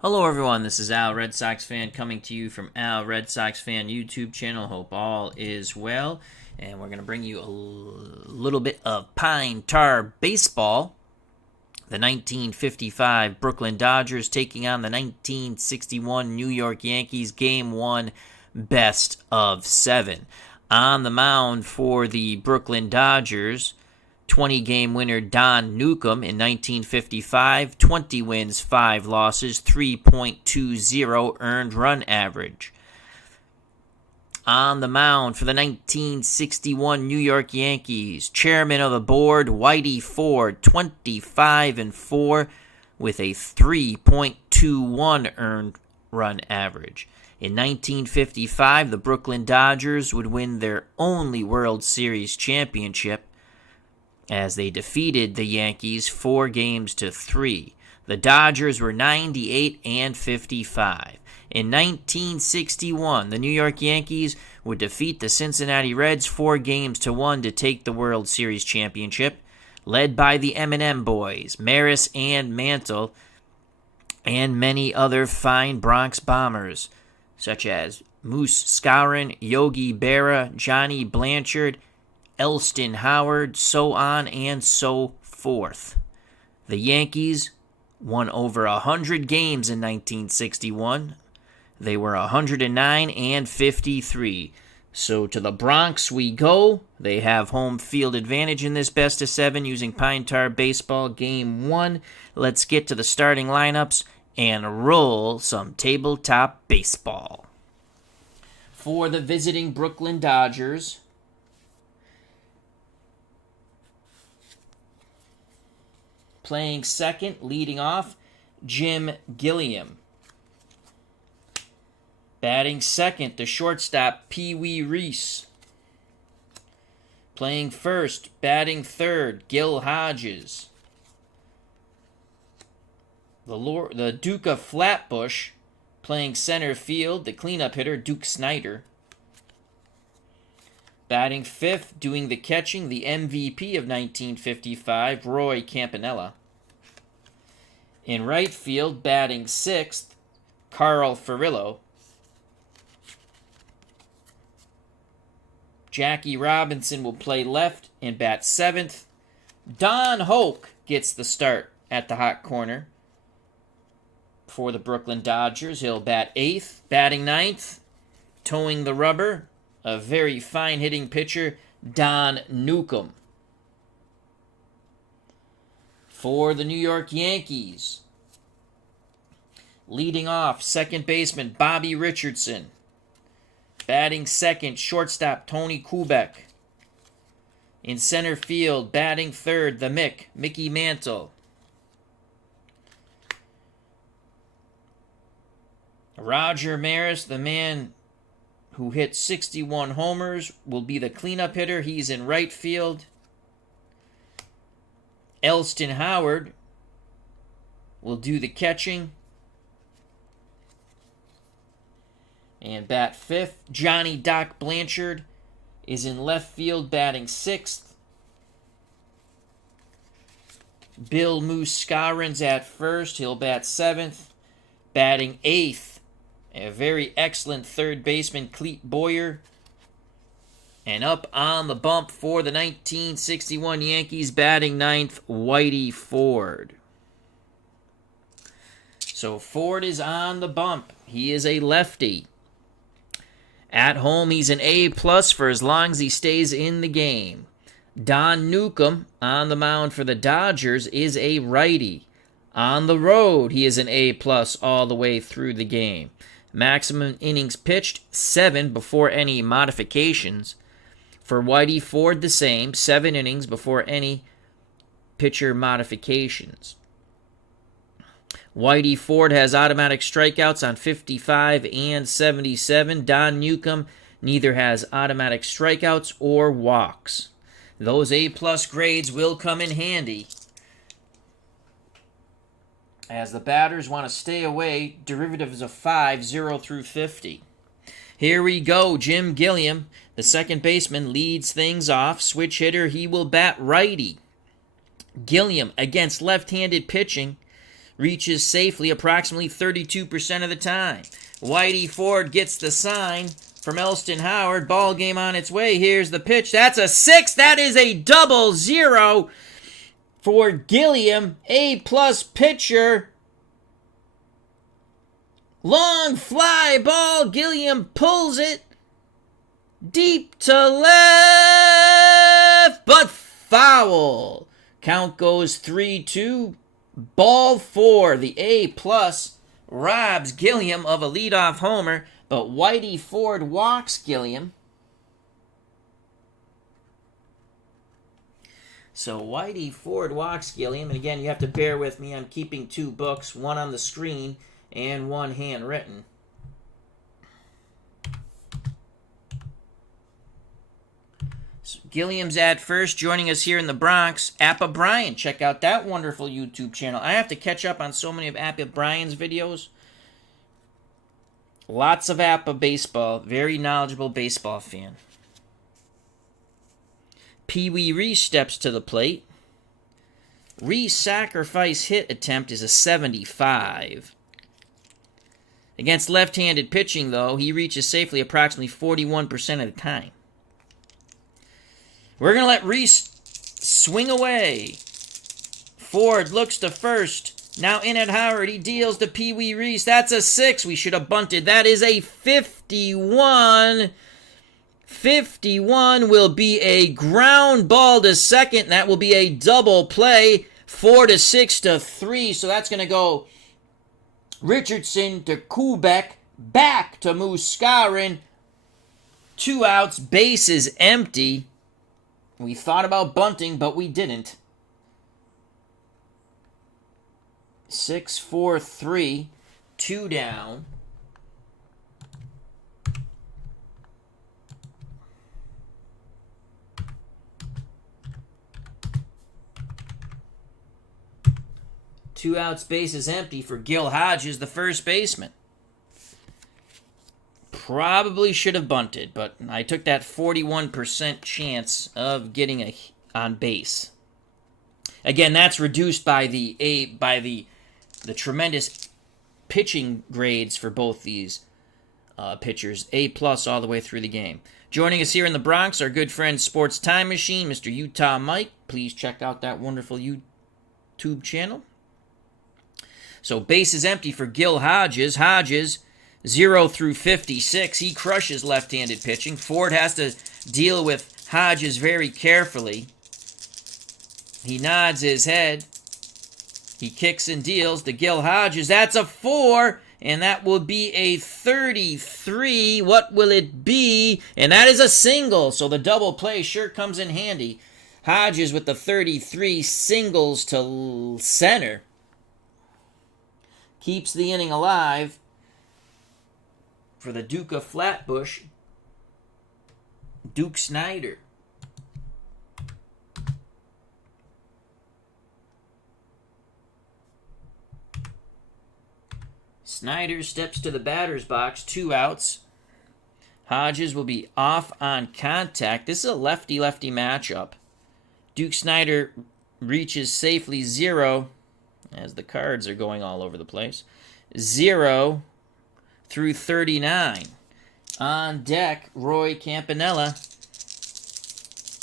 Hello everyone, this is Al Red Sox Fan coming to you from Al Red Sox Fan YouTube channel. Hope all is well. And we're going to bring you a little bit of pine tar baseball. The 1955 Brooklyn Dodgers taking on the 1961 New York Yankees, Game 1, best of 7. On the mound for the Brooklyn Dodgers, 20-game winner Don Newcombe in 1955, 20 wins, 5 losses, 3.20 earned run average. On the mound for the 1961 New York Yankees, chairman of the board Whitey Ford, 25-4 with a 3.21 earned run average. In 1955, the Brooklyn Dodgers would win their only World Series championship as they defeated the Yankees 4-3. The Dodgers were 98-55. In 1961, the New York Yankees would defeat the Cincinnati Reds 4-1 to take the World Series championship, led by the M&M boys, Maris and Mantle, and many other fine Bronx Bombers, such as Moose Skowron, Yogi Berra, Johnny Blanchard, Elston Howard, so on and so forth. The Yankees won over 100 games in 1961. They were 109-53. So to the Bronx we go. They have home field advantage in this best of 7 using pine tar baseball Game 1. Let's get to the starting lineups and roll some tabletop baseball. For the visiting Brooklyn Dodgers, playing second, leading off, Jim Gilliam. Batting second, the shortstop, Pee Wee Reese. Playing first, batting third, Gil Hodges. The Duke of Flatbush, playing center field, the cleanup hitter, Duke Snyder. Batting fifth, doing the catching, the MVP of 1955, Roy Campanella. In right field, batting sixth, Carl Furillo. Jackie Robinson will play left and bat seventh. Don Hoke gets the start at the hot corner for the Brooklyn Dodgers. He'll bat eighth. Batting ninth, towing the rubber, a very fine hitting pitcher, Don Newcombe. For the New York Yankees, leading off, second baseman Bobby Richardson. Batting second, shortstop Tony Kubek. In center field, batting third, the Mickey Mantle. Roger Maris, the man who hit 61 homers, will be the cleanup hitter. He's in right field. Elston Howard will do the catching and bat fifth. Johnny Doc Blanchard is in left field, batting sixth. Bill Moose Skowron's at first. He'll bat seventh. Batting eighth, a very excellent third baseman, Clete Boyer. And up on the bump for the 1961 Yankees, batting ninth, Whitey Ford. So Ford is on the bump. He is a lefty. At home, he's an A+ for as long as he stays in the game. Don Newcombe, on the mound for the Dodgers, is a righty. On the road, he is an A+ all the way through the game. Maximum innings pitched, 7 before any modifications. For Whitey Ford, the same, 7 innings before any pitcher modifications. Whitey Ford has automatic strikeouts on 55 and 77. Don Newcombe neither has automatic strikeouts or walks. Those A+ grades will come in handy as the batters want to stay away. Derivatives of 5, 0 through 50. Here we go. Jim Gilliam, the second baseman, leads things off. Switch hitter, he will bat righty. Gilliam against left-handed pitching reaches safely approximately 32% of the time. Whitey Ford gets the sign from Elston Howard. Ball game on its way. Here's the pitch. That's a 6. That is a 0-0 for Gilliam. A-plus pitcher. Long fly ball. Gilliam pulls it deep to left, but foul. Count goes 3-2. Ball 4. The A-plus robs Gilliam of a leadoff homer, but Whitey Ford walks Gilliam. So Whitey Ford walks Gilliam, and again, you have to bear with me. I'm keeping 2 books, one on the screen and one handwritten. So Gilliam's at first. Joining us here in the Bronx, Appa Bryan. Check out that wonderful YouTube channel. I have to catch up on so many of Appa Bryan's videos. Lots of Appa baseball. Very knowledgeable baseball fan. Pee Wee Reese steps to the plate. Reese sacrifice hit attempt is a 75. Against left-handed pitching, though, he reaches safely approximately 41% of the time. We're going to let Reese swing away. Ford looks to first. Now in at Howard. He deals to Pee Wee Reese. That's a 6. We should have bunted. That is a 51. 51 will be a ground ball to second. That will be a double play. 4-6-3. So that's going to go Richardson to Kubek. Back to Muskarin. 2 outs. Bases empty. We thought about bunting, but we didn't. 6-4-3, 2 down. Two outs, bases empty for Gil Hodges, the first baseman. Probably should have bunted, but I took that 41% chance of getting on base. Again, that's reduced by the tremendous pitching grades for both these pitchers. A+ all the way through the game. Joining us here in the Bronx, our good friend Sports Time Machine, Mr. Utah Mike. Please check out that wonderful YouTube channel. So base is empty for Gil Hodges. Hodges 0-56. He crushes left-handed pitching. Ford has to deal with Hodges very carefully. He nods his head. He kicks and deals to Gil Hodges. That's a 4, and that will be a 33. What will it be? And that is a single, so the double play sure comes in handy. Hodges with the 33 singles to center. Keeps the inning alive for the Duke of Flatbush, Duke Snyder. Snyder steps to the batter's box, 2 outs. Hodges will be off on contact. This is a lefty-lefty matchup. Duke Snyder reaches safely 0, as the cards are going all over the place. 0 through 39. On deck, Roy Campanella.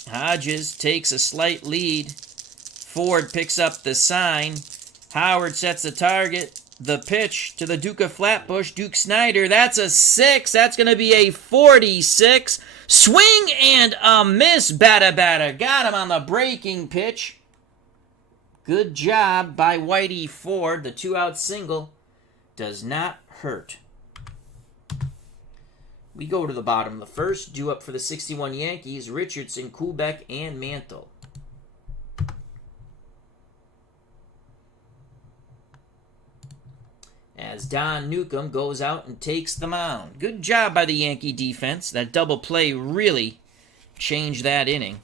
Hodges takes a slight lead. Ford picks up the sign. Howard sets the target. The pitch to the Duke of Flatbush, Duke Snyder. That's a 6. That's going to be a 46. Swing and a miss. Bada. Got him on the breaking pitch. Good job by Whitey Ford. The 2-out single does not hurt. We go to the bottom of the first. Due up for the 61 Yankees, Richardson, Kubek, and Mantle. As Don Newcombe goes out and takes the mound. Good job by the Yankee defense. That double play really changed that inning.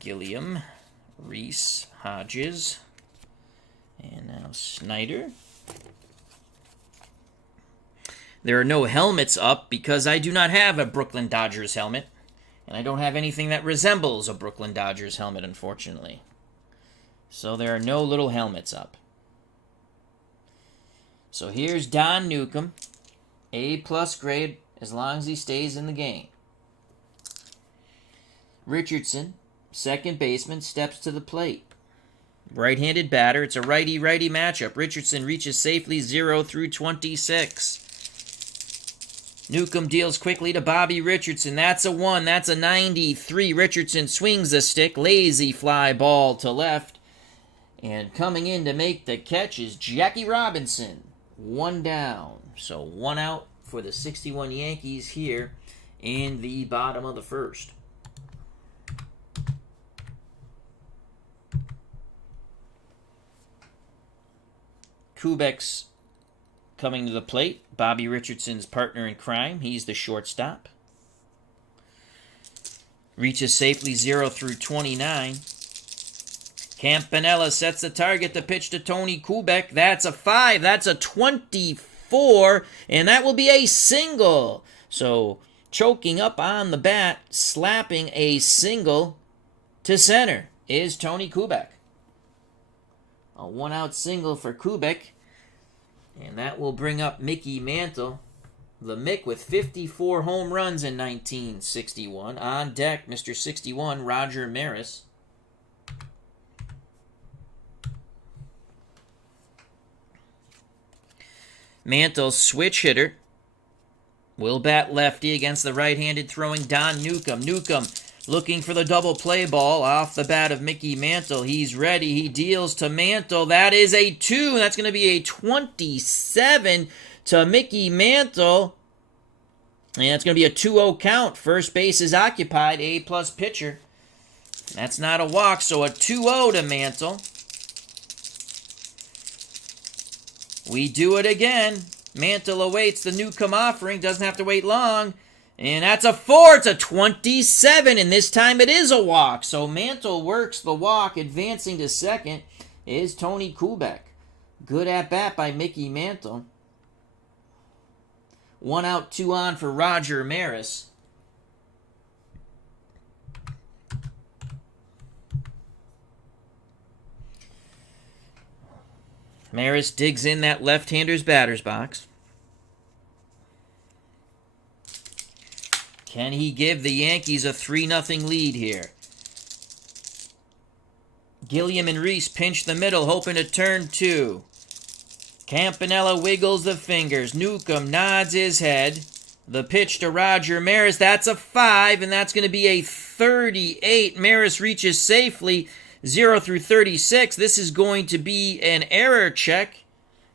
Gilliam, Reese, Hodges, and now Snyder. There are no helmets up because I do not have a Brooklyn Dodgers helmet. And I don't have anything that resembles a Brooklyn Dodgers helmet, unfortunately. So there are no little helmets up. So here's Don Newcombe, A+ grade as long as he stays in the game. Richardson, second baseman, steps to the plate. Right-handed batter. It's a righty-righty matchup. Richardson reaches safely 0 through 26. Newcombe deals quickly to Bobby Richardson. That's a 1. That's a 93. Richardson swings the stick. Lazy fly ball to left. And coming in to make the catch is Jackie Robinson. 1 down. So 1 out for the 61 Yankees here in the bottom of the first. Kubek's coming to the plate. Bobby Richardson's partner in crime. He's the shortstop. Reaches safely 0 through 29. Campanella sets the target to pitch to Tony Kubek. That's a 5. That's a 24. And that will be a single. So choking up on the bat, slapping a single to center is Tony Kubek. A 1-out single for Kubek. And that will bring up Mickey Mantle. The Mick with 54 home runs in 1961. On deck, Mr. 61, Roger Maris. Mantle, switch hitter. Will bat lefty against the right-handed throwing Don Newcombe. Newcombe looking for the double play ball off the bat of Mickey Mantle. He's ready. He deals to Mantle. That is a 2. That's going to be a 27 to Mickey Mantle. And that's going to be a 2-0 count. First base is occupied. A+ pitcher. That's not a walk, so a 2-0 to Mantle. We do it again. Mantle awaits the Newcombe offering. Doesn't have to wait long. And that's a 4. It's a 27, and this time it is a walk. So Mantle works the walk. Advancing to second is Tony Kubek. Good at-bat by Mickey Mantle. 1 out, 2 on for Roger Maris. Maris digs in that left-hander's batter's box. Can he give the Yankees a 3-0 lead here? Gilliam and Reese pinch the middle, hoping to turn 2. Campanella wiggles the fingers. Newcombe nods his head. The pitch to Roger Maris. That's a 5, and that's going to be a 38. Maris reaches safely 0 through 36. This is going to be an error check.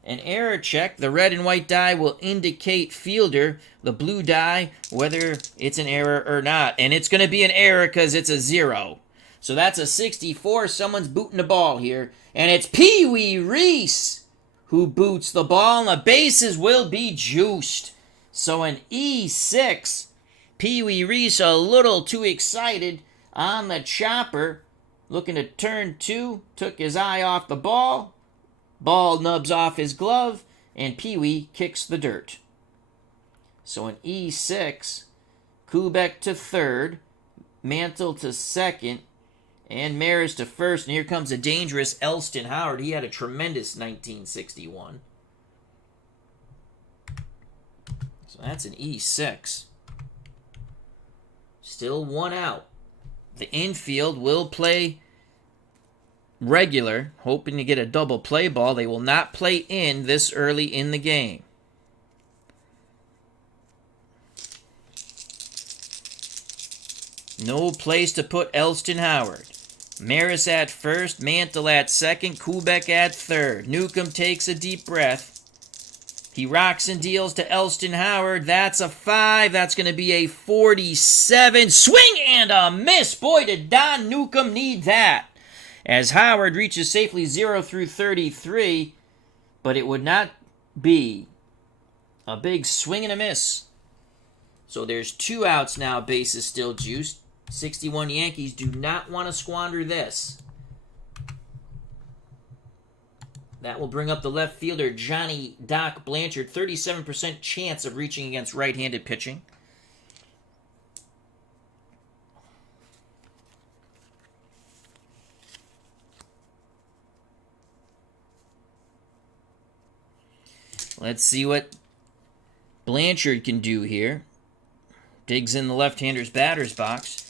An error check. The red and white die will indicate fielder. The blue die, whether it's an error or not. And it's going to be an error because it's a 0. So that's a 64. Someone's booting the ball here. And it's Pee Wee Reese who boots the ball. And the bases will be juiced. So an E6. Pee Wee Reese a little too excited on the chopper. Looking to turn 2. Took his eye off the ball. Ball nubs off his glove, and Pee Wee kicks the dirt. So an E6, Kubek to third, Mantle to second, and Maris to first. And here comes a dangerous Elston Howard. He had a tremendous 1961. So that's an E6. Still 1 out. The infield will play regular, hoping to get a double play ball. They will not play in this early in the game. No place to put Elston Howard. Maris at first, Mantle at second, Kubek at third. Newcombe takes a deep breath. He rocks and deals to Elston Howard. That's a 5. That's going to be a 47. Swing and a miss. Boy, did Don Newcombe need that. As Howard reaches safely 0 through 33, but it would not be a big swing and a miss. So there's 2 outs now, bases still juiced. 61 Yankees do not want to squander this. That will bring up the left fielder, Johnny Doc Blanchard. 37% chance of reaching against right-handed pitching. Let's see what Blanchard can do here. Digs in the left-hander's batter's box.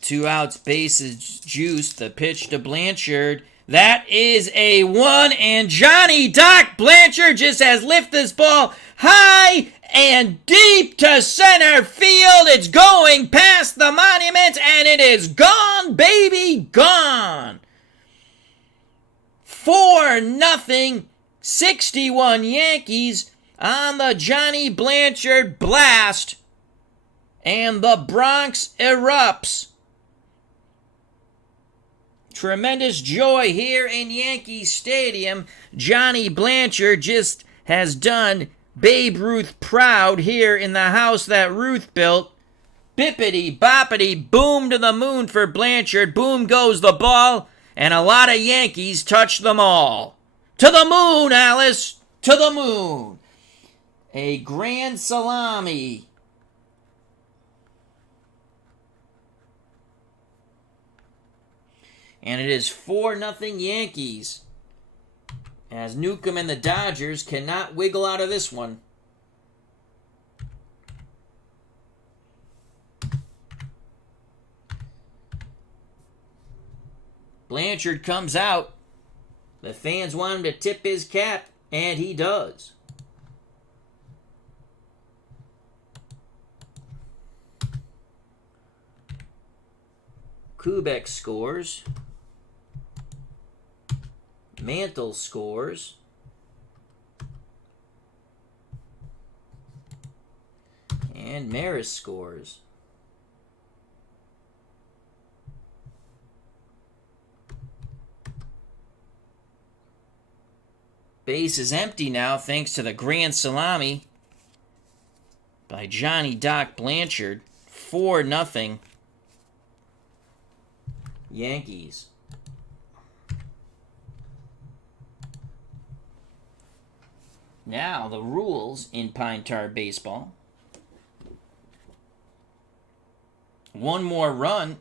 2 outs, bases juiced. The pitch to Blanchard. That is a 1, and Johnny Doc Blanchard just has lifted this ball high and deep to center field. It's going past the monument, and it is gone, baby, gone. 4-0, 61 Yankees on the Johnny Blanchard blast, and the Bronx erupts. Tremendous joy here in Yankee Stadium. Johnny Blanchard just has done Babe Ruth proud here in the house that Ruth built. Bippity boppity boom to the moon for Blanchard. Boom goes the ball, and a lot of Yankees touch them all. To the moon, Alice, to the moon. A grand salami. And it is 4-0 Yankees, as Newcombe and the Dodgers cannot wiggle out of this one. Blanchard comes out. The fans want him to tip his cap, and he does. Kubek scores. Mantle scores. And Maris scores. Base is empty now thanks to the grand salami by Johnny Doc Blanchard. 4-0 Yankees. Now, the rules in Pine Tar Baseball. 1 more run.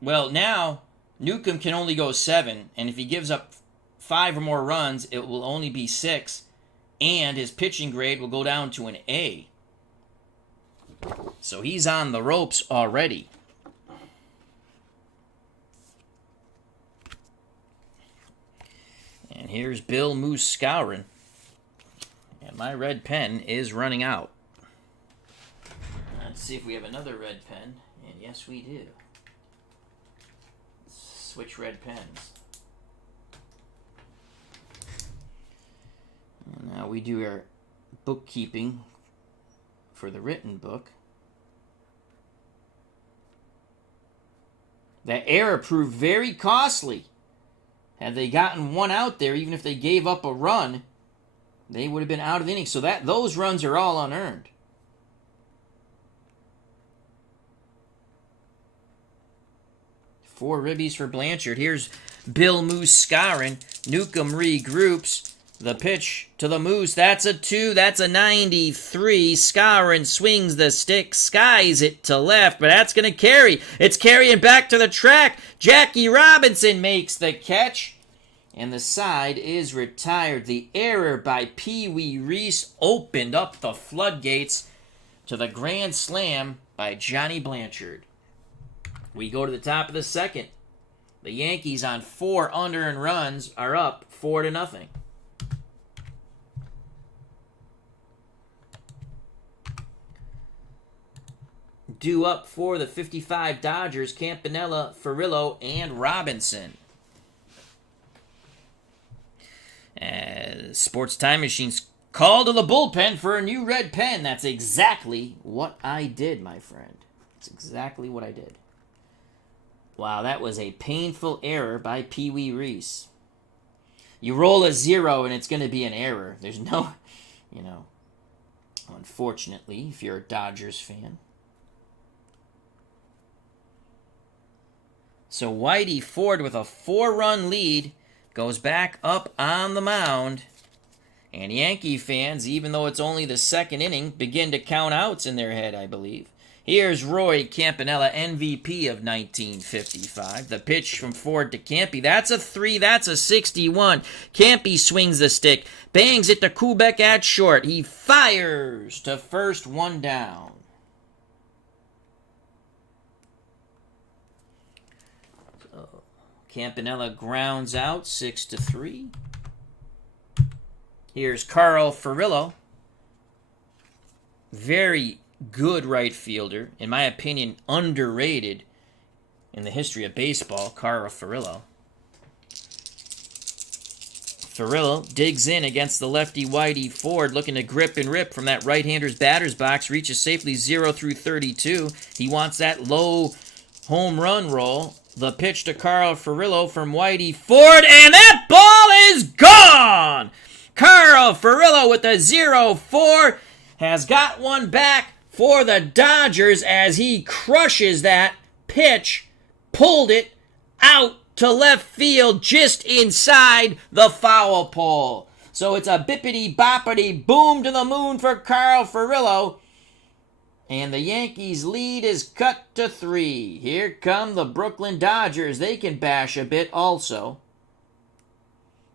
Well, now, Newcombe can only go 7, and if he gives up 5 or more runs, it will only be 6, and his pitching grade will go down to an A. So he's on the ropes already. And here's Bill Moose Skowron. And my red pen is running out. Let's see if we have another red pen. And yes, we do. Let's switch red pens. And now we do our bookkeeping for the written book. That error proved very costly. Had they gotten 1 out there, even if they gave up a run, they would have been out of the inning. So those runs are all unearned. Four ribbies for Blanchard. Here's Bill Moose Skowron. Newcombe regroups. The pitch to the Moose. That's a 2. That's a 93. Skowron swings the stick. Skies it to left. But that's going to carry. It's carrying back to the track. Jackie Robinson makes the catch. And the side is retired. The error by Pee Wee Reese opened up the floodgates to the grand slam by Johnny Blanchard. We go to the top of the second. The Yankees on 4 unearned runs are up 4-0. Due up for the 55 Dodgers, Campanella, Ferrillo, and Robinson. Sports Time Machine's call to the bullpen for a new red pen. That's exactly what I did, my friend. That's exactly what I did. Wow, that was a painful error by Pee Wee Reese. You roll a 0 and it's going to be an error. There's no, unfortunately, if you're a Dodgers fan. So Whitey Ford with a 4-run lead goes back up on the mound. And Yankee fans, even though it's only the second inning, begin to count outs in their head, I believe. Here's Roy Campanella, MVP of 1955. The pitch from Ford to Campy. That's a 3. That's a 61. Campy swings the stick. Bangs it to Kubek at short. He fires to first, 1 down. So, Campanella grounds out 6-3. Here's Carl Furillo. Very good right fielder. In my opinion, underrated in the history of baseball, Carl Furillo. Furillo digs in against the lefty Whitey. Ford looking to grip and rip from that right-hander's batter's box. Reaches safely 0-32. He wants that low home run roll. The pitch to Carl Furillo from Whitey. Ford, and that ball is gone! Carl Furillo with the 0-4 has got one back for the Dodgers as he crushes that pitch, pulled it out to left field just inside the foul pole. So it's a bippity-boppity boom to the moon for Carl Furillo. And the Yankees' lead is cut to 3. Here come the Brooklyn Dodgers. They can bash a bit also.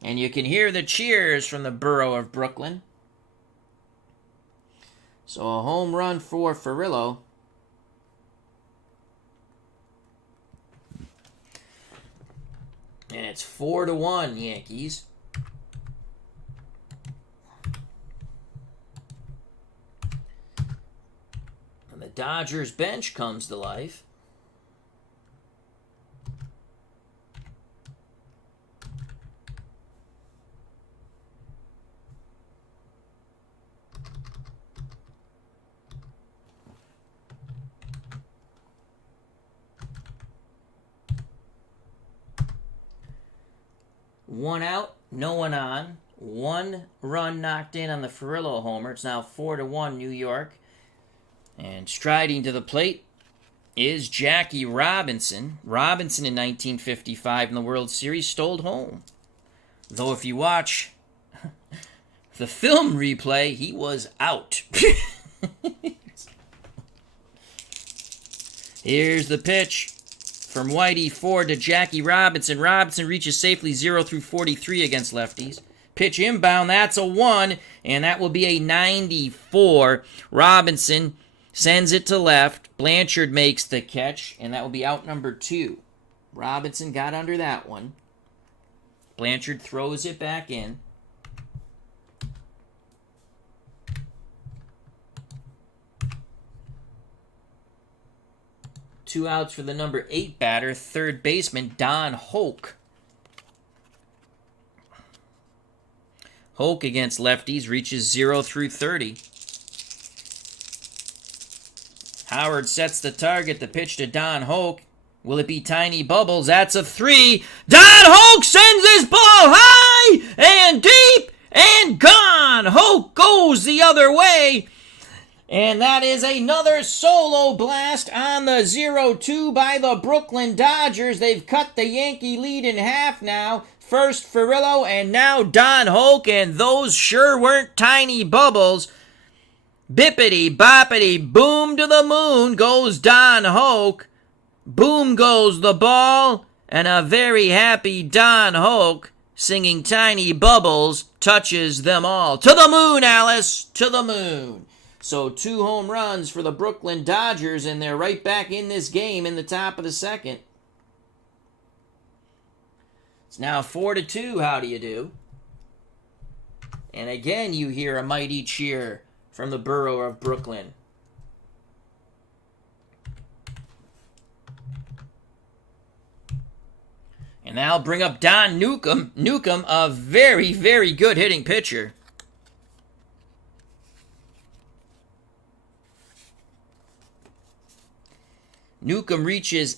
And you can hear the cheers from the borough of Brooklyn. So a home run for Furillo. And it's 4-1 Yankees. And the Dodgers bench comes to life. One out, no one on. 1 run knocked in on the Furillo homer. It's now 4-1 New York. And striding to the plate is Jackie Robinson. Robinson in 1955 in the World Series stole home. Though if you watch the film replay, he was out. Here's the pitch. From Whitey Ford to Jackie Robinson. Robinson reaches safely 0-43 against lefties. Pitch inbound, that's a 1, and that will be a 94. Robinson sends it to left. Blanchard makes the catch, and that will be out number 2. Robinson got under that one. Blanchard throws it back in. Two outs for the number 8 batter, third baseman Don Hoke. Hoke against lefties reaches 0-30. Howard sets the target. The pitch to Don Hoke. Will it be Tiny Bubbles? That's a 3. Don Hoke sends this ball high and deep and gone. Hoke goes the other way. And that is another solo blast on the 0-2 by the Brooklyn Dodgers. They've cut the Yankee lead in half now. First Furillo and now Don Hoke, and those sure weren't Tiny Bubbles. Bippity boppity boom to the moon goes Don Hoke. Boom goes the ball, and a very happy Don Hoke singing Tiny Bubbles touches them all. To the moon, Alice, to the moon. So 2 home runs for the Brooklyn Dodgers, and they're right back in this game in the top of the second. It's now 4-2, how do you do? And again, you hear a mighty cheer from the borough of Brooklyn. And now bring up Don Newcombe. Newcombe, a very, very good hitting pitcher. Newcombe reaches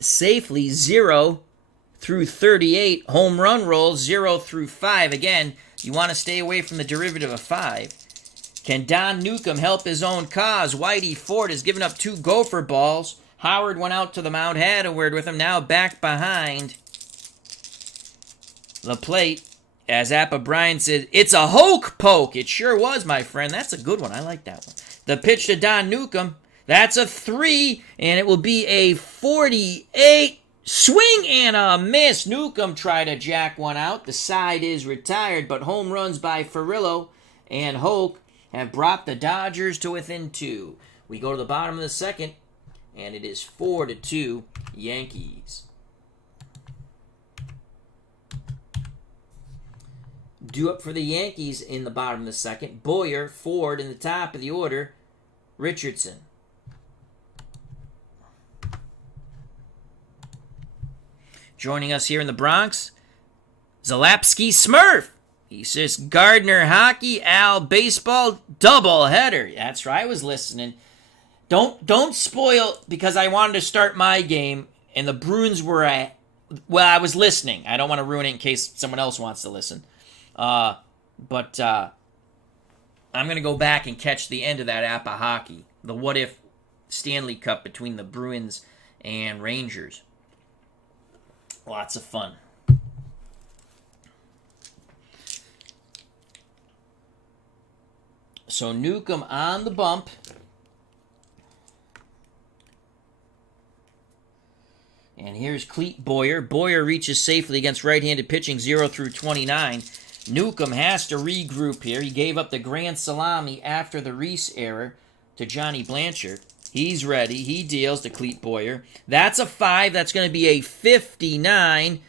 safely 0-38. Home run rolls 0-5. Again, you want to stay away from the derivative of 5. Can Don Newcombe help his own cause? Whitey Ford has given up 2 gopher balls. Howard went out to the mound, had a word with him, now back behind the plate. As Appa Bryan said, it's a Hoke poke. It sure was, my friend. That's a good one. I like that one. The pitch to Don Newcombe. That's a 3, and it will be a 48. Swing and a miss. Newcombe tried to jack one out. The side is retired, but home runs by Furillo and Hoke have brought the Dodgers to within 2. We go to the bottom of the second, and it is 4-2 Yankees. Due up for the Yankees in the bottom of the second. Boyer, Ford in the top of the order. Richardson. Joining us here in the Bronx, Zalapsky Smurf. He says Gardner hockey, Al baseball, double header. That's right, I was listening. Don't spoil, because I wanted to start my game, and the Bruins were at, well, I was listening. I don't want to ruin it in case someone else wants to listen. But I'm going to go back and catch the end of that app of hockey. The what-if Stanley Cup between the Bruins and Rangers. Lots of fun. So Newcombe on the bump. And here's Cleet Boyer. Boyer reaches safely against right-handed pitching 0-29. Newcombe has to regroup here. He gave up the grand salami after the Reese error to Johnny Blanchard. He's ready. He deals to Cleet Boyer. That's a 5. That's going to be a 59.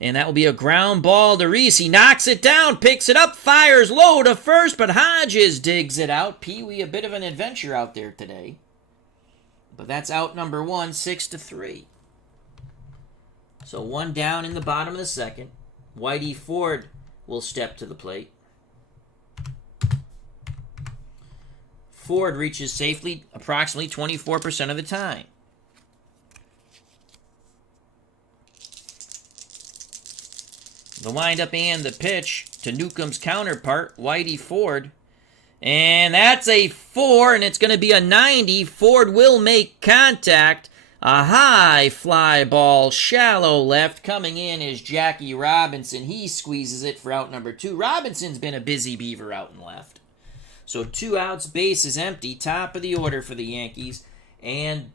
And that will be a ground ball to Reese. He knocks it down, picks it up, fires low to first, but Hodges digs it out. Pee-wee, a bit of an adventure out there today. But that's out number 1, 6-3. So 1 down in the bottom of the second. Whitey Ford will step to the plate. Ford reaches safely approximately 24% of the time. The windup and the pitch to Newcombe's counterpart, Whitey Ford. And that's a 4, and it's going to be a 90. Ford will make contact. A high fly ball, shallow left. Coming in is Jackie Robinson. He squeezes it for out number 2. Robinson's been a busy beaver out in left. So 2 outs, base is empty. Top of the order for the Yankees. And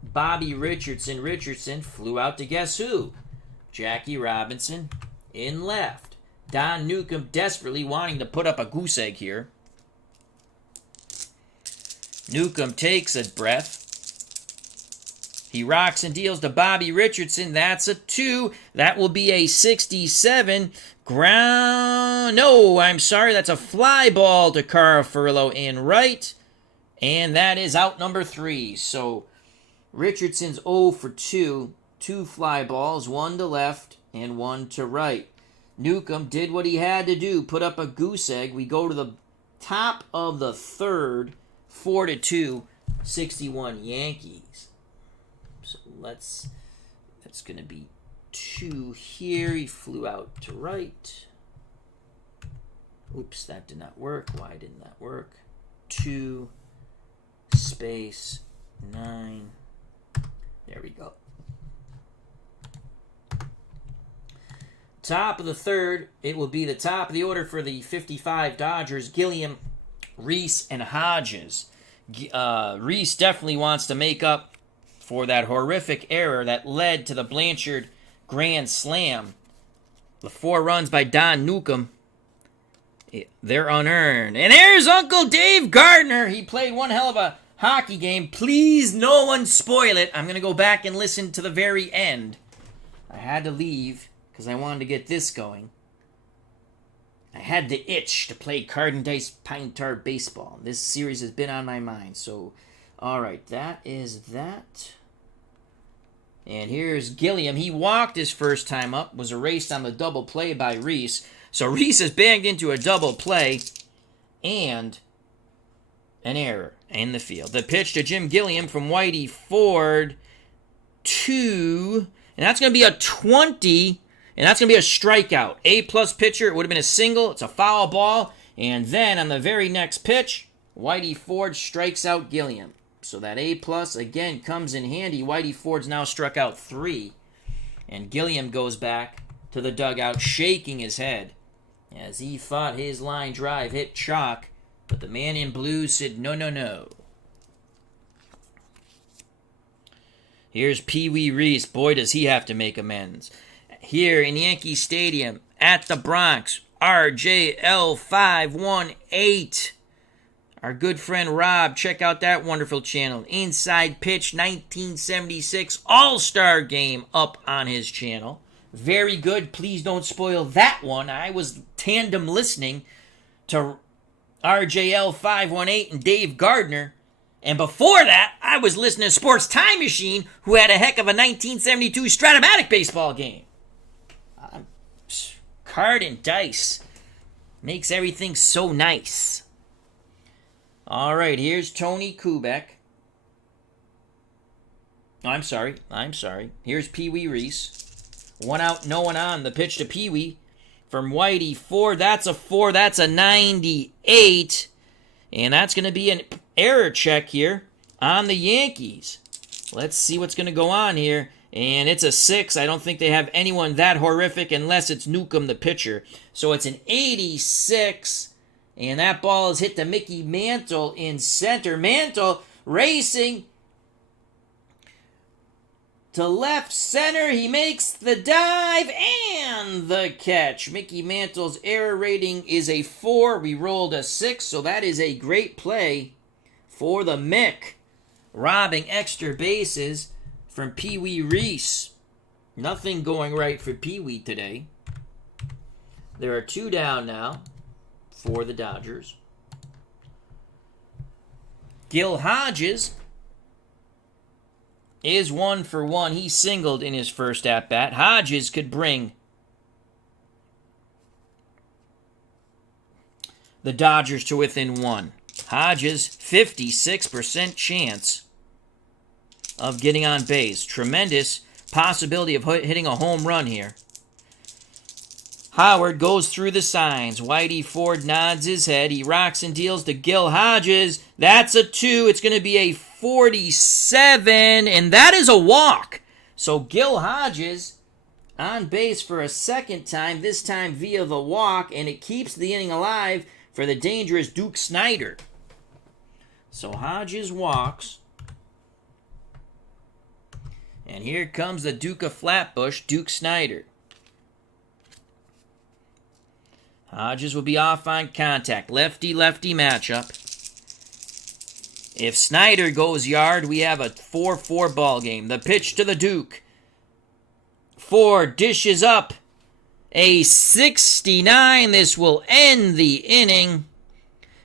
Bobby Richardson. Richardson flew out to guess who? Jackie Robinson in left. Don Newcombe desperately wanting to put up a goose egg here. Newcombe takes a breath. He rocks and deals to Bobby Richardson. That's a 2. That will be a 67. Ground. No, I'm sorry. That's a fly ball to Carl Furillo in right. And that is out number 3. So Richardson's 0 for 2. 2 fly balls, 1 to left and 1 to right. Newcombe did what he had to do, put up a goose egg. We go to the top of the third, 4-2, 61 Yankees. So that's going to be 2 here. He flew out to right. Oops, that did not work. Why didn't that work? 2, space, 9. There we go. Top of the third, it will be the top of the order for the 55 Dodgers. Gilliam, Reese, and Hodges. Reese definitely wants to make up for that horrific error that led to the Blanchard grand slam. The 4 runs by Don Newcombe, they're unearned. And there's Uncle Dave Gardner. He played one hell of a hockey game. Please, no one spoil it. I'm going to go back and listen to the very end. I had to leave because I wanted to get this going. I had the itch to play card and dice pine tar baseball. This series has been on my mind. So, all right, that is that. And here's Gilliam. He walked his first time up, was erased on the double play by Reese. So Reese is bagged into a double play and an error in the field. The pitch to Jim Gilliam from Whitey Ford, 2, and that's going to be a 20, and that's going to be a strikeout. A-plus pitcher, it would have been a single. It's a foul ball. And then on the very next pitch, Whitey Ford strikes out Gilliam. So that A-plus, again, comes in handy. Whitey Ford's now struck out 3. And Gilliam goes back to the dugout, shaking his head as he thought his line drive hit chalk. But the man in blue said, no, no, no. Here's Pee Wee Reese. Boy, does he have to make amends. Here in Yankee Stadium at the Bronx, RJL518. Our good friend Rob, check out that wonderful channel. Inside Pitch 1976 All-Star Game up on his channel. Very good. Please don't spoil that one. I was tandem listening to RJL518 and Dave Gardner. And before that, I was listening to Sports Time Machine, who had a heck of a 1972 Stratomatic baseball game. Card and dice makes everything so nice. All right, here's Tony Kubek. I'm sorry. Here's Pee Wee Reese. 1 out, no one on. The pitch to Pee Wee from Whitey. 4, that's a 4. That's a 98. And that's going to be an error check here on the Yankees. Let's see what's going to go on here. And it's a 6. I don't think they have anyone that horrific unless it's Newcombe, the pitcher. So it's an 86. And that ball is hit to Mickey Mantle in center. Mantle racing to left center. He makes the dive and the catch. Mickey Mantle's error rating is a 4. We rolled a 6, so that is a great play for the Mick. Robbing extra bases from Pee Wee Reese. Nothing going right for Pee Wee today. There are 2 down now for the Dodgers. Gil Hodges is 1 for 1. He singled in his first at-bat. Hodges could bring the Dodgers to within 1. Hodges, 56% chance of getting on base. Tremendous possibility of hitting a home run here. Howard goes through the signs. Whitey Ford nods his head. He rocks and deals to Gil Hodges. That's a 2. It's going to be a 47, and that is a walk. So Gil Hodges on base for a second time, this time via the walk, and it keeps the inning alive for the dangerous Duke Snider. So Hodges walks. And here comes the Duke of Flatbush, Duke Snider. Hodges will be off on contact. Lefty-lefty matchup. If Snider goes yard, we have a 4-4 ball game. The pitch to the Duke. 4 dishes up. A 69. This will end the inning,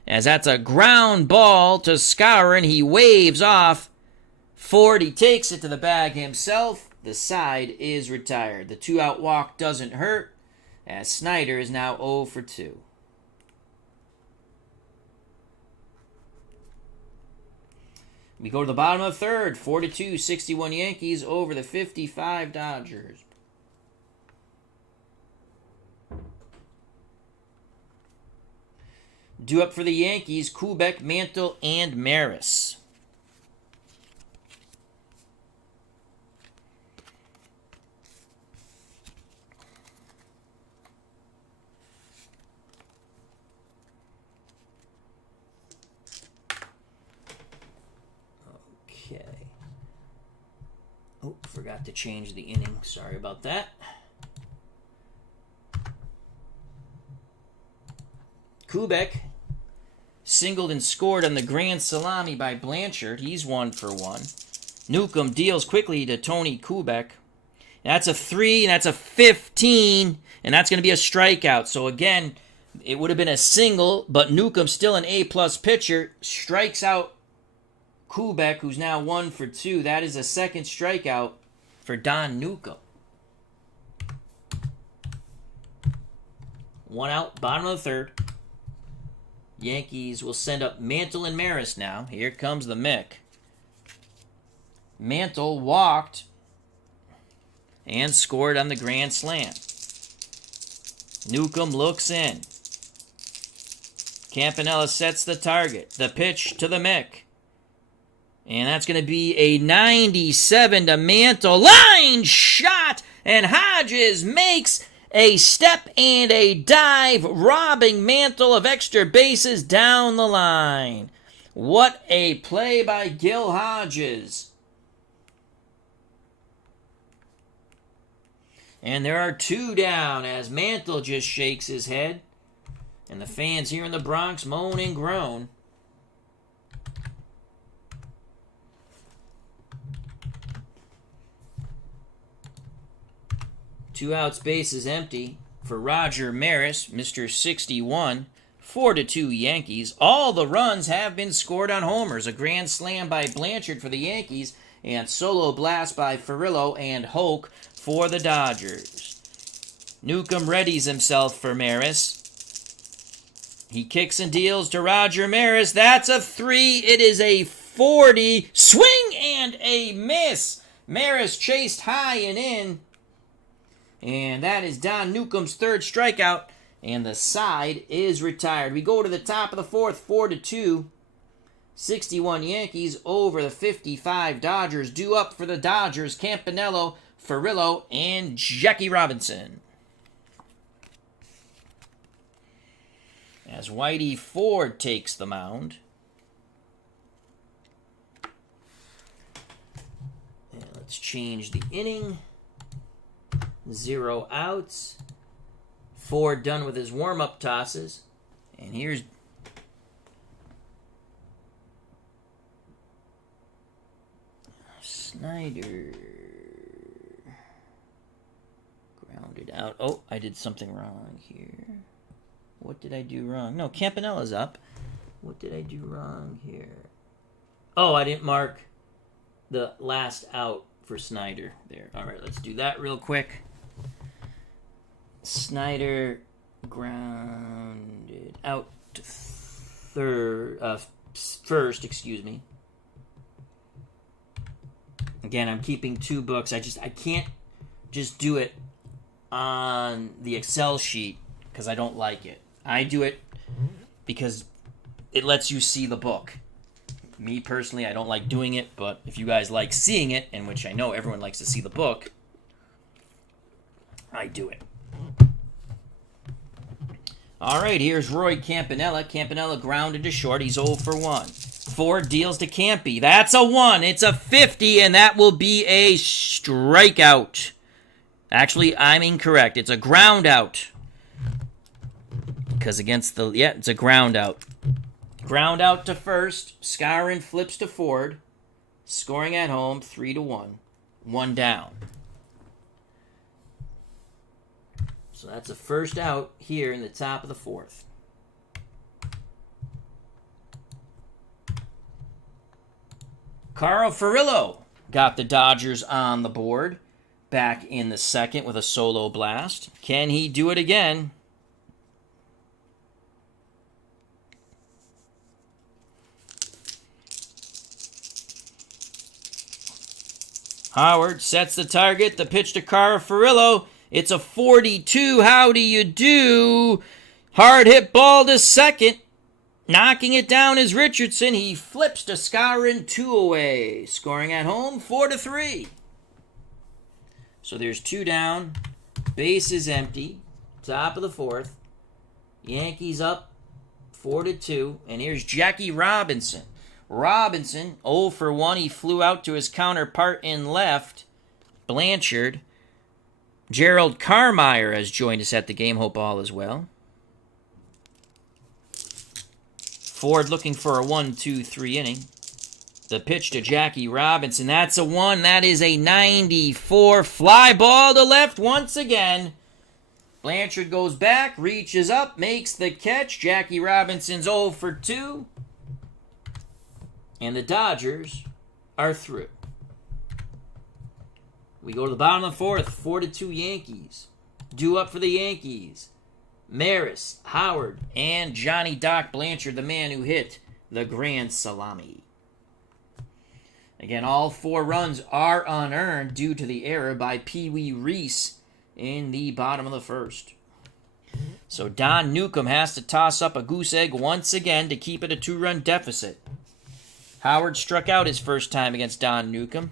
as that's a ground ball to Skowron. He waves off. Ford, he takes it to the bag himself. The side is retired. The 2-out walk doesn't hurt, as Snider is now 0 for 2. We go to the bottom of the third. 4-2, 61 Yankees over the 55 Dodgers. Due up for the Yankees, Kubek, Mantle, and Maris. Okay. Oh, forgot to change the inning. Sorry about that. Kubek singled and scored on the grand salami by Blanchard. He's 1 for 1. Newcombe deals quickly to Tony Kubek. That's a 3, and that's a 15, and that's going to be a strikeout. So again, it would have been a single, but Newcombe, still an A-plus pitcher, strikes out Kubek, who's now 1 for 2. That is a second strikeout for Don Newcombe. 1 out, bottom of the third. Yankees will send up Mantle and Maris now. Here comes the Mick. Mantle walked and scored on the grand slam. Newcombe looks in. Campanella sets the target. The pitch to the Mick. And that's going to be a 97 to Mantle. Line shot! And Hodges makes a step and a dive, robbing Mantle of extra bases down the line. What a play by Gil Hodges. And there are 2 down as Mantle just shakes his head. And the fans here in the Bronx moan and groan. Two outs, base is empty for Roger Maris, Mr. 61. 4-2 Yankees. All the runs have been scored on homers. A grand slam by Blanchard for the Yankees, and solo blast by Furillo and Hoke for the Dodgers. Newcombe readies himself for Maris. He kicks and deals to Roger Maris. That's a 3. It is a 40. Swing and a miss. Maris chased high and in. And that is Don Newcombe's 3rd strikeout. And the side is retired. We go to the top of the 4th, 4-2. 61 Yankees over the 55 Dodgers. Due up for the Dodgers, Campanello, Furillo, and Jackie Robinson. As Whitey Ford takes the mound. And let's change the inning. 0 outs. Ford done with his warm-up tosses. And here's Snyder. Grounded out. Oh, I did something wrong here. What did I do wrong? No, Campanella's up. What did I do wrong here? Oh, I didn't mark the last out for Snyder there. All right, let's do that real quick. Snyder grounded out to first, excuse me. Again, I'm keeping 2 books. I can't just do it on the Excel sheet because I don't like it. I do it because it lets you see the book. Me personally, I don't like doing it, but if you guys like seeing it, and which I know everyone likes to see the book, I do it. All right, here's Roy Campanella. Campanella grounded to short. He's 0 for 1. Ford deals to Campy. That's a 1. It's a 50, and that will be a strikeout. Actually, I'm incorrect. It's a ground out. Because it's a ground out. Ground out to first. Scarron flips to Ford. Scoring at home, 3-1. 1 down. So that's a first out here in the top of the 4th. Carl Furillo got the Dodgers on the board back in the 2nd with a solo blast. Can he do it again? Howard sets the target. The pitch to Carl Furillo. It's a 42. How do you do? Hard hit ball to second. Knocking it down is Richardson. He flips to Scarron, 2 away. Scoring at home, 4-3. So there's 2 down. Base is empty. Top of the 4th. Yankees up 4-2. And here's Jackie Robinson. Robinson, 0 for 1. He flew out to his counterpart in left, Blanchard. Gerald Carmeyer has joined us at the Game Hope All as well. Ford looking for a 1-2-3 inning. The pitch to Jackie Robinson. That's a 1. That is a 94. Fly ball to left once again. Blanchard goes back, reaches up, makes the catch. Jackie Robinson's 0 for 2. And the Dodgers are through. We go to the bottom of the 4th, 4-2 Yankees. Due up for the Yankees. Maris, Howard, and Johnny Doc Blanchard, the man who hit the grand salami. Again, all 4 runs are unearned due to the error by Pee Wee Reese in the bottom of the 1st. So Don Newcombe has to toss up a goose egg once again to keep it a 2-run deficit. Howard struck out his first time against Don Newcombe.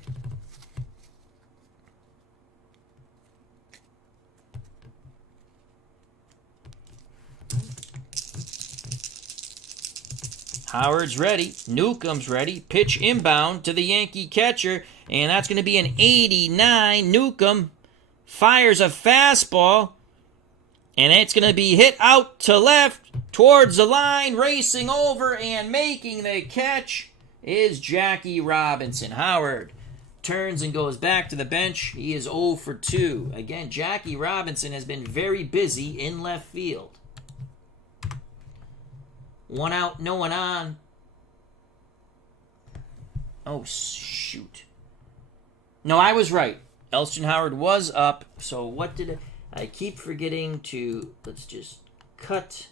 Howard's ready. Newcombe's ready. Pitch inbound to the Yankee catcher. And that's going to be an 89. Newcombe fires a fastball, and it's going to be hit out to left towards the line. Racing over and making the catch is Jackie Robinson. Howard turns and goes back to the bench. He is 0 for 2. Again, Jackie Robinson has been very busy in left field. 1 out, no one on. Oh, shoot. No, I was right. Elston Howard was up. So what did I keep forgetting to... Let's just cut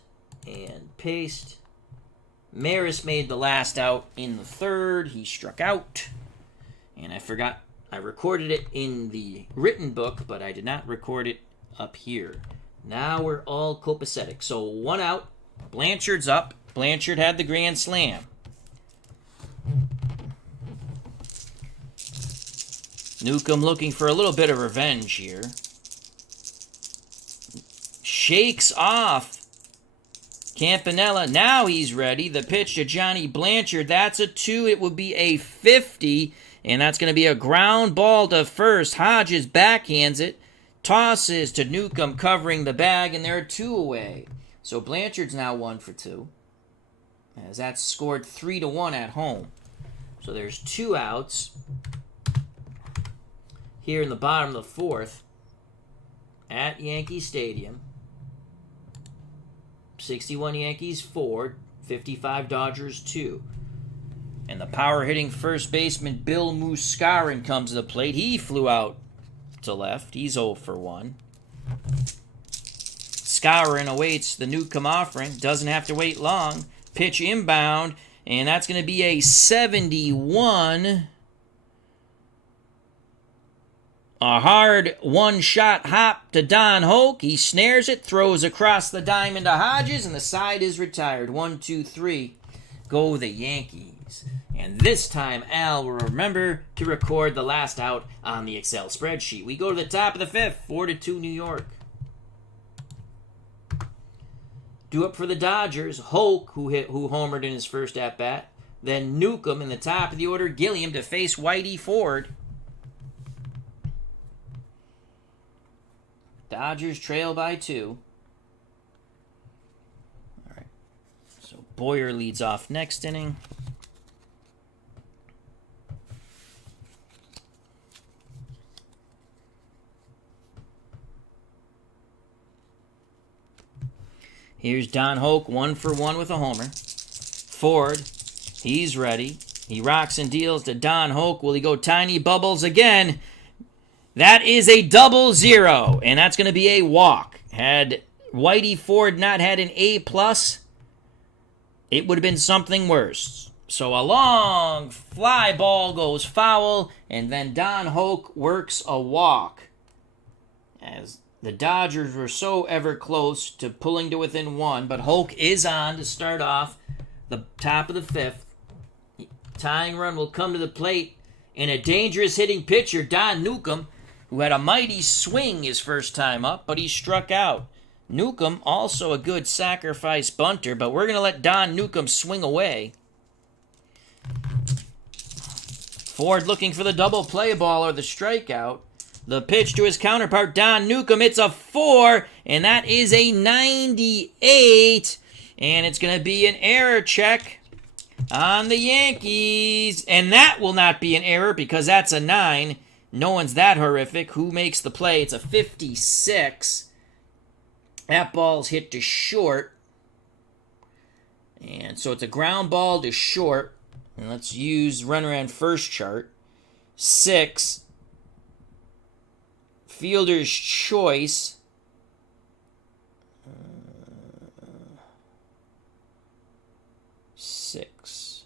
and paste. Maris made the last out in the third. He struck out. And I forgot. I recorded it in the written book, but I did not record it up here. Now we're all copacetic. So 1 out. Blanchard's up. Blanchard had the grand slam. Newcombe looking for a little bit of revenge here. Shakes off Campanella. Now he's ready. The pitch to Johnny Blanchard. That's a 2. It would be a 50. And that's going to be a ground ball to first. Hodges backhands it. Tosses to Newcombe covering the bag. And there are 2 away. So Blanchard's now 1 for 2. As that's scored 3-1 at home. So there's 2 outs. Here in the bottom of the 4th. At Yankee Stadium. 61 Yankees 4. 55 Dodgers 2. And the power-hitting first baseman Bill Muscarin comes to the plate. He flew out to left. He's 0 for 1. Skowron awaits the Newcombe offering. Doesn't have to wait long. Pitch inbound. And that's going to be a 71. A hard one-shot hop to Don Hoke. He snares it, throws across the diamond to Hodges, and the side is retired. 1, 2, 3. Go the Yankees. And this time, Al will remember to record the last out on the Excel spreadsheet. We go to the top of the 5th, 4-2 New York. Do up for the Dodgers. Hoke, who homered in his first at-bat. Then Newcombe in the top of the order. Gilliam to face Whitey Ford. Dodgers trail by 2. All right. So Boyer leads off next inning. Here's Don Hoke, 1 for 1 with a homer. Ford, he's ready. He rocks and deals to Don Hoke. Will he go tiny bubbles again? That is a 0-0, and that's going to be a walk. Had Whitey Ford not had an A+, it would have been something worse. So a long fly ball goes foul, and then Don Hoke works a walk. As the Dodgers were so ever close to pulling to within 1, but Hoke is on to start off the top of the 5th. Tying run will come to the plate, and a dangerous hitting pitcher, Don Newcombe, who had a mighty swing his first time up, but he struck out. Newcombe, also a good sacrifice bunter, but we're going to let Don Newcombe swing away. Ford looking for the double play ball or the strikeout. The pitch to his counterpart, Don Newcombe. It's a 4, and that is a 98. And it's going to be an error check on the Yankees. And that will not be an error because that's a 9. No one's that horrific. Who makes the play? It's a 56. That ball's hit to short. And so it's a ground ball to short. And let's use runner on first chart. 6. Fielder's choice. 6.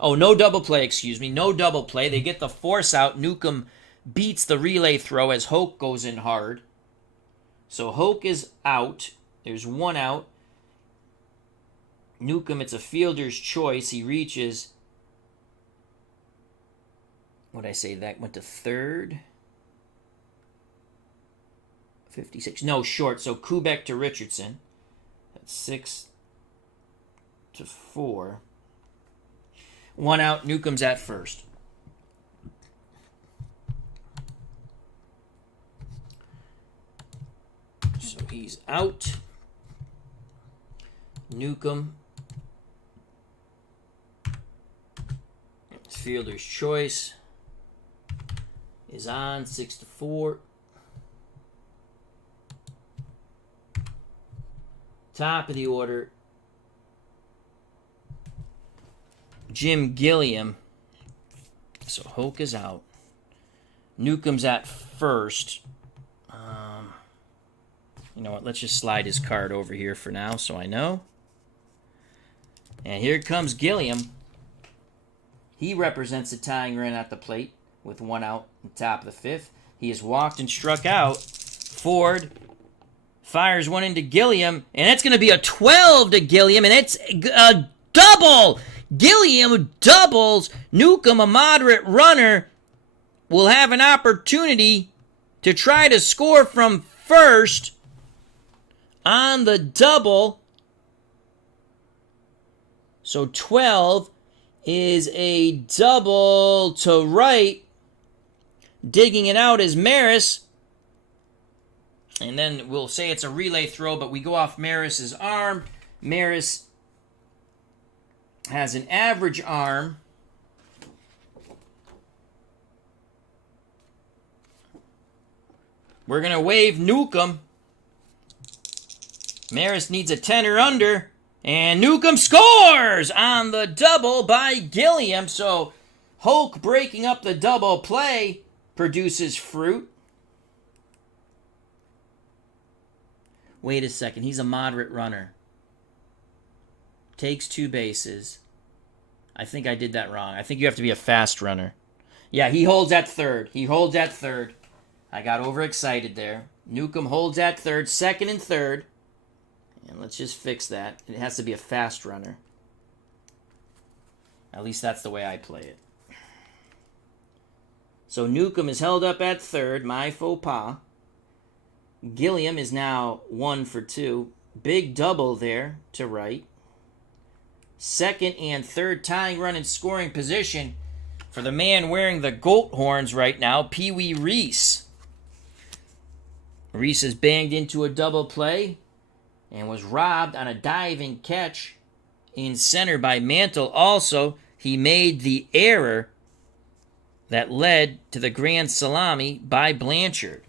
Oh, no double play, excuse me. No double play. They get the force out. Newcombe beats the relay throw as Hoke goes in hard. So Hoke is out. There's 1 out. Newcombe, it's a fielder's choice. He reaches. What did I say? That went to third. 56. No, short. So Kubek to Richardson. That's 6 to 4. 1 out. Newcombe's at first. So he's out. Newcombe. Fielder's choice is on 6-4. Top of the order, Jim Gilliam. So Hoke is out. Newcomb's at first. You know what? Let's just slide his card over here for now so I know. And here comes Gilliam. He represents the tying run at the plate with 1 out in the top of the 5th. He has walked and struck out. Ford fires one into Gilliam, and it's going to be a 12 to Gilliam, and it's a double. Gilliam doubles. Newcombe, a moderate runner, will have an opportunity to try to score from first on the double. So 12 is a double to right. Digging it out is Maris. And then we'll say it's a relay throw, but we go off Maris's arm. Maris has an average arm. We're going to wave Newcombe. Maris needs a 10 or under. And Newcombe scores on the double by Gilliam. So Hoke breaking up the double play produces fruit. Wait a second. He's a moderate runner. Takes 2 bases. I think I did that wrong. I think you have to be a fast runner. Yeah, he holds at third. He holds at third. I got overexcited there. Newcombe holds at third, second and third. And let's just fix that. It has to be a fast runner. At least that's the way I play it. So Newcombe is held up at third. My faux pas. Gilliam is now 1 for 2. Big double there to right. Second and third tying run in scoring position for the man wearing the goat horns right now, Pee Wee Reese. Reese has banged into a double play and was robbed on a diving catch in center by Mantle. Also, he made the error that led to the grand salami by Blanchard.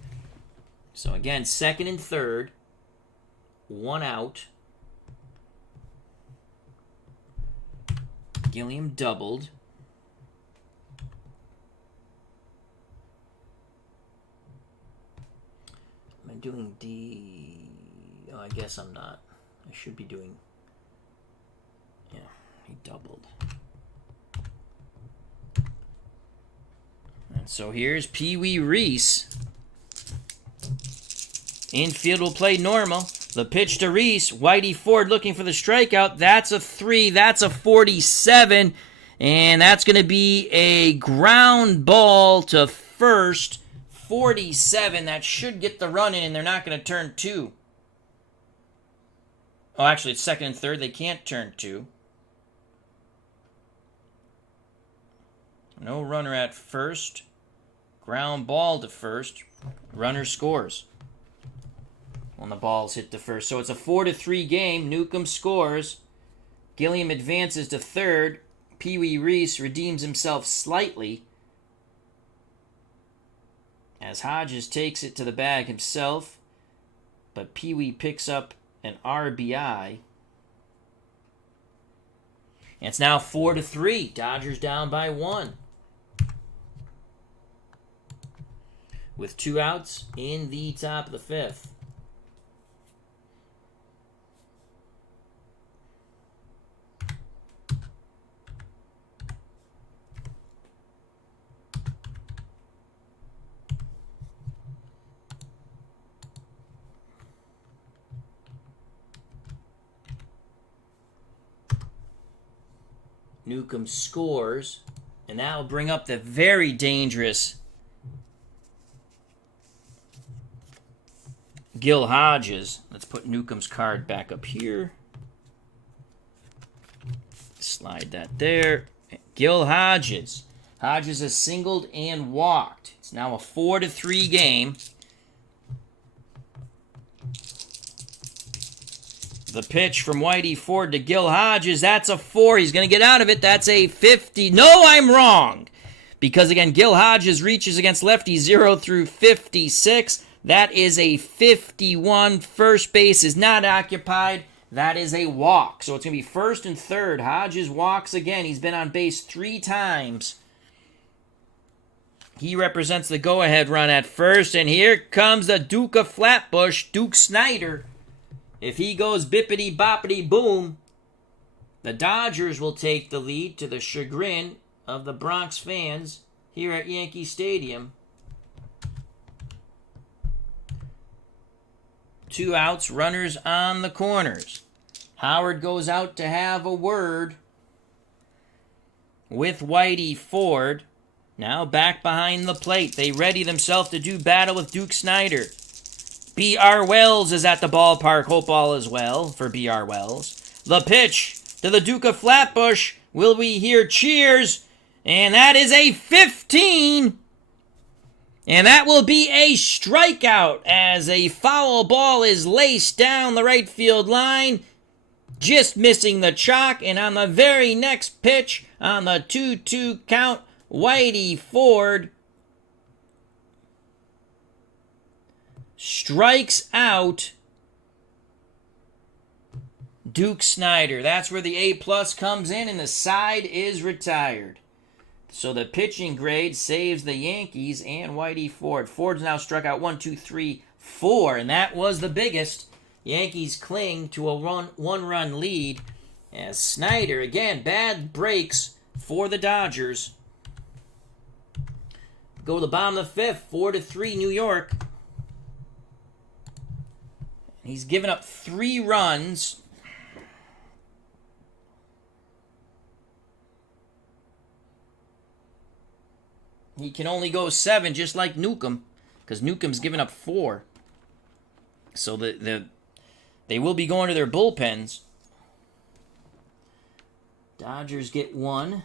So again, second and third, 1 out. Gilliam doubled. Am I doing D? Oh, I guess I'm not. I should be doing... Yeah, he doubled. And so here's Pee Wee Reese. Infield will play normal. The pitch to Reese. Whitey Ford looking for the strikeout. That's a 3. That's a 47. And that's going to be a ground ball to first. 47. That should get the run in, and they're not going to turn 2. Oh, actually, it's second and third. They can't turn 2. No runner at first. Ground ball to first. Runner scores when the balls hit the first. So it's a 4-3 game. Newcombe scores. Gilliam advances to third. Pee Wee Reese redeems himself slightly as Hodges takes it to the bag himself. But Pee Wee picks up an RBI. And it's now 4-3. Dodgers down by 1. With 2 outs in the top of the 5th. Newcombe scores, and that will bring up the very dangerous Gil Hodges. Let's put Newcombe's card back up here. Slide that there. Gil Hodges. Hodges has singled and walked. It's now a 4-3 game. The pitch from Whitey Ford to Gil Hodges. That's a 4. He's going to get out of it. That's a 50. No, I'm wrong. Because, again, Gil Hodges reaches against lefty 0 through 56. That is a 51. First base is not occupied. That is a walk. So it's going to be first and third. Hodges walks again. He's been on base 3 times. He represents the go-ahead run at first. And here comes the Duke of Flatbush, Duke Snider. If he goes bippity-boppity-boom, the Dodgers will take the lead to the chagrin of the Bronx fans here at Yankee Stadium. 2 outs, runners on the corners. Howard goes out to have a word with Whitey Ford. Now back behind the plate. They ready themselves to do battle with Duke Snider. B.R. Wells is at the ballpark. Hope all is well for B.R. Wells. The pitch to the Duke of Flatbush. Will we hear cheers? And that is a 15. And that will be a strikeout as a foul ball is laced down the right field line. Just missing the chalk. And on the very next pitch, on the 2-2 count, Whitey Ford strikes out Duke Snider. That's where the A+ comes in, and the side is retired. So the pitching grade saves the Yankees and Whitey Ford. Ford's now struck out 1, 2, 3, 4, and that was the biggest. Yankees cling to a one-run lead as Snider, again, bad breaks for the Dodgers. Go to the bottom of the 5th, 4-3 New York. He's given up 3 runs. He can only go 7, just like Newcombe, because Newcombe's given up 4. So they will be going to their bullpens. Dodgers get 1.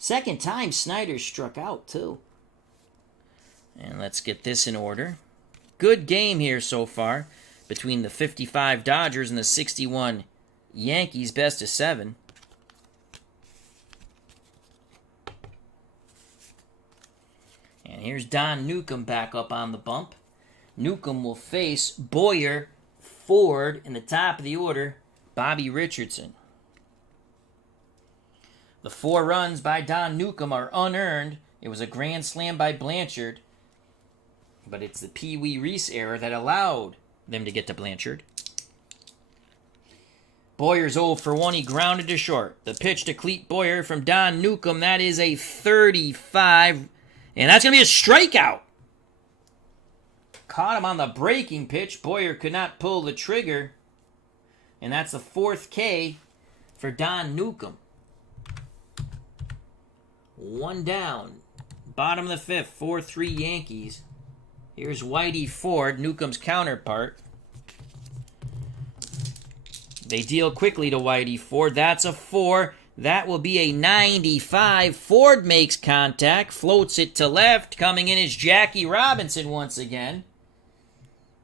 Second time Snider struck out, too. And let's get this in order. Good game here so far between the 55 Dodgers and the 61 Yankees, best of 7. And here's Don Newcombe back up on the bump. Newcombe will face Boyer, Ford, in the top of the order, Bobby Richardson. The 4 runs by Don Newcombe are unearned. It was a grand slam by Blanchard, but it's the Pee Wee Reese error that allowed them to get to Blanchard. Boyer's 0 for 1. He grounded to short. The pitch to Clete Boyer from Don Newcombe. That is a 35. And that's going to be a strikeout. Caught him on the breaking pitch. Boyer could not pull the trigger. And that's the 4th K for Don Newcombe. 1 down. Bottom of the 5th, 4-3 Yankees. Here's Whitey Ford, Newcombe's counterpart. They deal quickly to Whitey Ford. That's a 4. That will be a 95. Ford makes contact, floats it to left. Coming in is Jackie Robinson once again.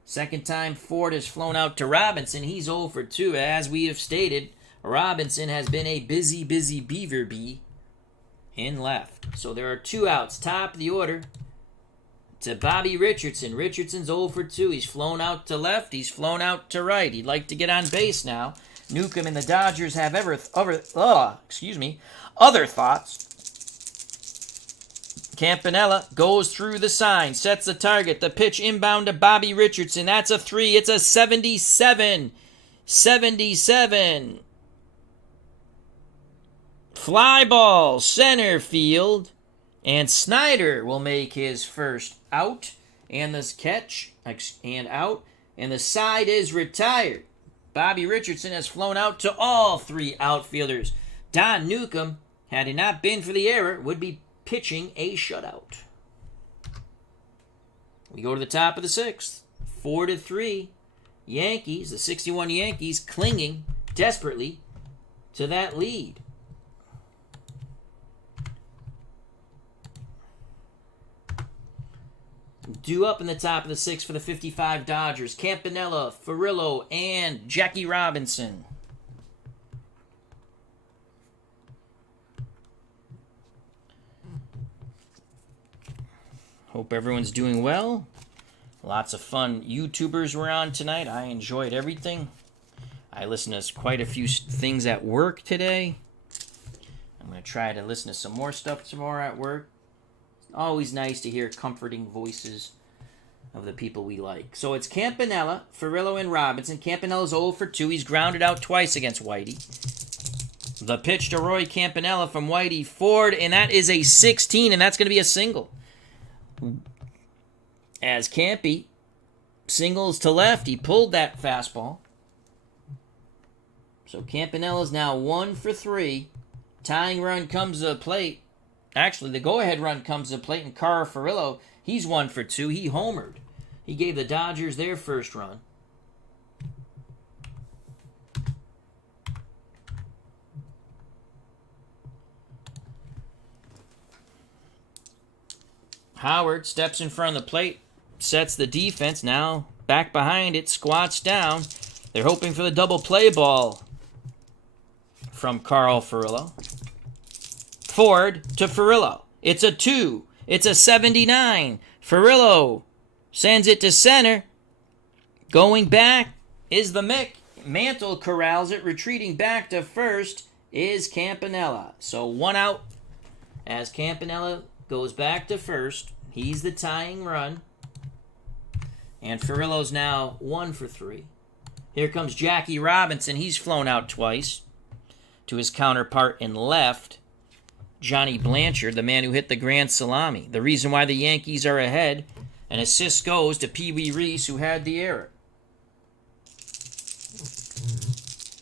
Second time Ford has flown out to Robinson. He's 0 for 2. As we have stated, Robinson has been a busy Beaver Bee in left. So there are 2 outs. Top of the order to Bobby Richardson. Richardson's 0 for 2. He's flown out to left. He's flown out to right. He'd like to get on base now. Newcombe and the Dodgers have other thoughts. Campanella goes through the sign, sets the target. The pitch inbound to Bobby Richardson. That's a 3. It's a 77. 77. Fly ball, center field. And Snider will make his first out. And this catch, and out. And the side is retired. Bobby Richardson has flown out to all 3 outfielders. Don Newcombe, had it not been for the error, would be pitching a shutout. We go to the top of the 6th. 4-3. Yankees, the 61 Yankees, clinging desperately to that lead. Due up in the top of the 6 for the 55 Dodgers. Campanella, Furillo, and Jackie Robinson. Hope everyone's doing well. Lots of fun YouTubers were on tonight. I enjoyed everything. I listened to quite a few things at work today. I'm going to try to listen to some more stuff tomorrow at work. It's always nice to hear comforting voices of the people we like. So it's Campanella, Furillo, and Robinson. Campanella's 0 for 2. He's grounded out twice against Whitey. The pitch to Roy Campanella from Whitey Ford, and that is a 16, and that's going to be a single. As Campy singles to left, he pulled that fastball. So Campanella's now 1 for 3. Tying run comes to the plate. Actually, the go-ahead run comes to the plate, and Carl Furillo, he's 1 for 2. He homered. He gave the Dodgers their first run. Howard steps in front of the plate, sets the defense. Now back behind it, squats down. They're hoping for the double play ball from Carl Furillo. Ford to Furillo. It's a 2. It's a 79. Furillo sends it to center. Going back is the Mick. Mantle corrals it. Retreating back to first is Campanella. So 1 out as Campanella goes back to first. He's the tying run. And Furillo's now 1 for 3. Here comes Jackie Robinson. He's flown out twice to his counterpart in left, Johnny Blanchard, the man who hit the grand salami. The reason why the Yankees are ahead. An assist goes to Pee Wee Reese, who had the error.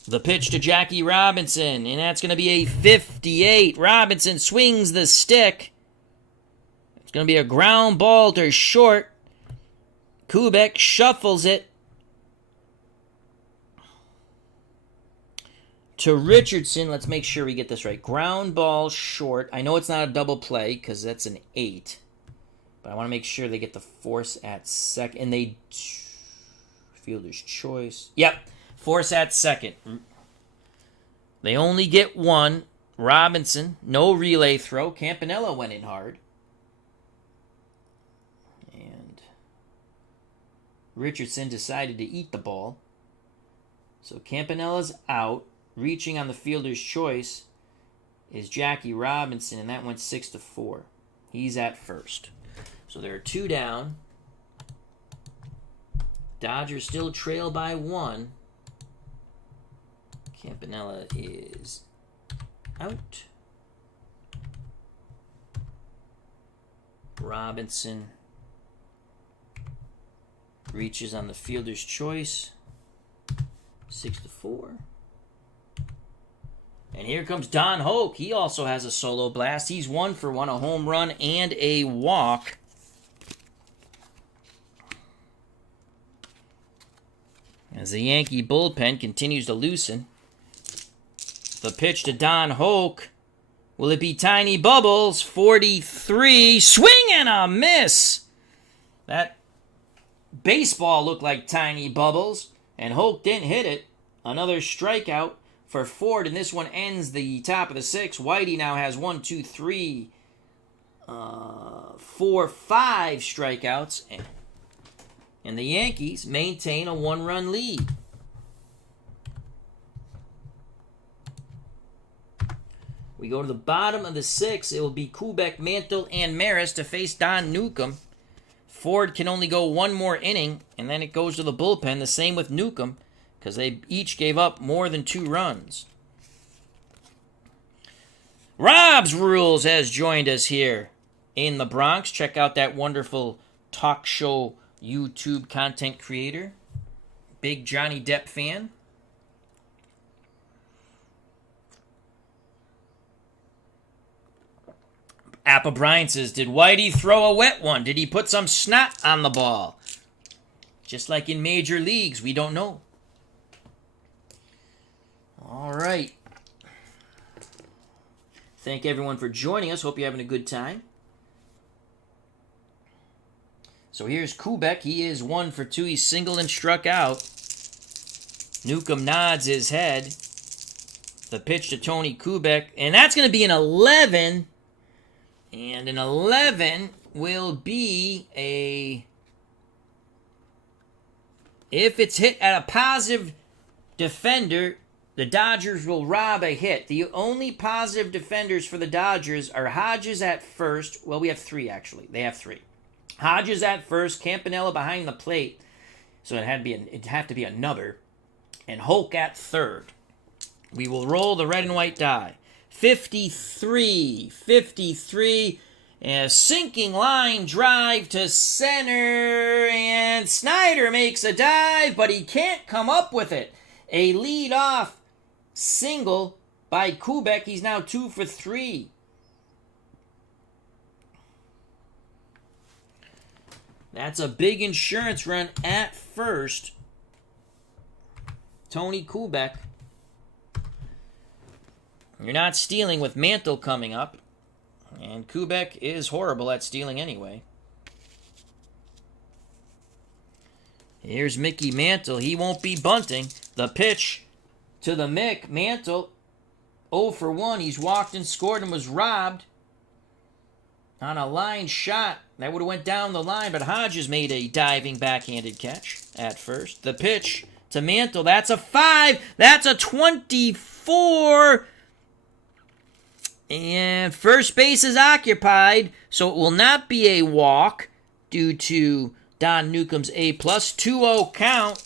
The pitch to Jackie Robinson, and that's going to be a 58. Robinson swings the stick. It's going to be a ground ball to short. Kubek shuffles it to Richardson. Let's make sure we get this right. Ground ball short. I know it's not a double play because that's an 8. But I want to make sure they get the force at second. And they... Fielder's choice. Yep. Force at second. They only get 1. Robinson. No relay throw. Campanella went in hard. And Richardson decided to eat the ball. So Campanella's out. Reaching on the fielder's choice is Jackie Robinson. And that went 6-4. He's at first. So there are 2 down. Dodgers still trail by 1. Campanella is out. Robinson reaches on the fielder's choice. 6-4. And here comes Don Hoke. He also has a solo blast. He's 1 for 1, a home run and a walk. As the Yankee bullpen continues to loosen. The pitch to Don Hoke. Will it be Tiny Bubbles? 43. Swing and a miss. That baseball looked like Tiny Bubbles. And Hoke didn't hit it. Another strikeout for Ford. And this one ends the top of the 6. Whitey now has 4, 5 strikeouts. And the Yankees maintain a 1-run lead. We go to the bottom of the 6. It will be Kubek, Mantle, and Maris to face Don Newcombe. Ford can only go 1 more inning, and then it goes to the bullpen. The same with Newcombe, because they each gave up more than 2 runs. Rob's Rules has joined us here in the Bronx. Check out that wonderful talk show YouTube content creator. Big Johnny Depp fan. Apple Bryan says, did Whitey throw a wet one? Did he put some snot on the ball? Just like in major leagues, we don't know. All right. Thank everyone for joining us. Hope you're having a good time. So here's Kubek. He is 1 for 2. He's singled and struck out. Newcombe nods his head. The pitch to Tony Kubek. And that's going to be an 11. And an 11 will be a... If it's hit at a positive defender, the Dodgers will rob a hit. The only positive defenders for the Dodgers are Hodges at first. Well, we have 3, actually. They have 3. Hodges at first, Campanella behind the plate. So it'd have to be another. And Hulk at third. We will roll the red and white die. 53. 53. And a sinking line drive to center. And Snyder makes a dive, but he can't come up with it. A lead-off single by Kubek. He's now 2 for 3. That's a big insurance run at first. Tony Kubek. You're not stealing with Mantle coming up. And Kubek is horrible at stealing anyway. Here's Mickey Mantle. He won't be bunting. The pitch to the Mick. Mantle 0 for 1. He's walked and scored and was robbed on a line shot. That would have went down the line, but Hodges made a diving backhanded catch at first. The pitch to Mantle. That's a 5. That's a 24. And first base is occupied, so it will not be a walk due to Don Newcombe's A+. 2-0 count.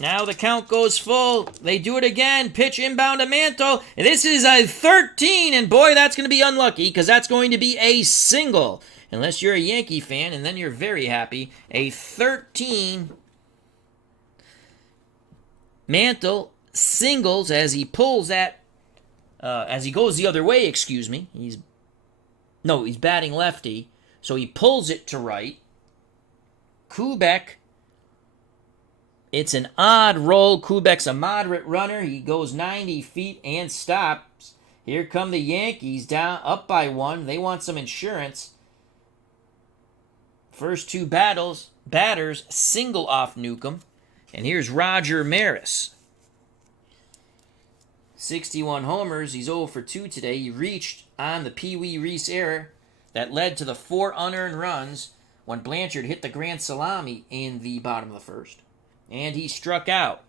Now the count goes full. They do it again. Pitch inbound to Mantle. And this is a 13, and boy, that's going to be unlucky because that's going to be a single. Unless you're a Yankee fan, and then you're very happy. A 13. Mantle singles as he pulls that. As he goes the other way, excuse me. He's batting lefty. So he pulls it to right. Kubek. It's an odd roll. Kubek's a moderate runner. He goes 90 feet and stops. Here come the Yankees down up by 1. They want some insurance. First 2 batters single off Newcombe. And here's Roger Maris. 61 homers. He's 0 for 2 today. He reached on the Pee Wee Reese error that led to the 4 unearned runs when Blanchard hit the grand salami in the bottom of the first. And he struck out.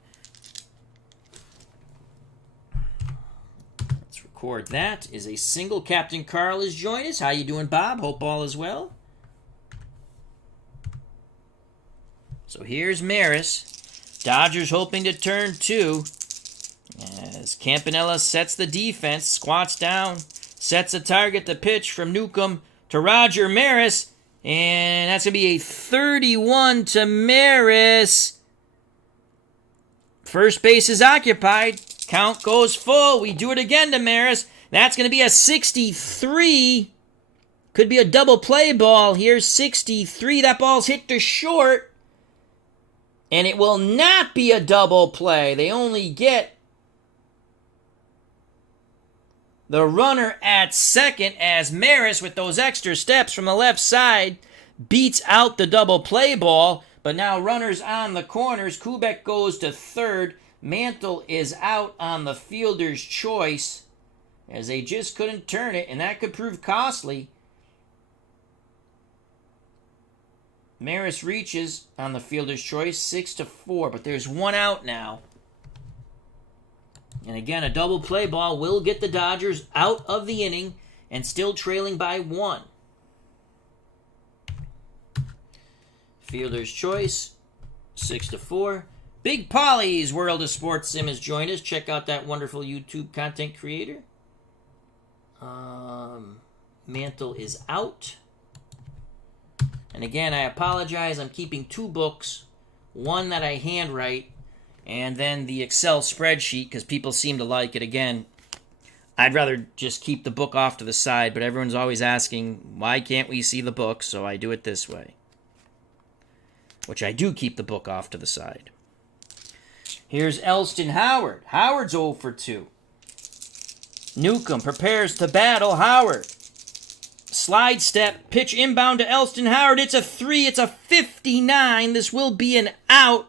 Let's record that. Is a single. Captain Carl has joined us. How you doing, Bob? Hope all is well. So here's Maris. Dodgers hoping to turn 2. As Campanella sets the defense, squats down, sets a target, the pitch from Newcombe to Roger Maris, and that's going to be a 31 to Maris. First base is occupied. Count goes full. We do it again to Maris. That's going to be a 63. Could be a double play ball here. 63. That ball's hit to short. And it will not be a double play. They only get the runner at second as Maris, with those extra steps from the left side, beats out the double play ball. But now runners on the corners. Kubek goes to third. Mantle is out on the fielder's choice as they just couldn't turn it, and that could prove costly. Maris reaches on the fielder's choice, 6-4, but there's 1 out now. And again, a double play ball will get the Dodgers out of the inning and still trailing by 1. Fielder's choice, 6-4. Big Polly's World of Sports Sim has joined us. Check out that wonderful YouTube content creator. Mantle is out. And again, I apologize. I'm keeping 2 books. One that I handwrite, and then the Excel spreadsheet, because people seem to like it. Again, I'd rather just keep the book off to the side, but everyone's always asking, why can't we see the book? So I do it this way, which I do keep the book off to the side. Here's Elston Howard. Howard's 0 for 2. Newcombe prepares to battle Howard. Slide step, pitch inbound to Elston Howard. It's a 3. It's a 59. This will be an out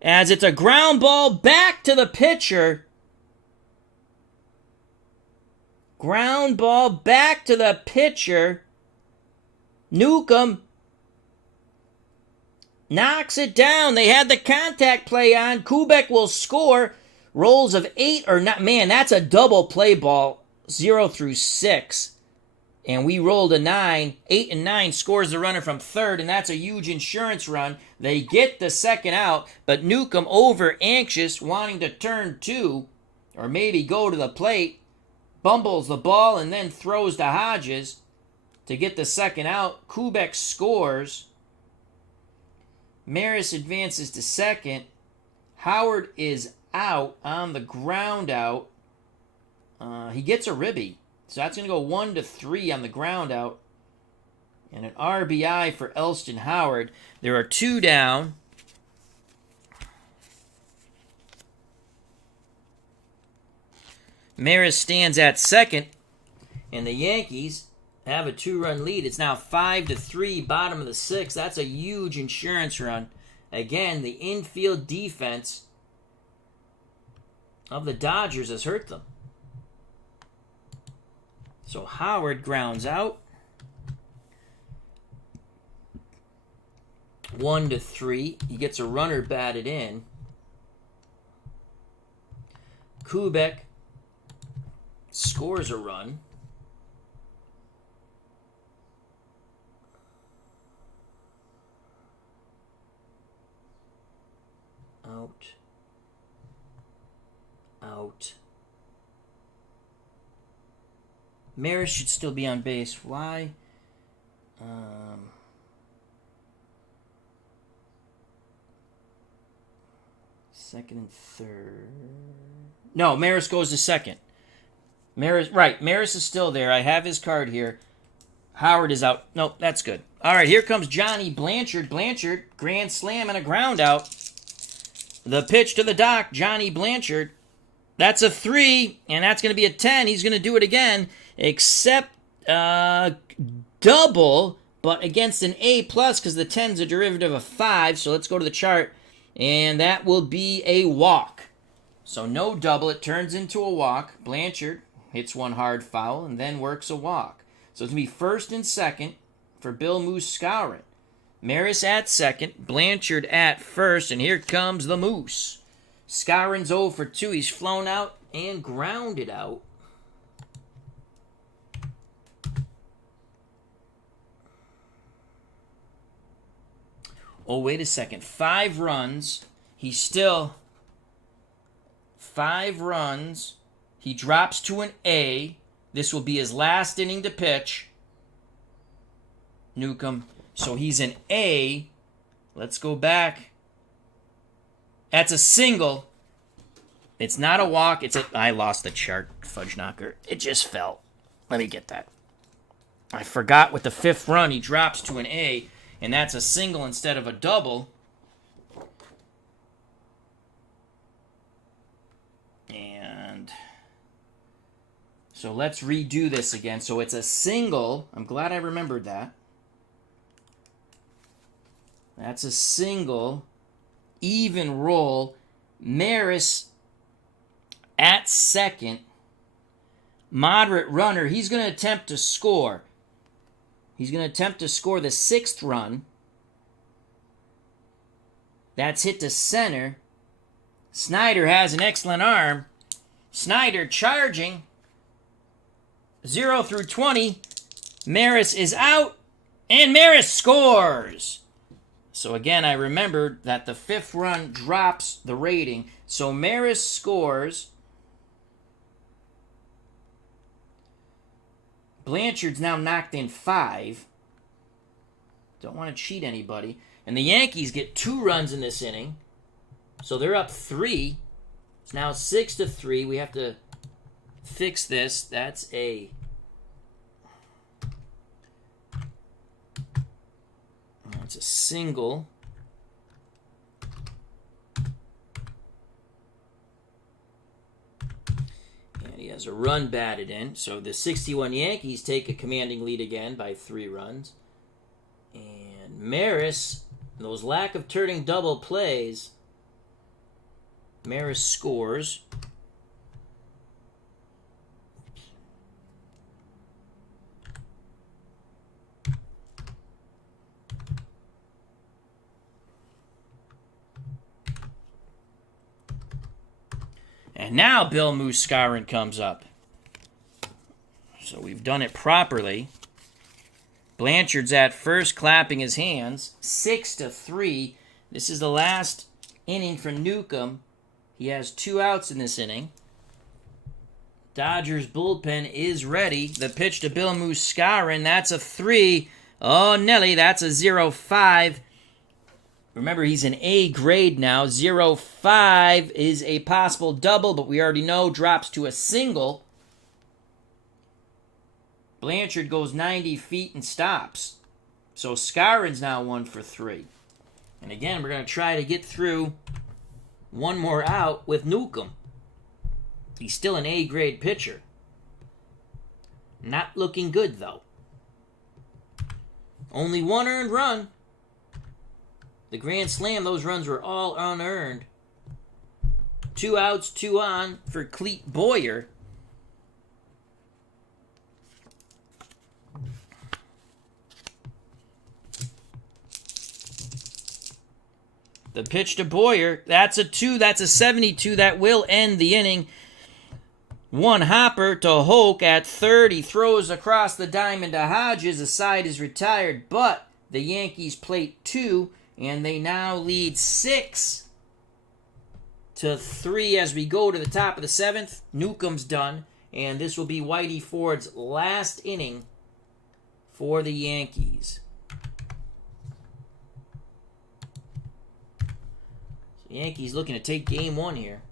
as it's a ground ball back to the pitcher. Ground ball back to the pitcher. Newcombe knocks it down. They had the contact play on. Kubek will score. Rolls of 8 or not. Man, that's a double play ball. 0 through 6. And we rolled a 9. 8 and 9 scores the runner from third, and that's a huge insurance run. They get the second out, but Newcombe over anxious, wanting to turn 2, or maybe go to the plate, bumbles the ball and then throws to Hodges to get the second out. Kubek scores. Maris advances to second. Howard is out on the ground out. He gets a ribby. So that's going to go 1-3 on the ground out. And an RBI for Elston Howard. There are 2 down. Maris stands at second. And the Yankees have a 2-run lead. It's now 5-3, bottom of the 6th. That's a huge insurance run. Again, the infield defense of the Dodgers has hurt them. So Howard grounds out. 1-3. He gets a runner batted in. Kubek scores a run. Out. Maris should still be on base. Why? Second and third. No, Maris goes to second. Maris is still there. I have his card here. Howard is out. Nope, that's good. All right, here comes Johnny Blanchard. Blanchard, grand slam and a ground out. The pitch to the dock, Johnny Blanchard. That's a 3, and that's going to be a 10. He's going to do it again, except double, but against an A+, because the 10's a derivative of 5. So let's go to the chart, and that will be a walk. So no double. It turns into a walk. Blanchard hits one hard foul and then works a walk. So it's going to be first and second for Bill Moose Skowron. Maris at second, Blanchard at first, and here comes the Moose. Skowron's 0 for 2. He's flown out and grounded out. Oh, wait a second. 5 runs. He's still 5 runs. He drops to an A. This will be his last inning to pitch. Newcombe. So he's an A. Let's go back. That's a single. It's not a walk. I lost the chart, fudge knocker. It just fell. Let me get that. I forgot with the 5th run, he drops to an A, and that's a single instead of a double. And so let's redo this again. So it's a single. I'm glad I remembered that. That's a single. Even roll. Maris at second. Moderate runner. He's going to attempt to score. He's going to attempt to score the 6th run. That's hit to center. Snyder has an excellent arm. Snyder charging. 0 through 20. Maris is out. And Maris scores. So again, I remembered that the 5th run drops the rating. So Maris scores. Blanchard's now knocked in 5. Don't want to cheat anybody. And the Yankees get 2 runs in this inning. So they're up 3. It's now 6-3. We have to fix this. That's a... It's a single. And And he has a run batted in. So the 61 Yankees take a commanding lead again by 3 runs. And Maris, those lack of turning double plays, Maris scores. And now Bill Muscarin comes up. So we've done it properly. Blanchard's at first, clapping his hands. 6-3. This is the last inning for Newcombe. He has 2 outs in this inning. Dodgers bullpen is ready. The pitch to Bill Muscarin. That's a 3. Oh, Nelly, that's a 0-5. Remember, he's an A grade now. 0-5 is a possible double, but we already know drops to a single. Blanchard goes 90 feet and stops. So Scarin's now 1 for 3. And again, we're going to try to get through one more out with Newcombe. He's still an A grade pitcher. Not looking good, though. Only 1 earned run. The Grand Slam, those runs were all unearned. 2 outs, 2 on for Clete Boyer. The pitch to Boyer, that's a 2, that's a 72. That will end the inning. 1 hopper to Hoke at third. He throws across the diamond to Hodges. The side is retired, but the Yankees plate 2. And they now lead 6-3 as we go to the top of the 7th. Newcombe's done. And this will be Whitey Ford's last inning for the Yankees. So Yankees looking to take game 1 here.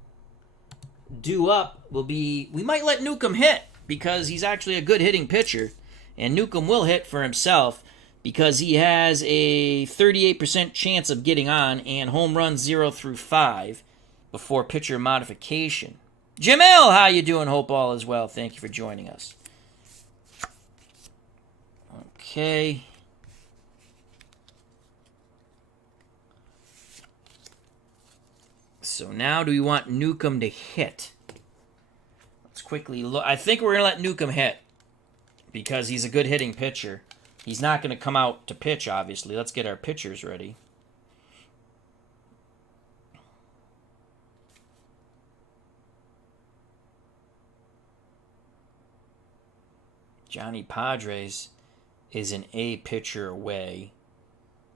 Due up will be... We might let Newcombe hit because he's actually a good hitting pitcher. And Newcombe will hit for himself, because he has a 38% chance of getting on and home runs 0 through 5 before pitcher modification. Jim L., how you doing? Hope all is well. Thank you for joining us. Okay. So now do we want Newcombe to hit? Let's quickly look. I think we're going to let Newcombe hit because he's a good hitting pitcher. He's not going to come out to pitch, obviously. Let's get our pitchers ready. Johnny Padres is an A pitcher away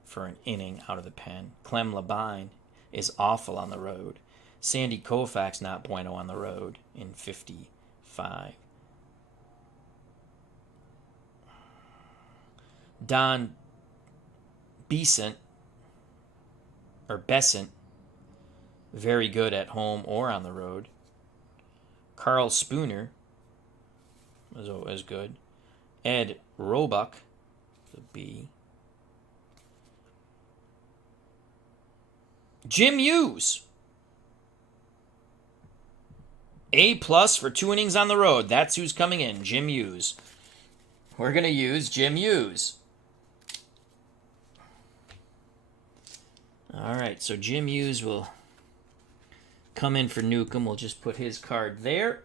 for an inning out of the pen. Clem Labine is awful on the road. Sandy Koufax not bueno on the road in 55. Don Besant, very good at home or on the road. Carl Spooner is always good. Ed Roebuck, the B. Jim Hughes, A+ for 2 innings on the road. That's who's coming in, Jim Hughes. We're going to use Jim Hughes. All right, so Jim Hughes will come in for Newcombe. We'll just put his card there.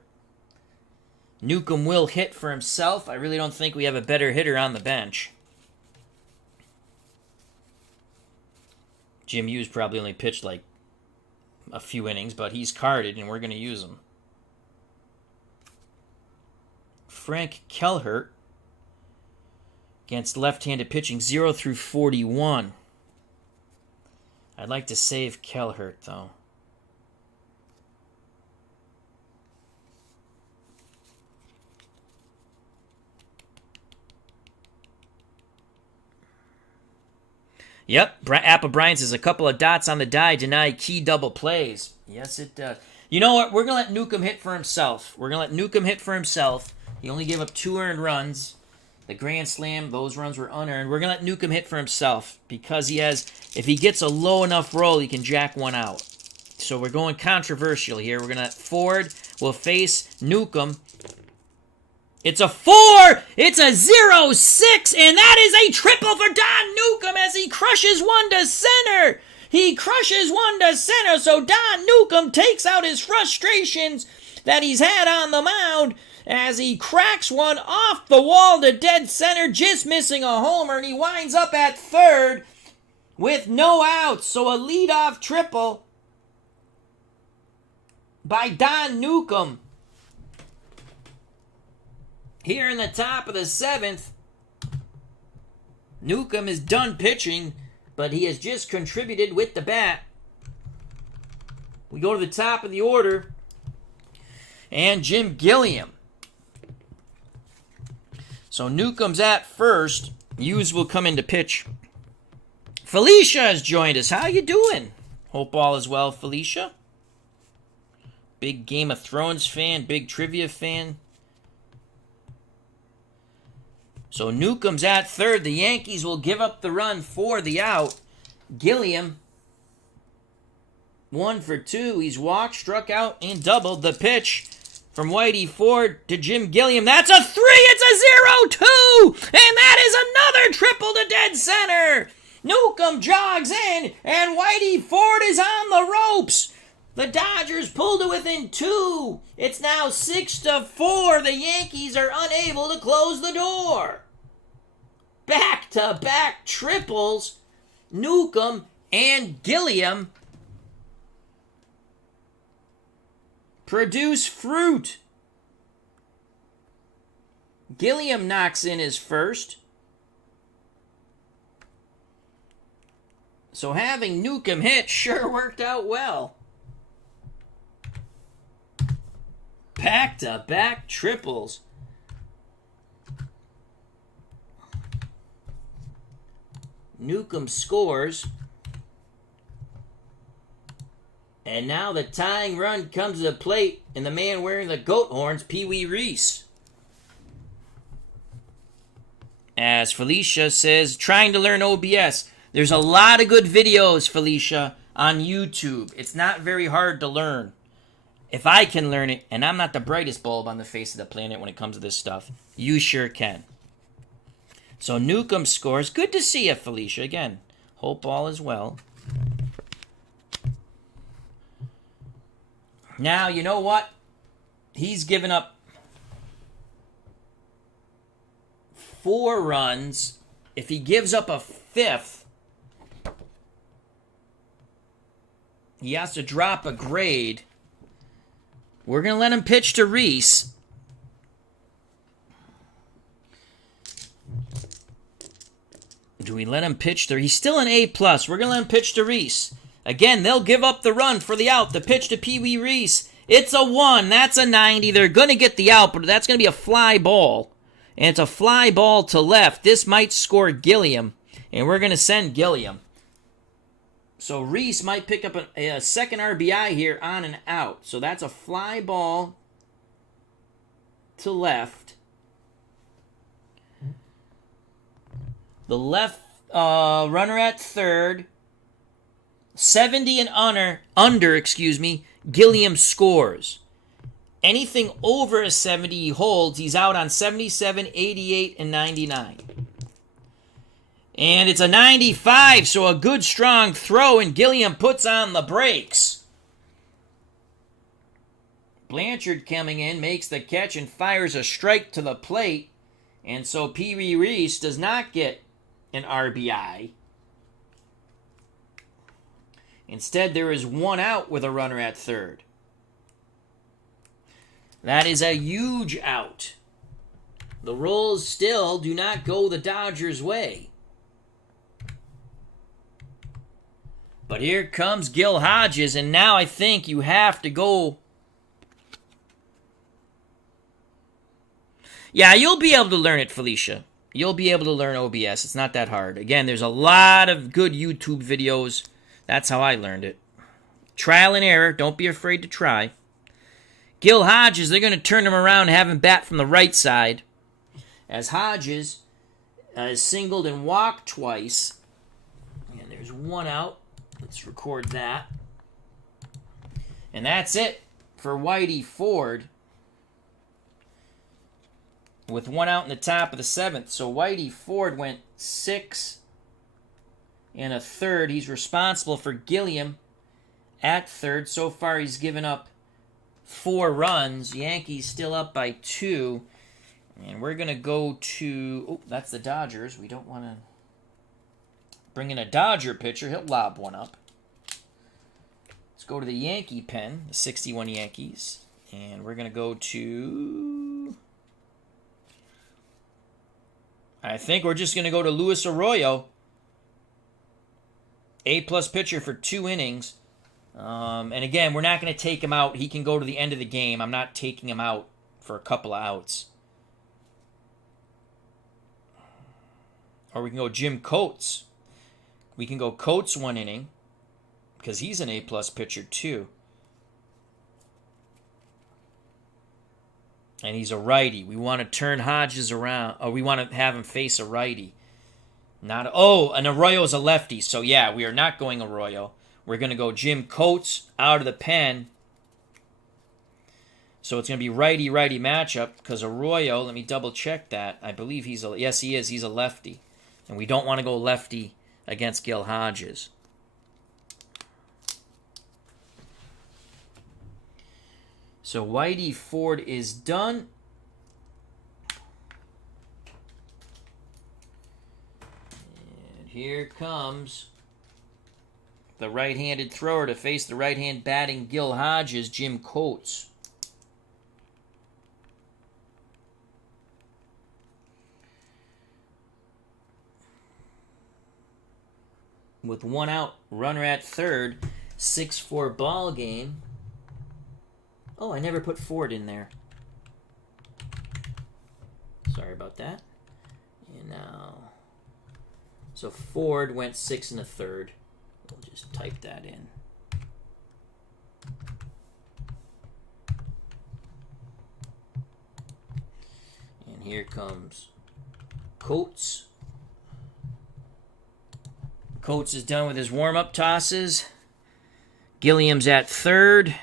Newcombe will hit for himself. I really don't think we have a better hitter on the bench. Jim Hughes probably only pitched like a few innings, but he's carded, and we're going to use him. Frank Kelhert against left-handed pitching, 0 through 41. I'd like to save Kelhert, though. Yep, Apple Bryant says a couple of dots on the die deny key double plays. Yes, it does. You know what? We're going to let Newcombe hit for himself. He only gave up 2 earned runs. The Grand Slam, those runs were unearned. We're going to let Newcombe hit for himself because he has, if he gets a low enough roll, he can jack one out. So we're going controversial here. We're going to let Ford, will face Newcombe. It's a 4. It's a 0-6. And that is a triple for Don Newcombe as he crushes one to center. He crushes one to center. So Don Newcombe takes out his frustrations that he's had on the mound as he cracks one off the wall to dead center, just missing a homer. And he winds up at third with no outs. So a leadoff triple by Don Newcombe. Here in the top of the 7th, Newcombe is done pitching, but he has just contributed with the bat. We go to the top of the order, and Jim Gilliam. So Newcombe's at first. Hughes will come in to pitch. Felicia has joined us. How you doing? Hope all is well, Felicia. Big Game of Thrones fan, big trivia fan. So Newcombe's at third. The Yankees will give up the run for the out. Gilliam, 1 for 2. He's walked, struck out, and doubled. The pitch from Whitey Ford to Jim Gilliam. That's a 3. It's a 0-2. And that is another triple to dead center. Newcombe jogs in, and Whitey Ford is on the ropes. The Dodgers pulled it within 2. It's now 6-4. The Yankees are unable to close the door. Back-to-back triples. Newcombe and Gilliam produce fruit. Gilliam knocks in his first. So having Newcombe hit sure worked out well. Back-to-back triples. Newcombe scores. And now the tying run comes to the plate, and the man wearing the goat horns, Pee Wee Reese. As Felicia says, trying to learn OBS. There's a lot of good videos, Felicia, on YouTube. It's not very hard to learn. If I can learn it, and I'm not the brightest bulb on the face of the planet when it comes to this stuff, you sure can. So Newcombe scores. Good to see you, Felicia. Again, hope all is well. Now, you know what? He's given up 4 runs. If he gives up a 5th, he has to drop a grade. We're going to let him pitch to Reese. Do we let him pitch to... He's still an A+. We're going to let him pitch to Reese. Again, they'll give up the run for the out. The pitch to Pee Wee Reese. It's a 1. That's a 90. They're going to get the out, but that's going to be a fly ball. And it's a fly ball to left. This might score Gilliam. And we're going to send Gilliam. So Reese might pick up a second RBI here on an out. So that's a fly ball to left. The left runner at third. 70 and under, Gilliam scores. Anything over a 70 he holds. He's out on 77, 88, and 99. And it's a 95, so a good strong throw, and Gilliam puts on the brakes. Blanchard coming in, makes the catch, and fires a strike to the plate. And so Pee Wee Reese does not get an RBI. Instead, there is 1 out with a runner at third. That is a huge out. The rolls still do not go the Dodgers' way. But here comes Gil Hodges, and now I think you have to go. Yeah, you'll be able to learn it, Felicia. You'll be able to learn OBS. It's not that hard. Again, there's a lot of good YouTube videos. That's how I learned it. Trial and error. Don't be afraid to try. Gil Hodges, they're going to turn him around and have him bat from the right side. As Hodges is singled and walked twice. And there's 1 out. Let's record that. And that's it. for Whitey Ford with 1 out in the top of the 7th. So Whitey Ford went 6 1/3. He's responsible for Gilliam at third. So far he's given up 4 runs. Yankees still up by 2. And we're going to go to... Oh, that's the Dodgers. We don't want to bring in a Dodger pitcher. He'll lob one up. Let's go to the Yankee pen, the 61 Yankees. And we're going to go to... I think we're just going to go to Luis Arroyo. A-plus pitcher for 2 innings. And again, we're not going to take him out. He can go to the end of the game. I'm not taking him out for a couple of outs. Or we can go Jim Coates. We can go Coates 1 inning because he's an A-plus pitcher too. And he's a righty. We want to turn Hodges around, or we want to have him face a righty. And Arroyo's a lefty. So yeah, we are not going Arroyo. We're going to go Jim Coates out of the pen. So it's going to be righty-righty matchup because Arroyo, let me double check that. I believe yes, he is. He's a lefty. And we don't want to go lefty against Gil Hodges. So Whitey Ford is done. And here comes the right-handed thrower to face the right-hand batting Gil Hodges, Jim Coates. With 1 out, runner at third, 6-4 ball game. Oh, I never put Ford in there. Sorry about that. And now, so Ford went 6 1/3. We'll just type that in. And here comes Coates. Coates is done with his warm-up tosses. Gilliam's at third.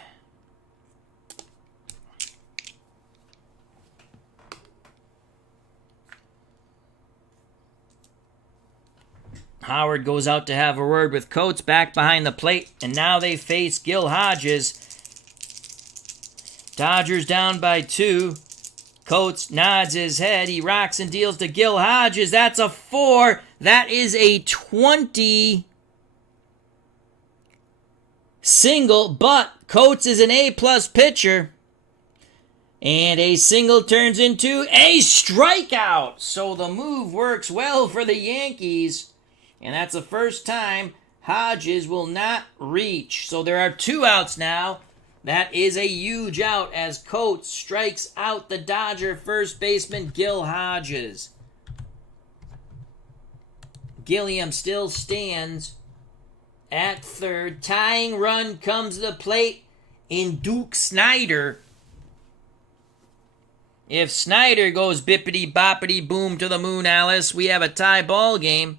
Howard goes out to have a word with Coates back behind the plate, and now they face Gil Hodges. Dodgers down by 2. Coates nods his head. He rocks and deals to Gil Hodges. That's a 4. That is a 20 single, but Coates is an A-plus pitcher. And a single turns into a strikeout. So the move works well for the Yankees. And that's the first time Hodges will not reach. So there are 2 outs now. That is a huge out as Coates strikes out the Dodger first baseman Gil Hodges. Gilliam still stands at third. Tying run comes to the plate in Duke Snider. If Snider goes bippity boppity boom to the moon, Alice, we have a tie ball game.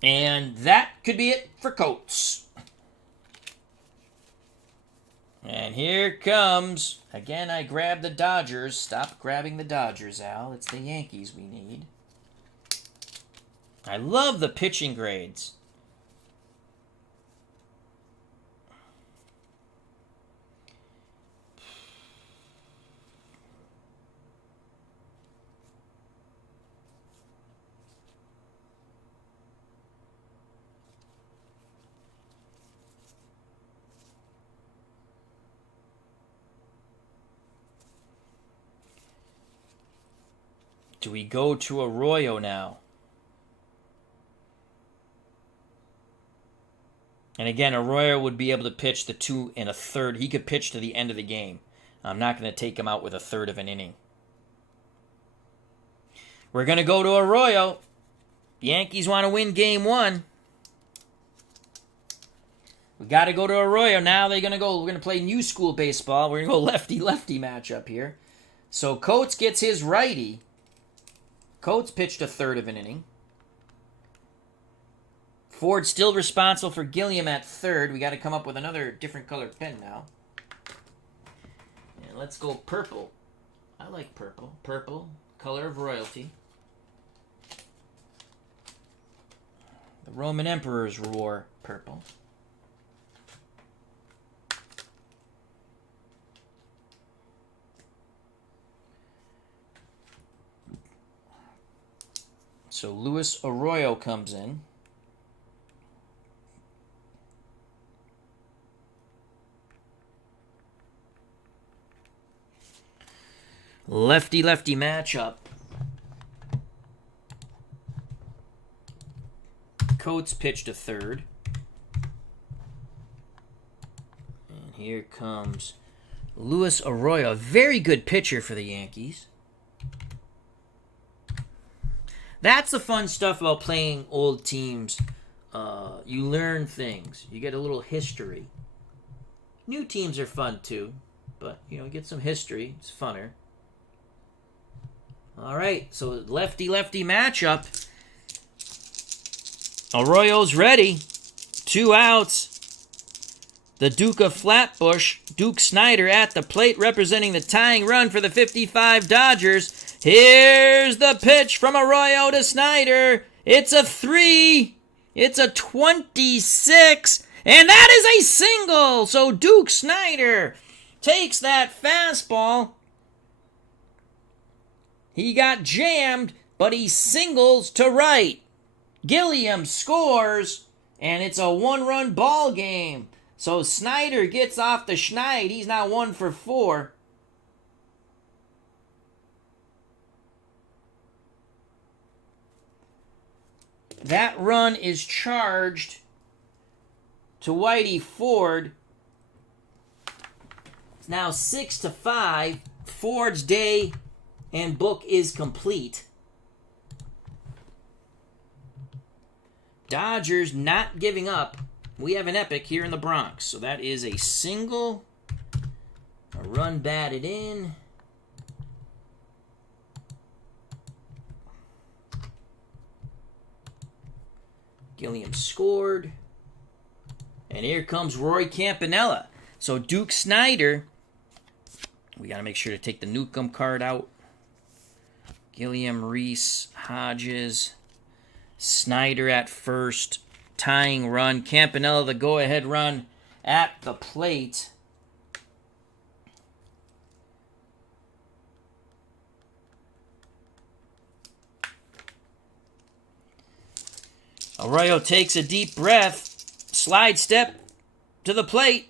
And that could be it for Coates. And here comes, again, I grabbed the Dodgers. Stop grabbing the Dodgers, Al. It's the Yankees we need. I love the pitching grades. Do we go to Arroyo now? And again, Arroyo would be able to pitch the 2 1/3. He could pitch to the end of the game. I'm not going to take him out with a third of an inning. We're going to go to Arroyo. Yankees want to win game 1. We got to go to Arroyo. Now they're going to go. We're going to play new school baseball. We're going to go lefty-lefty matchup here. So Coates gets his righty. Coates pitched a third of an inning. Ford still responsible for Gilliam at third. We got to come up with another different colored pen now. And let's go purple. I like purple. Purple, color of royalty. The Roman emperors wore purple. So Luis Arroyo comes in. Lefty-lefty matchup. Coates pitched to third. And here comes Luis Arroyo, a very good pitcher for the Yankees. That's the fun stuff about playing old teams. You learn things. You get a little history. New teams are fun too, but you get some history. It's funner. All right, so lefty-lefty matchup. Arroyo's ready. 2 outs. The Duke of Flatbush, Duke Snider at the plate representing the tying run for the 55 Dodgers. Here's the pitch from Arroyo to Snider. It's a 3. It's a 26. And that is a single. So Duke Snider takes that fastball. He got jammed, but he singles to right. Gilliam scores, and it's a 1-run ball game. So Snider gets off the schneid. He's now 1 for 4. That run is charged to Whitey Ford. It's now 6-5. Ford's day and book is complete. Dodgers not giving up. We have an epic here in the Bronx. So that is a single. A run batted in. Gilliam scored. And here comes Roy Campanella. So Duke Snider. We got to make sure to take the Newcombe card out. Gilliam, Reese, Hodges, Snider at first, tying run. Campanella the go-ahead run at the plate. Arroyo takes a deep breath, slide step to the plate.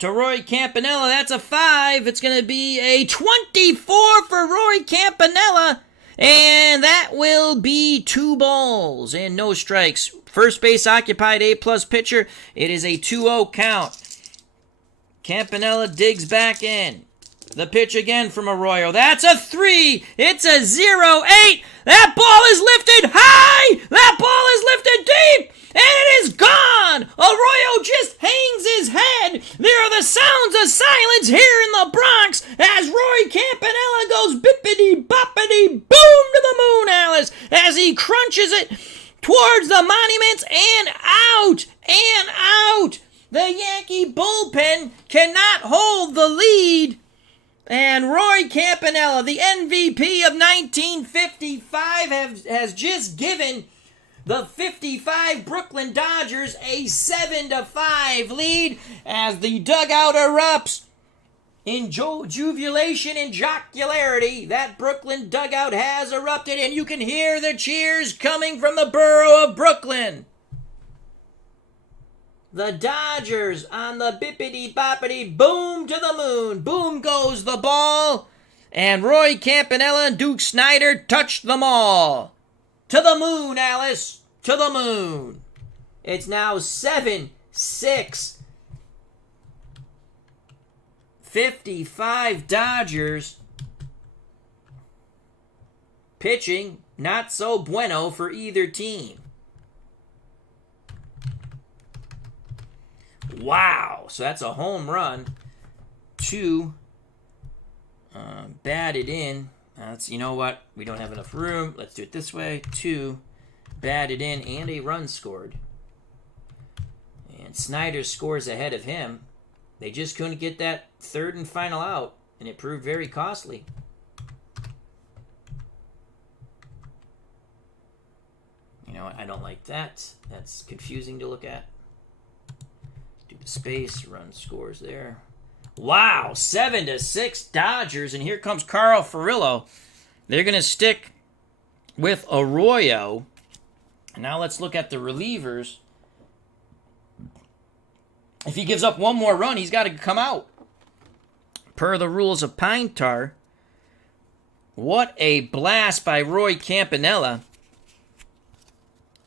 To Roy Campanella, that's a 5. It's going to be a 24 for Roy Campanella. And that will be 2 balls and no strikes. First base occupied, A-plus pitcher. It is a 2-0 count. Campanella digs back in. The pitch again from Arroyo. That's a 3. It's a 0-8. That ball is lifted high. That ball is lifted deep. And it is gone! Arroyo just hangs his head! There are the sounds of silence here in the Bronx as Roy Campanella goes bippity-boppity boom to the moon, Alice, as he crunches it towards the monuments and out! And out! The Yankee bullpen cannot hold the lead. And Roy Campanella, the MVP of 1955, has just given the 55 Brooklyn Dodgers a 7-5 lead as the dugout erupts in jubilation and jocularity. That Brooklyn dugout has erupted, and you can hear the cheers coming from the borough of Brooklyn. The Dodgers on the bippity-boppity boom to the moon. Boom goes the ball, and Roy Campanella and Duke Snider touched them all. To the moon, Alice. To the moon. It's now 7-6. 55 Dodgers. Pitching, not so bueno for either team. Wow. So that's a home run. 2 batted in. You know what? We don't have enough room. Let's do it this way. 2 batted in and a run scored. And Snyder scores ahead of him. They just couldn't get that third and final out, and it proved very costly. You know, I don't like that. That's confusing to look at. Do the space, run scores there. Wow, 7-6 Dodgers, and here comes Carl Furillo. They're going to stick with Arroyo. And now let's look at the relievers. If he gives up one more run, he's got to come out. Per the rules of Pine Tar. What a blast by Roy Campanella.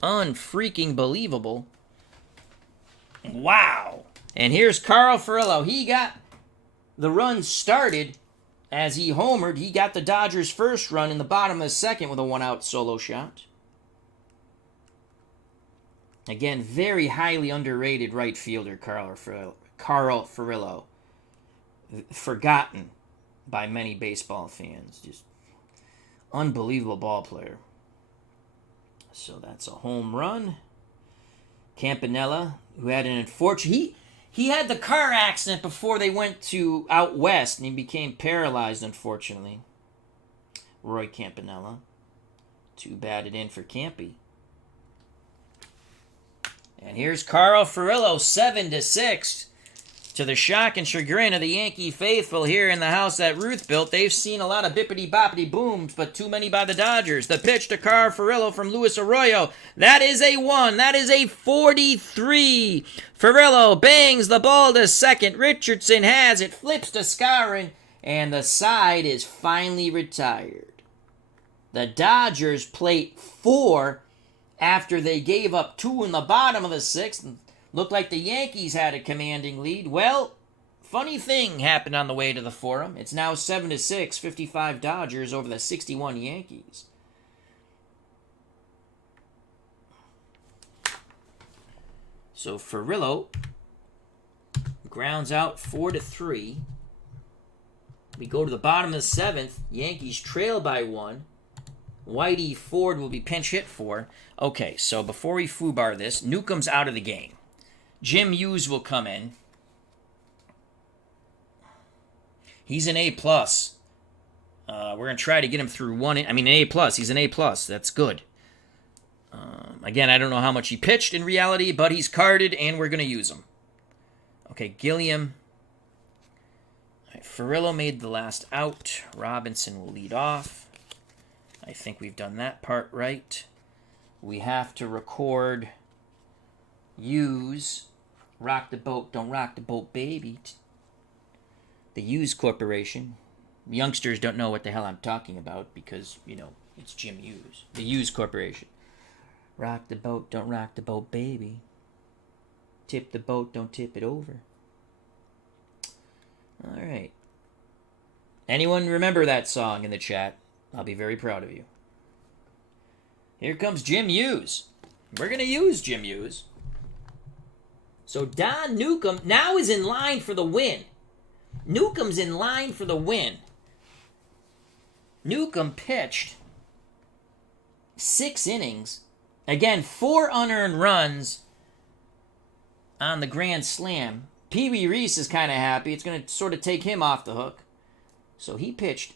Unfreaking believable. Wow. And here's Carl Furillo. He got the run started as he homered. He got the Dodgers' first run in the bottom of the second with a one-out solo shot. Again, very highly underrated right fielder, Carl Furillo. Forgotten by many baseball fans. Just unbelievable ball player. So that's a home run. Campanella, who had an unfortunate... He had the car accident before they went to out west, and he became paralyzed, unfortunately. Roy Campanella. Too bad it in for Campy. And here's Carl Furillo, 7-6. To the shock and chagrin of the Yankee faithful here in the house that Ruth built, they've seen a lot of bippity-boppity booms, but too many by the Dodgers. The pitch to Carl Furillo from Luis Arroyo. That is a 1. That is a 43. Furillo bangs the ball to second. Richardson has it, flips to Skowron, and the side is finally retired. The Dodgers plate 4 after they gave up 2 in the bottom of the 6th. Looked like the Yankees had a commanding lead. Well, funny thing happened on the way to the Forum. It's now 7-6, 55 Dodgers over the 61 Yankees. So Furillo grounds out 4-3. We go to the bottom of the 7th. Yankees trail by 1. Whitey Ford will be pinch hit for. Okay, so before we foobar this, Newcombe's out of the game. Jim Hughes will come in. He's an A+. We're going to try to get him through an A+. He's an A+. That's good. Again, I don't know how much he pitched in reality, but he's carded, and we're going to use him. Okay, Gilliam. All right, Furillo made the last out. Robinson will lead off. I think we've done that part right. We have to record Hughes. Rock the boat, don't rock the boat, baby. The Hughes Corporation. Youngsters don't know what the hell I'm talking about because, you know, it's Jim Hughes. The Hughes Corporation. Rock the boat, don't rock the boat, baby. Tip the boat, don't tip it over. All right. Anyone remember that song in the chat? I'll be very proud of you. Here comes Jim Hughes. We're going to use Jim Hughes. So Don Newcombe now is in line for the win. Newcombe's in line for the win. Newcombe pitched 6 innings. Again, 4 unearned runs on the Grand Slam. Pee Wee Reese is kind of happy. It's going to sort of take him off the hook. So he pitched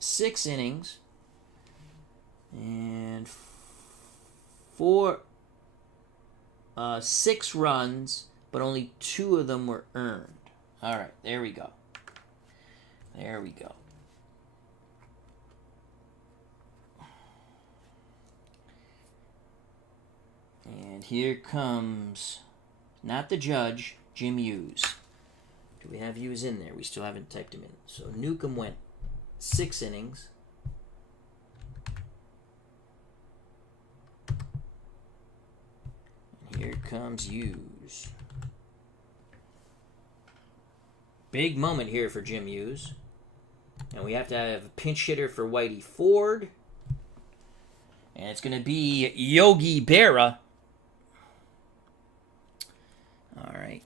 6 innings. And 6 runs, but only 2 of them were earned. All right, there we go. There we go. And here comes, not the judge, Jim Hughes. Do we have Hughes in there? We still haven't typed him in. So Newcombe went 6 innings. Here comes Hughes. Big moment here for Jim Hughes. And we have to have a pinch hitter for Whitey Ford. And it's going to be Yogi Berra. All right.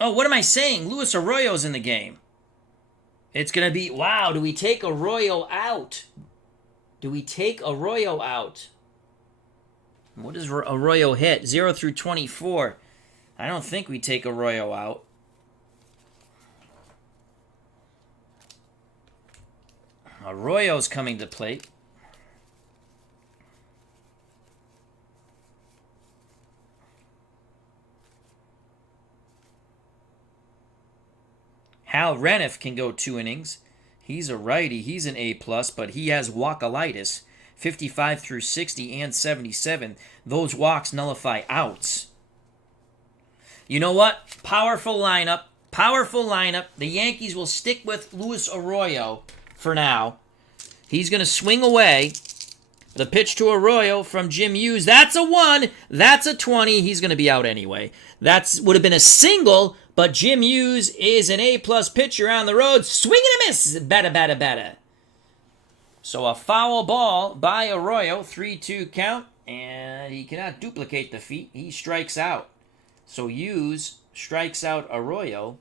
Oh, what am I saying? Luis Arroyo's in the game. It's going to be, wow, do we take Arroyo out? Do we take Arroyo out? What does Arroyo hit? 0 through 24. I don't think we take Arroyo out. Arroyo's coming to plate. Hal Reniff can go 2 innings. He's a righty. He's an A+, but he has walkalitis. 55 through 60 and 77. Those walks nullify outs. You know what? Powerful lineup. Powerful lineup. The Yankees will stick with Luis Arroyo for now. He's going to swing away. The pitch to Arroyo from Jim Hughes. That's a 1. That's a 20. He's going to be out anyway. That would have been a single, but Jim Hughes is an A+ pitcher on the road. Swing and a miss. Batta, batta, batta. So a foul ball by Arroyo. 3-2 count. And he cannot duplicate the feat. He strikes out. So Hughes strikes out Arroyo.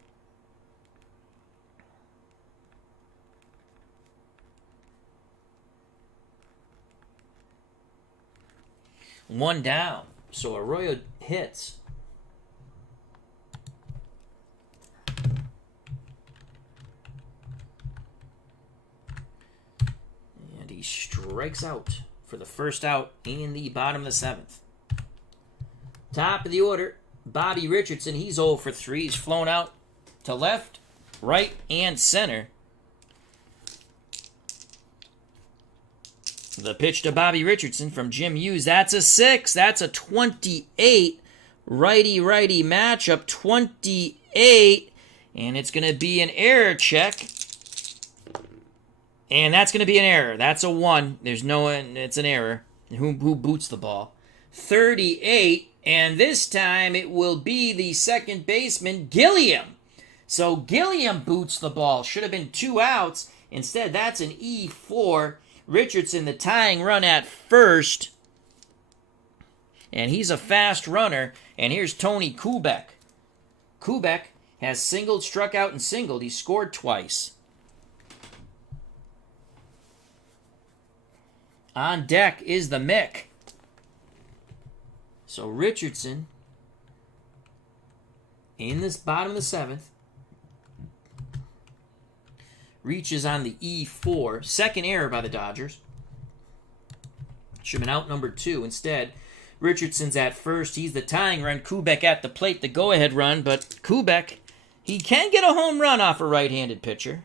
One down. So Arroyo hits. And he strikes out for the first out in the bottom of the 7th. Top of the order, Bobby Richardson. He's 0 for 3. He's flown out to left, right, and center. The pitch to Bobby Richardson from Jim Hughes. That's a 6. That's a 28. Righty-righty matchup. 28. And it's going to be an error check. And that's going to be an error. That's a 1. There's no... It's an error. Who boots the ball? 38. And this time it will be the second baseman, Gilliam. So Gilliam boots the ball. Should have been 2 outs. Instead, that's an E4. Richardson, the tying run at first. And he's a fast runner. And here's Tony Kubek. Kubek has singled, struck out, and singled. He scored twice. On deck is the Mick. So Richardson, in this bottom of the 7th, reaches on the E4. Second error by the Dodgers. Should have been out number 2. Instead, Richardson's at first. He's the tying run. Kubek at the plate, the go-ahead run. But Kubek, he can get a home run off a right-handed pitcher.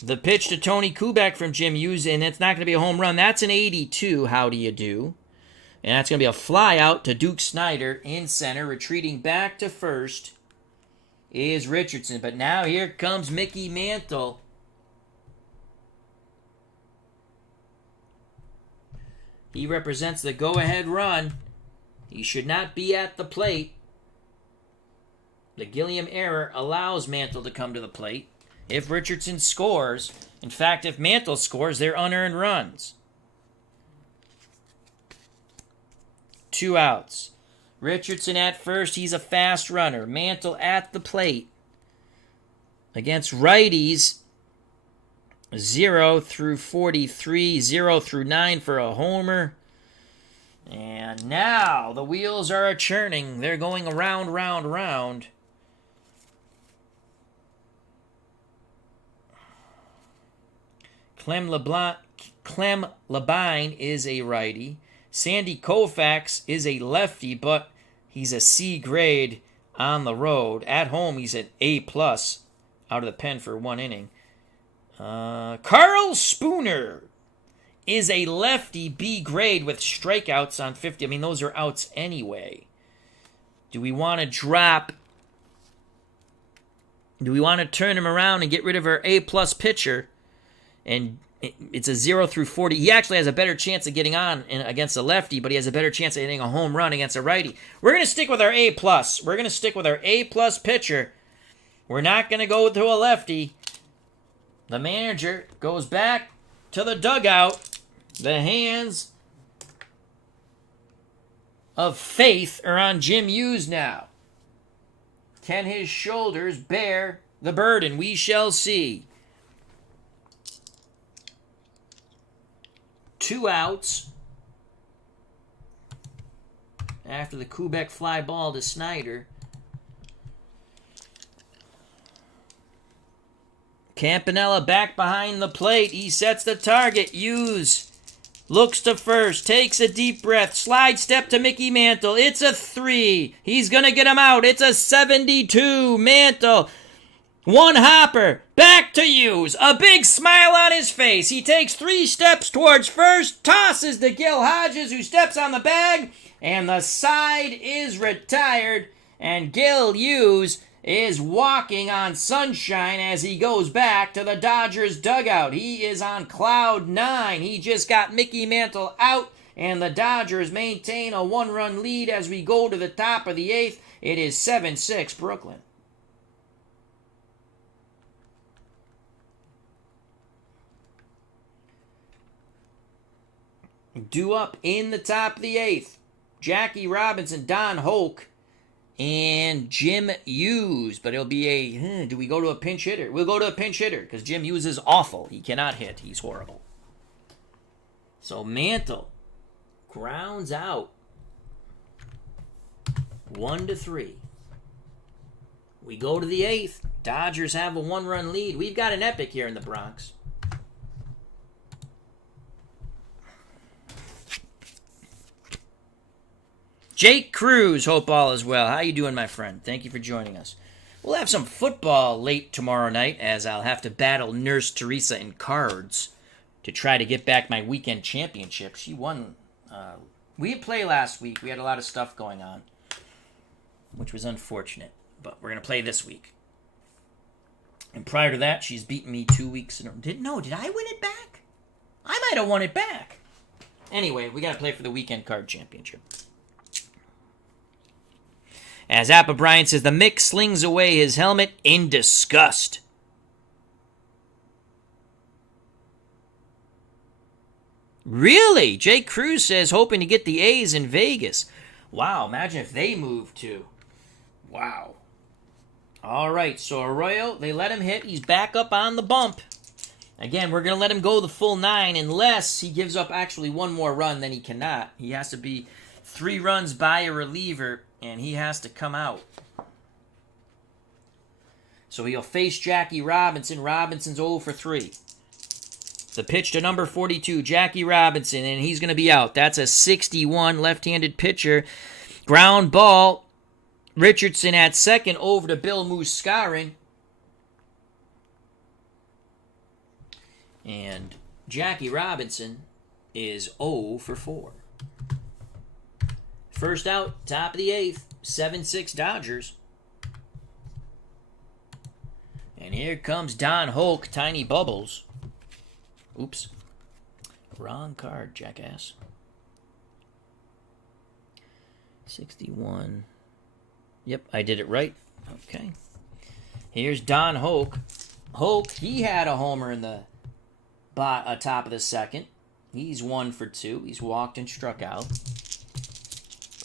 The pitch to Tony Kubek from Jim Hughes, and it's not going to be a home run. That's an 82. How do you do? And that's going to be a fly out to Duke Snyder in center. Retreating back to first is Richardson. But now here comes Mickey Mantle. He represents the go-ahead run. He should not be at the plate. The Gilliam error allows Mantle to come to the plate. If Richardson scores, in fact, if Mantle scores, they're unearned runs. 2 outs. Richardson at first, he's a fast runner. Mantle at the plate. Against righties, 0 through 43, 0 through 9 for a homer. And now the wheels are churning. They're going around, round, round. Clem Labine is a righty. Sandy Koufax is a lefty, but he's a C grade on the road. At home, he's an A+ out of the pen for 1 inning. Carl Spooner is a lefty B grade with strikeouts on 50. I mean, those are outs anyway. Do we want to drop? Do we want to turn him around and get rid of our A+ pitcher? And it's a 0 through 40. He actually has a better chance of getting on against a lefty, but he has a better chance of hitting a home run against a righty. We're going to stick with our A+. We're going to stick with our A+ pitcher. We're not going to go to a lefty. The manager goes back to the dugout. The hands of faith are on Jim Hughes now. Can his shoulders bear the burden? We shall see. 2 outs after the Kubek fly ball to Snyder. Campanella back behind the plate. He sets the target. Hughes looks to first, takes a deep breath, slide step to Mickey Mantle. It's a 3. He's going to get him out. It's a 72. Mantle. 1 hopper. Back to Hughes. A big smile on his face. He takes 3 steps towards first, tosses to Gil Hodges, who steps on the bag, and the side is retired. And Gil Hughes is walking on sunshine as he goes back to the Dodgers dugout. He is on cloud 9. He just got Mickey Mantle out, and the Dodgers maintain a 1-run lead as we go to the top of the 8th. It is 7-6 Brooklyn. Due up in the top of the 8th, Jackie Robinson, Don Hoke, and Jim Hughes. But it'll be a, do we go to a pinch hitter? We'll go to a pinch hitter because Jim Hughes is awful. He cannot hit. He's horrible. So Mantle grounds out 1-3. We go to the 8th. Dodgers have a 1-run lead. We've got an epic here in the Bronx. Jake Cruz, hope all is well. How you doing, my friend? Thank you for joining us. We'll have some football late tomorrow night, as I'll have to battle Nurse Teresa in cards to try to get back my weekend championship. She won. We didn't play last week. We had a lot of stuff going on, which was unfortunate. But we're going to play this week. And prior to that, she's beaten me 2 weeks in a row. Did I win it back? I might have won it back. Anyway, we got to play for the weekend card championship. As Appa Bryan says, the Mick slings away his helmet in disgust. Really? Jake Cruz says, hoping to get the A's in Vegas. Wow, imagine if they moved to. Wow. All right, so Arroyo, they let him hit. He's back up on the bump. Again, we're going to let him go the full 9 unless he gives up actually 1 more run, then he cannot. He has to be 3 runs by a reliever, and he has to come out. So he'll face Jackie Robinson. Robinson's 0 for 3. The pitch to number 42, Jackie Robinson, and he's going to be out. That's a 61 left-handed pitcher. Ground ball. Richardson at second over to Bill Muscarin. And Jackie Robinson is 0 for 4. First out, top of the 8th, 7-6 Dodgers. And here comes Don Hoke, Tiny Bubbles. Oops. Wrong card, jackass. 61. Yep, I did it right. Okay. Here's Don Hoke. Hoke, he had a homer in the top of the 2nd. He's 1 for 2. He's walked and struck out.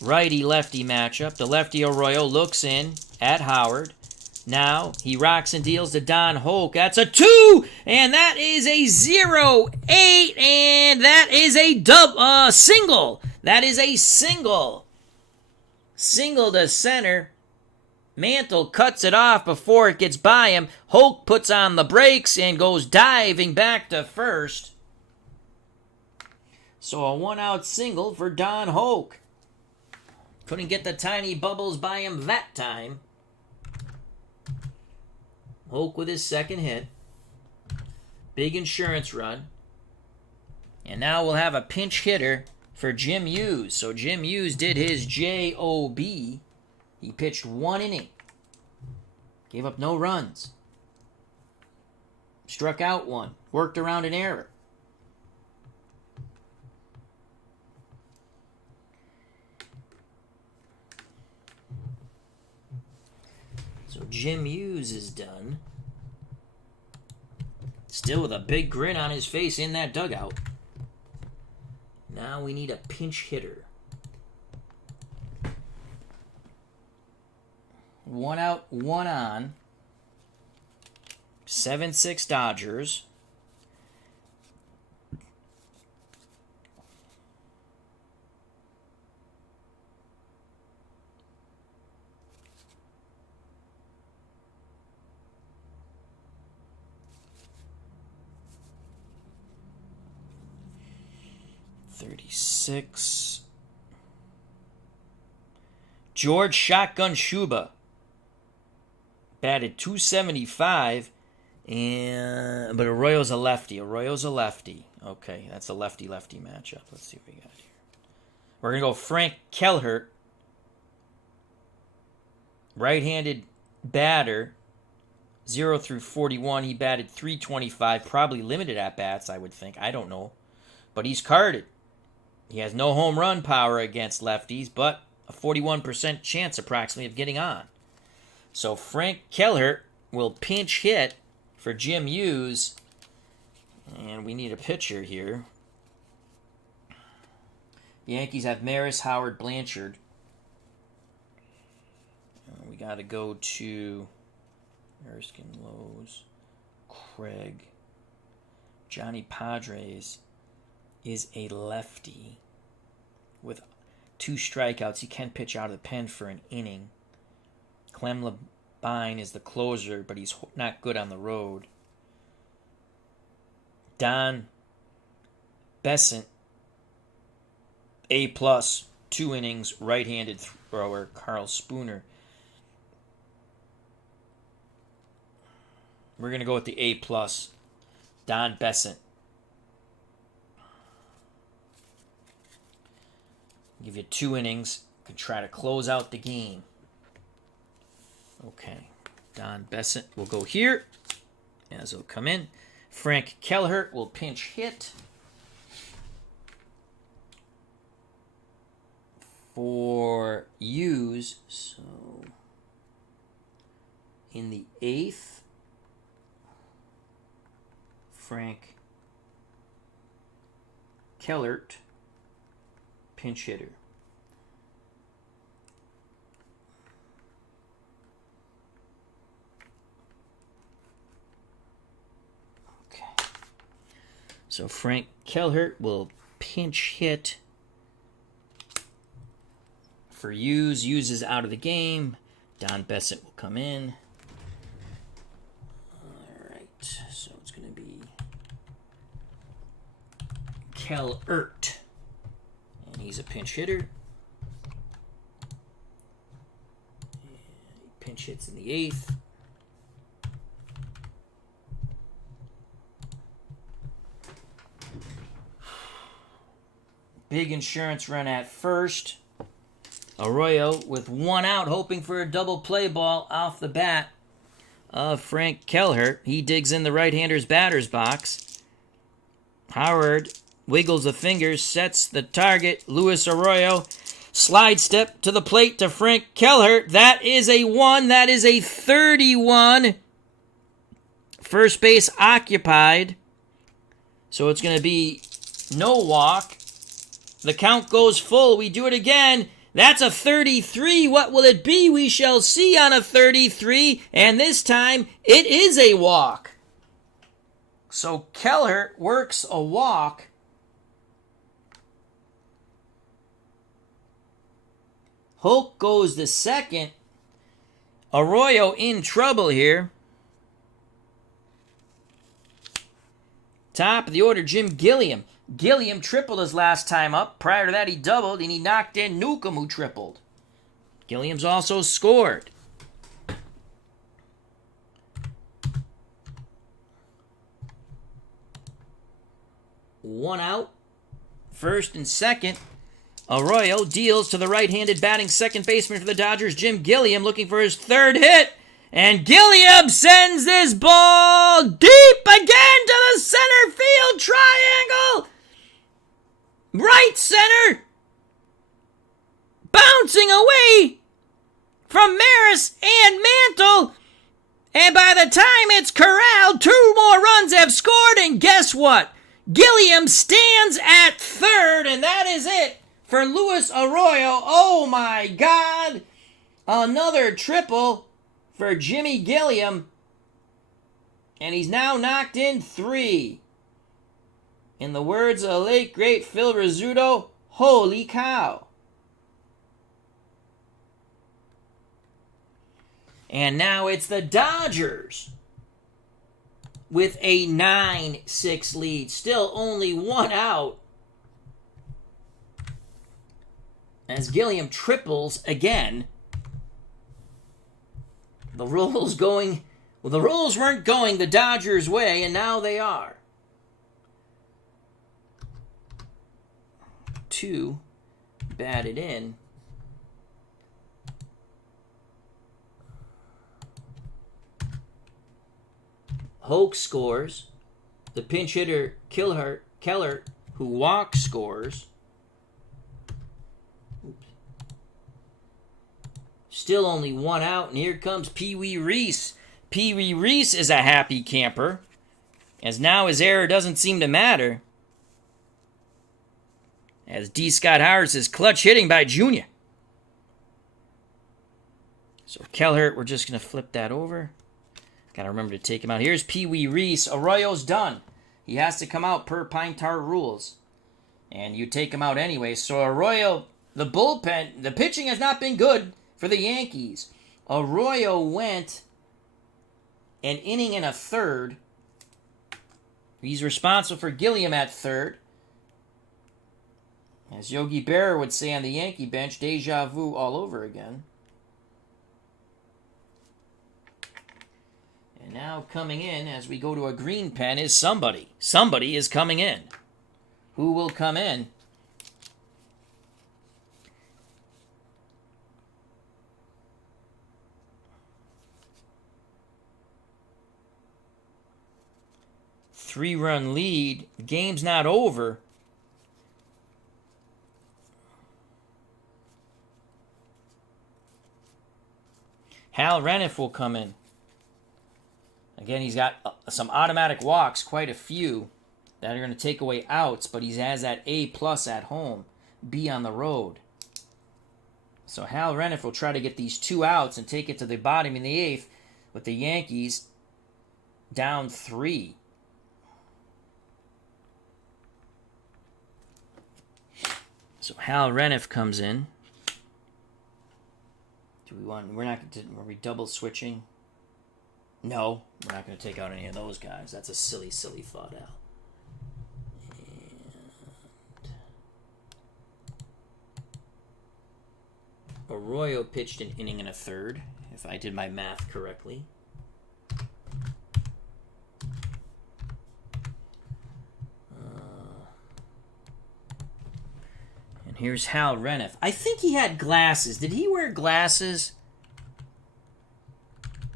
Righty-lefty matchup. The lefty Arroyo looks in at Howard. Now he rocks and deals to Don Hoke. That's a 2, and that is a 0-8, and that is a single. That is a single. Single to center. Mantle cuts it off before it gets by him. Hoke puts on the brakes and goes diving back to first. So a 1-out single for Don Hoke. Couldn't get the Tiny Bubbles by him that time. Hoke with his 2nd hit. Big insurance run. And now we'll have a pinch hitter for Jim Hughes. So Jim Hughes did his J-O-B. He pitched 1 inning. Gave up no runs. Struck out 1. Worked around an error. So Jim Hughes is done. Still with a big grin on his face in that dugout. Now we need a pinch hitter. 1 out, 1 on. 7-6 Dodgers. 36. George Shotgun Schuba. Batted .275. But Arroyo's a lefty. Okay, that's a lefty-lefty matchup. Let's see what we got here. We're going to go Frank Kelhert. Right-handed batter. 0 through 41. He batted .325. Probably limited at-bats, I would think. I don't know. But he's carded. He has no home run power against lefties, but a 41% chance approximately of getting on. So Frank Kelhert will pinch hit for Jim Hughes. And we need a pitcher here. The Yankees have Maris, Howard, Blanchard. We got to go to Erskine, Lowe's, Craig. Johnny Padres is a lefty with 2 strikeouts. He can pitch out of the pen for an inning. Clem Labine is the closer, but he's not good on the road. Don Besant, A+, 2 innings, right-handed thrower. Carl Spooner. We're going to go with the A+, Don Besant. Give you 2 innings. Can try to close out the game. Okay. Don Besant will go here, as he'll come in. Frank Kelhert will pinch hit for Hughes. So, in the 8th, Frank Kelhert, pinch hitter. Okay. So Frank Kelhert will pinch hit for Hughes. Hughes is out of the game. Don Besant will come in. All right. So it's going to be Kelhert. And he's a pinch hitter. He pinch hits in the 8th. Big insurance run at first. Arroyo with 1 out, hoping for a double play ball off the bat of Frank Kelhert. He digs in the right-hander's batter's box. Howard wiggles the fingers, sets the target. Luis Arroyo, slide step to the plate to Frank Kelhert. That is a 1. That is a 31. First base occupied. So it's going to be no walk. The count goes full. We do it again. That's a 33. What will it be? We shall see on a 33. And this time, it is a walk. So Kelhert works a walk. Hulk goes to second. Arroyo in trouble here. Top of the order, Jim Gilliam. Gilliam tripled his last time up. Prior to that, he doubled, and he knocked in Newcombe, who tripled. Gilliam's also scored. One out. First and second. Arroyo deals to the right-handed batting second baseman for the Dodgers, Jim Gilliam, looking for his 3rd hit. And Gilliam sends this ball deep again to the center field triangle. Right center. Bouncing away from Maris and Mantle. And by the time it's corralled, 2 more runs have scored. And guess what? Gilliam stands at 3rd, and that is it for Luis Arroyo. Oh my God. Another triple for Jimmy Gilliam. And he's now knocked in 3. In the words of the late, great Phil Rizzuto, holy cow. And now it's the Dodgers with a 9-6 lead. Still only 1 out. as Gilliam triples again. The Royals going... Well, the Royals weren't going the Dodgers' way, and now they are. 2 batted in. Hoke scores. The pinch hitter, Keller, who walks, scores. Oops. Still only 1 out, and here comes Pee Wee Reese. Pee Wee Reese is a happy camper, as now his error doesn't seem to matter. As D. Scott Howard says, clutch hitting by Junior. So Keller, we're just going to flip that over. Got to remember to take him out. Here's Pee Wee Reese. Arroyo's done. He has to come out per Pine Tar rules. And you take him out anyway. So Arroyo, the bullpen, the pitching has not been good for the Yankees. Arroyo went an inning and a third. He's responsible for Gilliam at third. As Yogi Berra would say on the Yankee bench, deja vu all over again. And now coming in, as we go to a green pen, is somebody. Somebody is coming in. Who will come in? Three-run lead. The game's not over. Hal Reniff will come in. Again, he's got some automatic walks, quite a few, that are going to take away outs, but he has that A+ at home, B on the road. So Hal Reniff will try to get these 2 outs and take it to the bottom in the 8th with the Yankees down 3. So Hal Reniff comes in. Do we want? Are we double switching? No, we're not going to take out any of those guys. That's a silly, silly thought, Al. And Arroyo pitched an inning and a third, if I did my math correctly. And here's Hal Reniff. I think he had glasses. Did he wear glasses?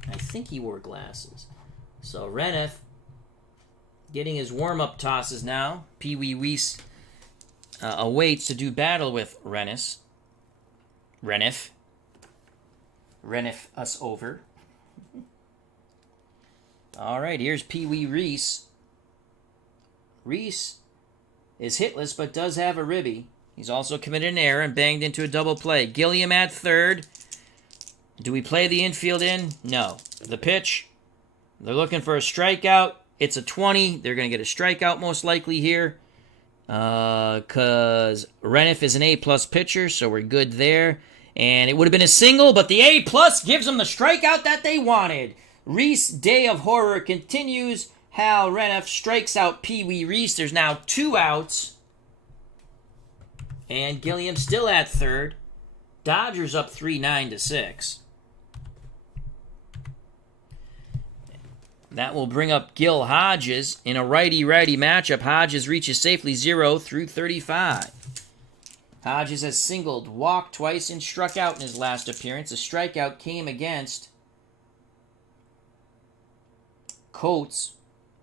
I think he wore glasses. So Reniff getting his warm-up tosses now. Pee Wee Reese awaits to do battle with Reniff. Reniff us over. All right, here's Pee Wee Reese. Reese is hitless but does have a ribby. He's also committed an error and banged into a double play. Gilliam at third. Do we play the infield in? No. The pitch, they're looking for a strikeout. It's a 20. They're going to get a strikeout most likely here because Reniff is an A+ pitcher, so we're good there. And it would have been a single, but the A+ gives them the strikeout that they wanted. Reese, day of horror continues. Hal Reniff strikes out Pee Wee Reese. There's now 2 outs. And Gilliam still at third. Dodgers up 3-9-6. That will bring up Gil Hodges in a righty-righty matchup. Hodges reaches safely 0 through 35. Hodges has singled, walked twice, and struck out in his last appearance. A strikeout came against Coates.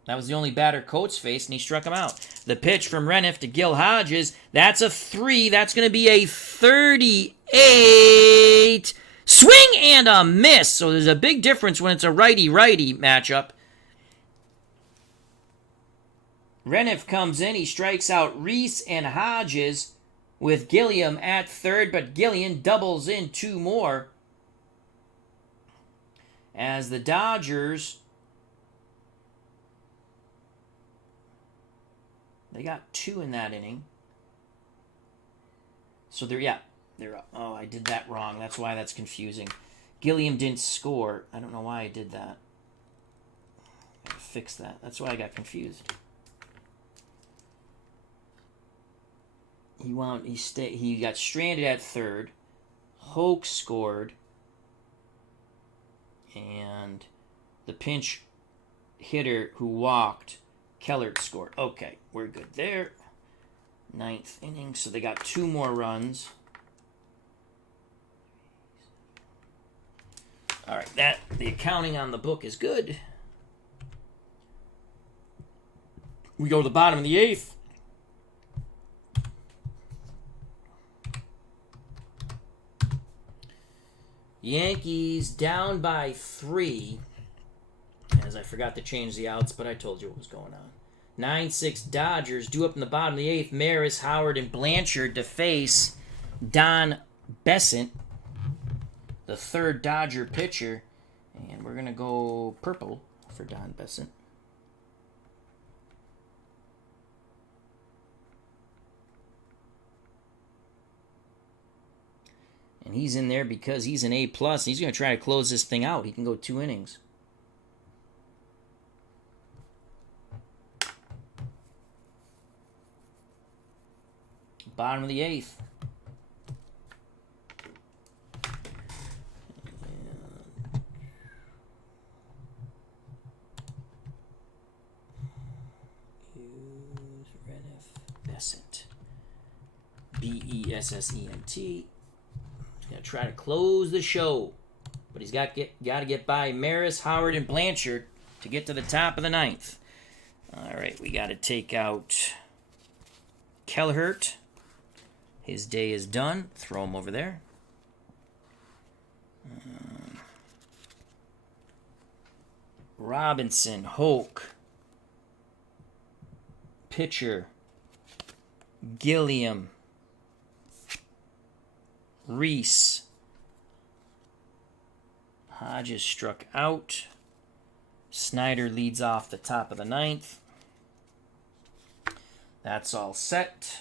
That was the only batter Coates faced, and he struck him out. The pitch from Reniff to Gil Hodges, that's a 3. That's going to be a 38. Swing and a miss. So there's a big difference when it's a righty-righty matchup. Reniff comes in. He strikes out Reese and Hodges with Gilliam at third, but Gilliam doubles in 2 more. As the Dodgers, they got 2 in that inning. So they're up. Oh, I did that wrong. That's why that's confusing. Gilliam didn't score. I don't know why I did that. I gotta fix that. That's why I got confused. He got stranded at third. Hoke scored. And the pinch hitter who walked, Kellert, scored. Okay, we're good there. 9th inning, so they got 2 more runs. All right, the accounting on the book is good. We go to the bottom of the 8th. Yankees down by 3. As I forgot to change the outs, but I told you what was going on. 9-6 Dodgers due up in the bottom of the 8th. Maris, Howard, and Blanchard to face Don Besant, the third Dodger pitcher. And we're going to go purple for Don Besant. And he's in there because he's an A+. He's going to try to close this thing out. He can go 2 innings. Bottom of the 8th. Hughes, Renniff, Besant. Bessent. He's going to try to close the show. But he's got to get by Maris, Howard, and Blanchard to get to the top of the 9th. All right, we got to take out Kellert. His day is done. Throw him over there. Robinson, Hoke, pitcher, Gilliam, Reese. Hodges struck out. Snyder leads off the top of the 9th. That's all set.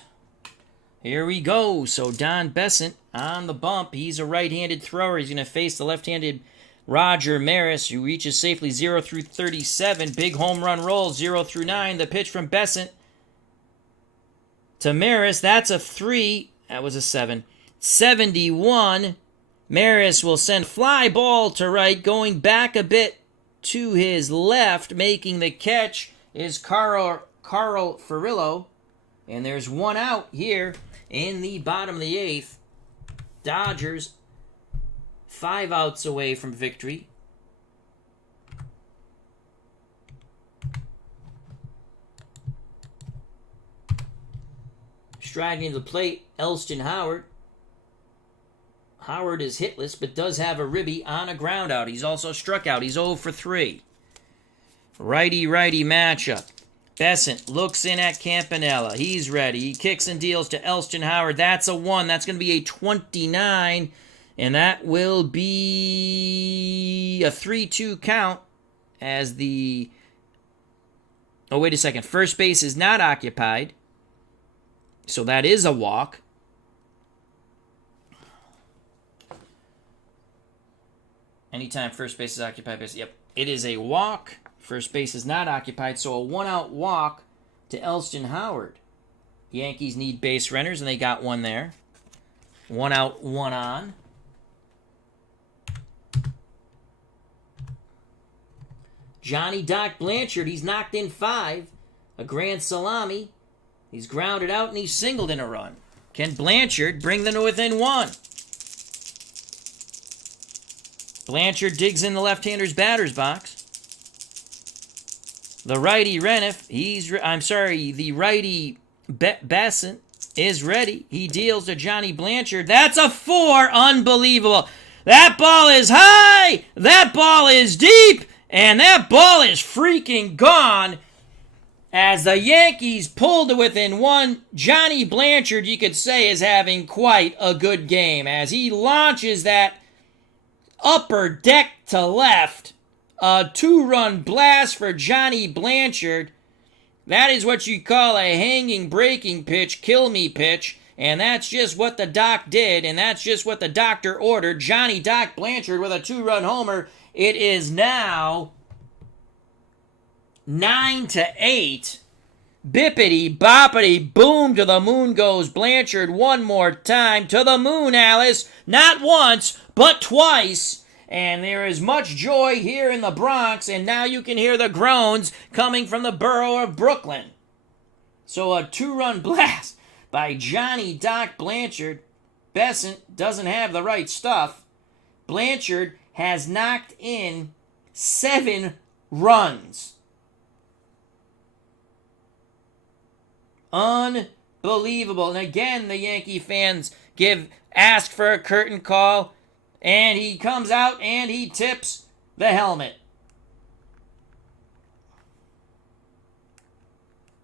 Here we go. So Don Besant on the bump. He's a right-handed thrower. He's going to face the left-handed Roger Maris, who reaches safely 0 through 37. Big home run roll, 0 through 9. The pitch from Besant to Maris. That's a 3. That was a 7. 71. Maris will send fly ball to right. Going back a bit to his left. Making the catch is Carl Furillo. And there's 1 out here in the bottom of the 8th. Dodgers 5 outs away from victory. Striding to the plate, Elston Howard. Howard is hitless, but does have a ribby on a ground out. He's also struck out. He's 0 for 3. Righty-righty matchup. Besant looks in at Campanella. He's ready. He kicks and deals to Elston Howard. That's a 1. That's going to be a 29. And that will be a 3-2 count as the... Oh, wait a second. First base is not occupied. So that is a walk. Anytime first base is occupied, yep, it is a walk. First base is not occupied, so a 1-out walk to Elston Howard. Yankees need base runners, and they got 1 there. 1 out, 1 on. Johnny Doc Blanchard, he's knocked in 5. A grand salami. He's grounded out, and he's singled in a run. Can Blanchard bring them to within 1? Blanchard digs in the left-hander's batter's box. The righty Renniff, the righty Besant is ready. He deals to Johnny Blanchard. That's a 4. Unbelievable. That ball is high. That ball is deep. And that ball is freaking gone. As the Yankees pull to within 1, Johnny Blanchard, you could say, is having quite a good game as he launches that upper deck to left. A 2-run blast for Johnny Blanchard. That is what you call a hanging, breaking pitch, kill me pitch. And that's just what the doc did, and that's just what the doctor ordered. Johnny Doc Blanchard with a 2-run homer. It is now 9-8. Bippity boppity boom, to the moon goes Blanchard one more time. To the moon, Alice. Not once, but twice. And there is much joy here in the Bronx, and now you can hear the groans coming from the borough of Brooklyn. So a 2-run blast by Johnny Doc Blanchard. Besant doesn't have the right stuff. Blanchard has knocked in 7 runs. Unbelievable. And again, the Yankee fans ask for a curtain call, and he comes out and he tips the helmet.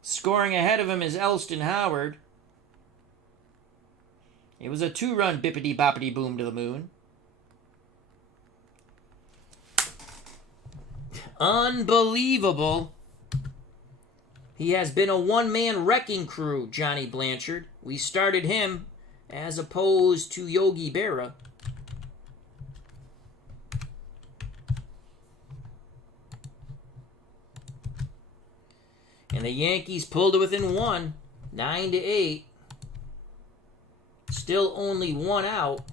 Scoring ahead of him is Elston Howard. It was a 2-run bippity boppity boom to the moon. Unbelievable. He has been a one-man wrecking crew, Johnny Blanchard. We started him as opposed to Yogi Berra. And the Yankees pulled it within 1, 9-8. Still only 1 out.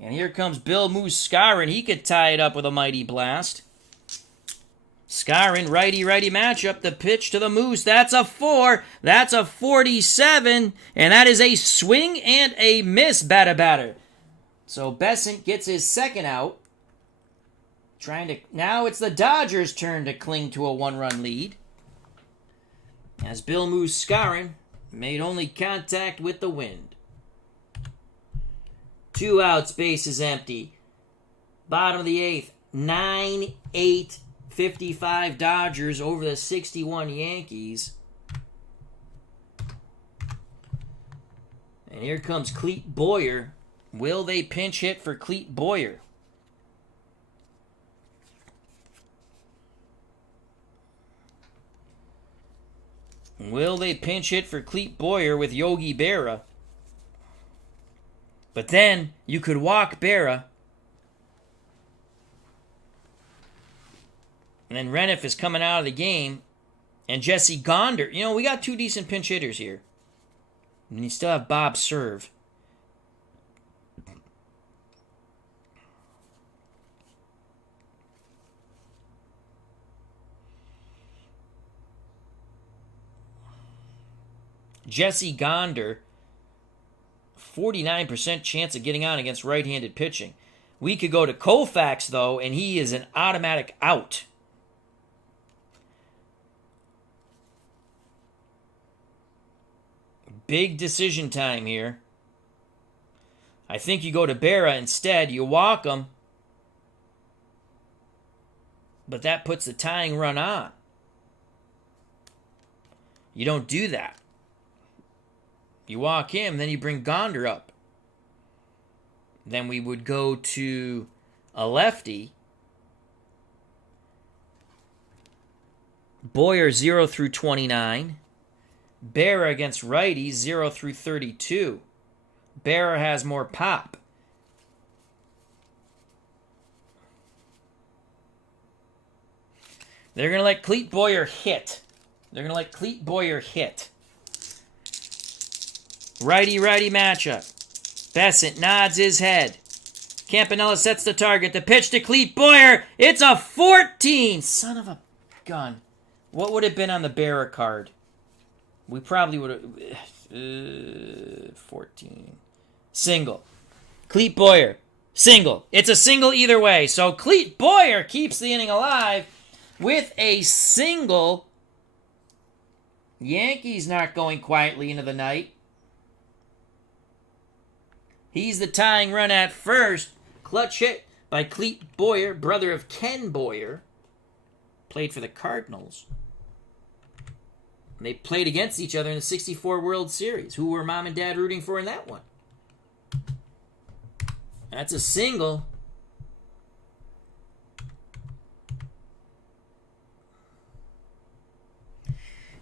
And here comes Bill Moose Scarron. He could tie it up with a mighty blast. Scarron, righty-righty matchup. The pitch to the Moose. That's a 4. That's a 47. And that is a swing and a miss, batter. So Besant gets his second out. Now it's the Dodgers' turn to cling to a 1-run lead. As Bill Moose Scarron made only contact with the wind. 2 outs, base is empty. Bottom of the 8th. 9-8. 55 Dodgers over the 61 Yankees. And here comes Clete Boyer. Will they pinch hit for Clete Boyer? Will they pinch hit for Clete Boyer with Yogi Berra? But then you could walk Berra. And then Reniff is coming out of the game. And Jesse Gonder. You know, we got 2 decent pinch hitters here. And you still have Bob Serve. Jesse Gonder, 49% chance of getting on against right-handed pitching. We could go to Koufax, though, and he is an automatic out. Big decision time here. I think you go to Berra instead. You walk him. But that puts the tying run on. You don't do that. You walk him, then you bring Gonder up. Then we would go to a lefty. Boyer 0 through 29. Berra against righties 0 through 32. Berra has more pop. They're going to let Clete Boyer hit. Righty-righty matchup. Besant nods his head. Campanella sets the target. The pitch to Clete Boyer. It's a 14. Son of a gun. What would have been on the Berra card? We probably would have... 14. Single. Clete Boyer. Single. It's a single either way. So Clete Boyer keeps the inning alive with a single. Yankees not going quietly into the night. He's the tying run at first. Clutch hit by Clete Boyer, brother of Ken Boyer. Played for the Cardinals. They played against each other in the 64 World Series. Who were mom and dad rooting for in that one? That's a single.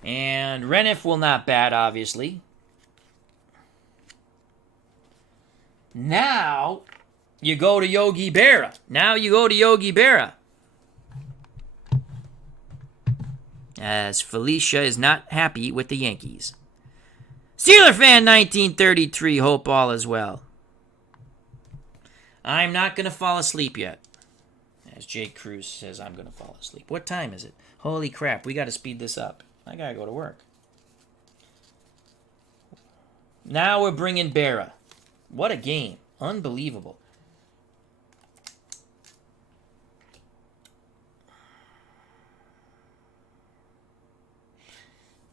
And Reniff will not bat, obviously. Now, you go to Yogi Berra. as Felicia is not happy with the Yankees. Steeler fan 1933, hope all is well. I'm not going to fall asleep yet. As Jake Cruz says, I'm going to fall asleep. What time is it? Holy crap, we got to speed this up. I got to go to work. Now we're bringing Berra. What a game. Unbelievable.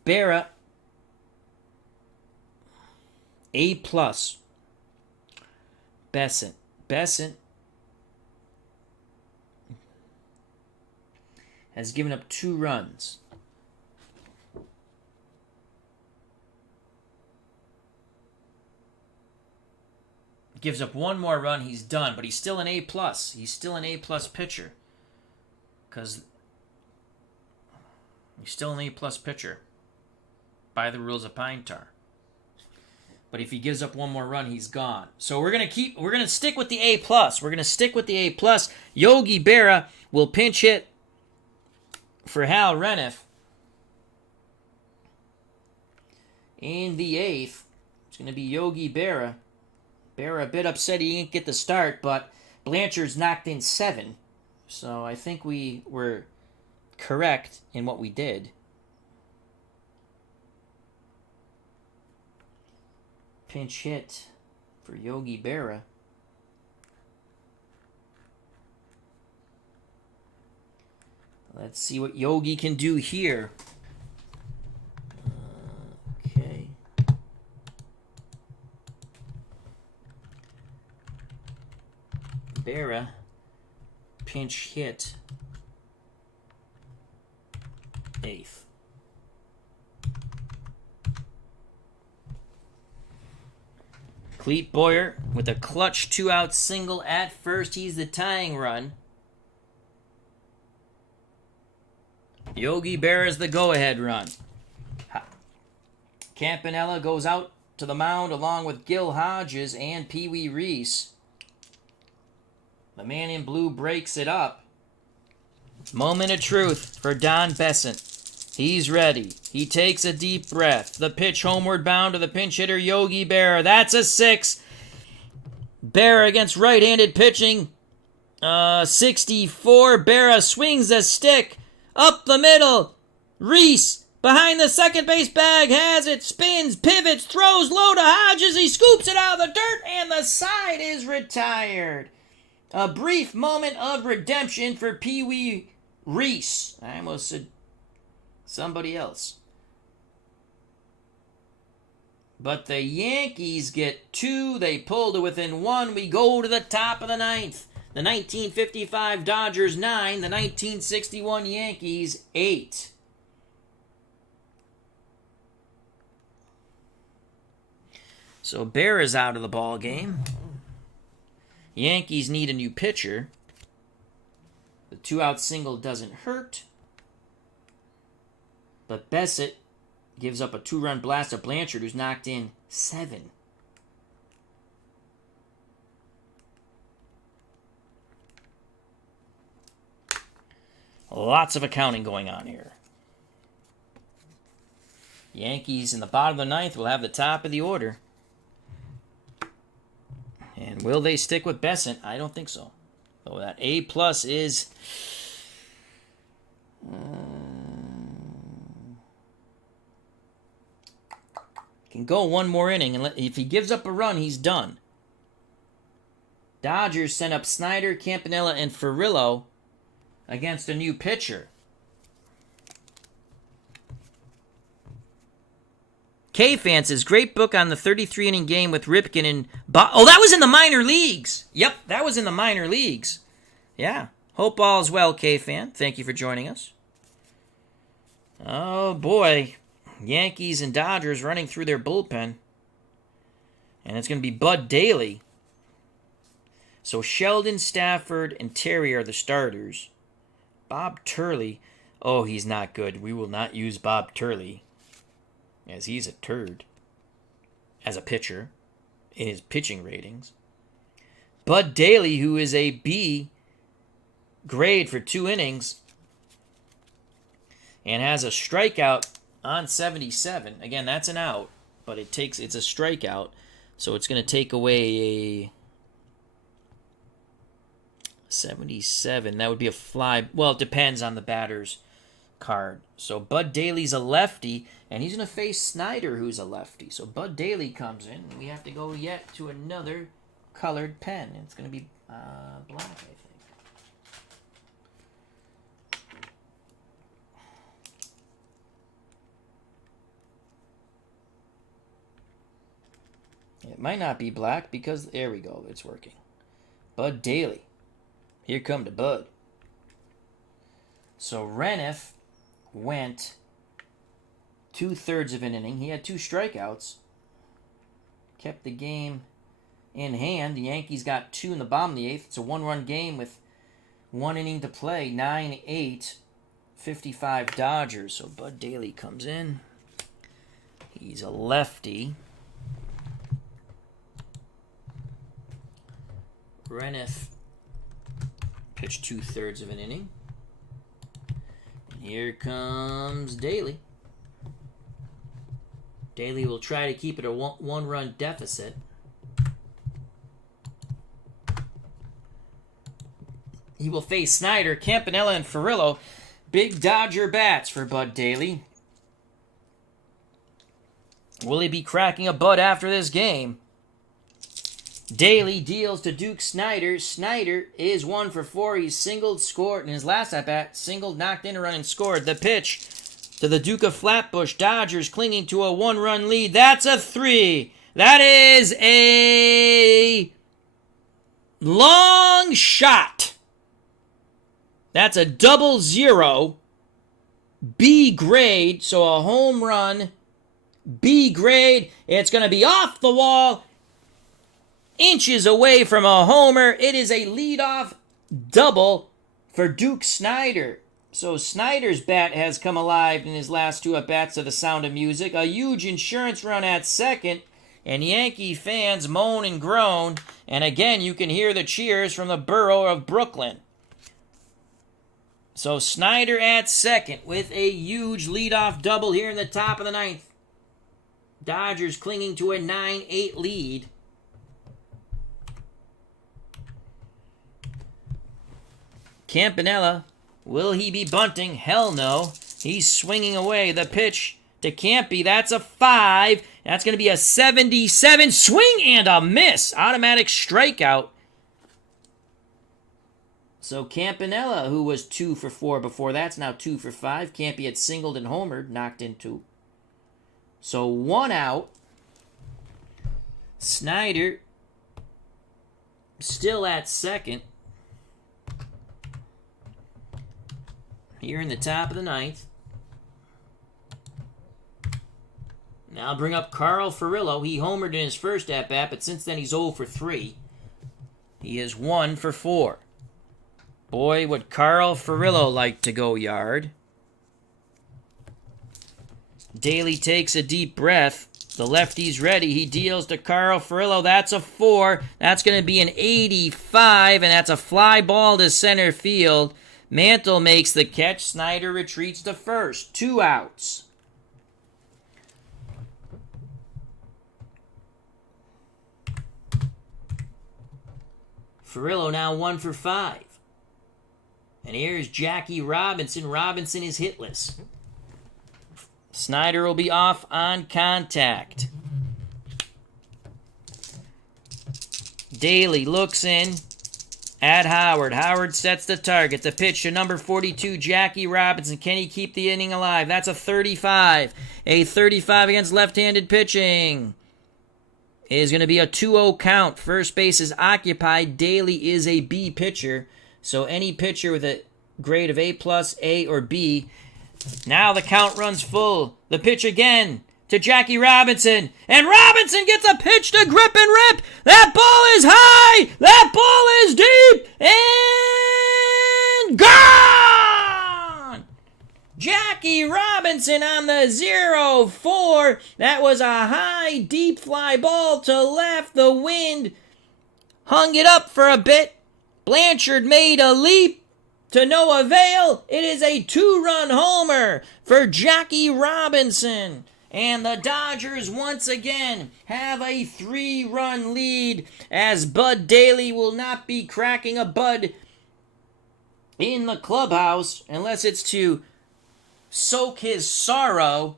Berra, A+. Besant has given up 2 runs. Gives up 1 more run, he's done, but he's still an A+. He's still an A+ pitcher. Because he's still an A+ pitcher by the rules of Pine Tar. But if he gives up 1 more run, he's gone. So we're gonna stick with the A+. We're gonna stick with the A+. Yogi Berra will pinch hit for Hal Reniff in the 8th. It's gonna be Yogi Berra. Berra a bit upset he didn't get the start, but Blanchard's knocked in 7. So I think we were correct in what we did. Pinch hit for Yogi Berra. Let's see what Yogi can do here. Okay. Berra, pinch hit, 8th. Clete Boyer with a clutch 2-out single at first. He's the tying run. Yogi Berra's the go-ahead run. Campanella goes out to the mound along with Gil Hodges and Pee Wee Reese. The man in blue breaks it up. Moment of truth for Don Besant. He's ready. He takes a deep breath. The pitch homeward bound to the pinch hitter Yogi Berra. That's a 6. Berra against right-handed pitching. 64. Berra swings a stick. Up the middle. Reese behind the second base bag has it. Spins, pivots, throws low to Hodges. He scoops it out of the dirt and the side is retired. A brief moment of redemption for Pee Wee Reese. I almost said somebody else. But the Yankees get 2. They pull to within 1. We go to the top of the 9th. The 1955 Dodgers 9. The 1961 Yankees 8. So Berra's out of the ball game. Yankees need a new pitcher. The 2-out single doesn't hurt. But Besant gives up a 2-run blast to Blanchard, who's knocked in 7. Lots of accounting going on here. Yankees in the bottom of the 9th will have the top of the order. And will they stick with Besant? I don't think so. So that A+ is... can go 1 more inning, and if he gives up a run, he's done. Dodgers sent up Snyder, Campanella, and Ferrillo against a new pitcher. K-Fan says, great book on the 33-inning game with Ripken and... Oh, that was in the minor leagues. Yep, that was in the minor leagues. Yeah. Hope all is well, K-Fan. Thank you for joining us. Oh, boy. Yankees and Dodgers running through their bullpen. And it's going to be Bud Daly. So Sheldon, Stafford, and Terry are the starters. Bob Turley. Oh, he's not good. We will not use Bob Turley, as he's a turd as a pitcher in his pitching ratings. Bud Daly, who is a B grade for 2 innings, and has a strikeout on 77. Again, that's an out, but it's a strikeout, so it's going to take away a 77. That would be a fly. Well, it depends on the batter's card. So Bud Daly's a lefty, and he's going to face Snyder, who's a lefty. So Bud Daly comes in, and we have to go yet to another colored pen. It's going to be black, I think. It might not be black because, there we go, it's working. Bud Daly. Here come to Bud. So Reniff went 2/3 of an inning. He had 2 strikeouts. Kept the game in hand. The Yankees got 2 in the bottom of the 8th. It's a 1-run game with 1 inning to play. 9-8, 55 Dodgers. So Bud Daly comes in. He's a lefty. Reniff pitched 2/3 of an inning. And here comes Daly. Daly will try to keep it a one-run deficit. He will face Snyder, Campanella, and Ferrillo. Big Dodger bats for Bud Daly. Will he be cracking a bud after this game? Daly deals to Duke Snyder. Snyder is 1 for 4. He's singled, scored in his last at-bat. Singled, knocked in a run, and scored. The pitch to the Duke of Flatbush. Dodgers clinging to a 1-run lead. That's a 3. That is a long shot. That's a 0-0. B grade, so a home run. B grade. It's going to be off the wall. Inches away from a homer. It is a leadoff double for Duke Snyder. So Snyder's bat has come alive in his last 2 at-bats to the sound of music. A huge insurance run at second, and Yankee fans moan and groan. And again, you can hear the cheers from the borough of Brooklyn. So Snyder at second with a huge leadoff double here in the top of the 9th. Dodgers clinging to a 9-8 lead. Campanella, will he be bunting? Hell no. He's swinging away. The pitch to Campy, that's a 5. That's going to be a 77. Swing and a miss. Automatic strikeout. So Campanella, who was 2 for 4 before, that's now 2 for 5. Campy had singled and homered, knocked in 2. So 1 out. Snyder still at second. Here in the top of the 9th. Now I'll bring up Carl Ferrillo. He homered in his first at-bat, but since then he's 0 for 3. He is 1 for 4. Boy, would Carl Ferrillo like to go yard. Daly takes a deep breath. The lefty's ready. He deals to Carl Ferrillo. That's a 4. That's going to be an 85, and that's a fly ball to center field. Mantle makes the catch. Snyder retreats to first. 2 outs. Ferrillo now 1 for 5. And here's Jackie Robinson. Robinson is hitless. Snyder will be off on contact. Daly looks in at Howard. Howard sets the target. The pitch to number 42, Jackie Robinson. Can he keep the inning alive? That's a 35. A 35 against left-handed pitching. It is going to be a 2-0 count. First base is occupied. Daly is a B pitcher. So any pitcher with a grade of A+, A, or B. Now the count runs full. The pitch again to Jackie Robinson. And Robinson gets a pitch to grip and rip. That ball is high. That ball is deep. And gone. Jackie Robinson on the 0-4. That was a high, deep fly ball to left. The wind hung it up for a bit. Blanchard made a leap. to no avail. It is a 2-run homer for Jackie Robinson. And the Dodgers once again have a 3-run lead as Bud Daly will not be cracking a bud in the clubhouse unless it's to soak his sorrow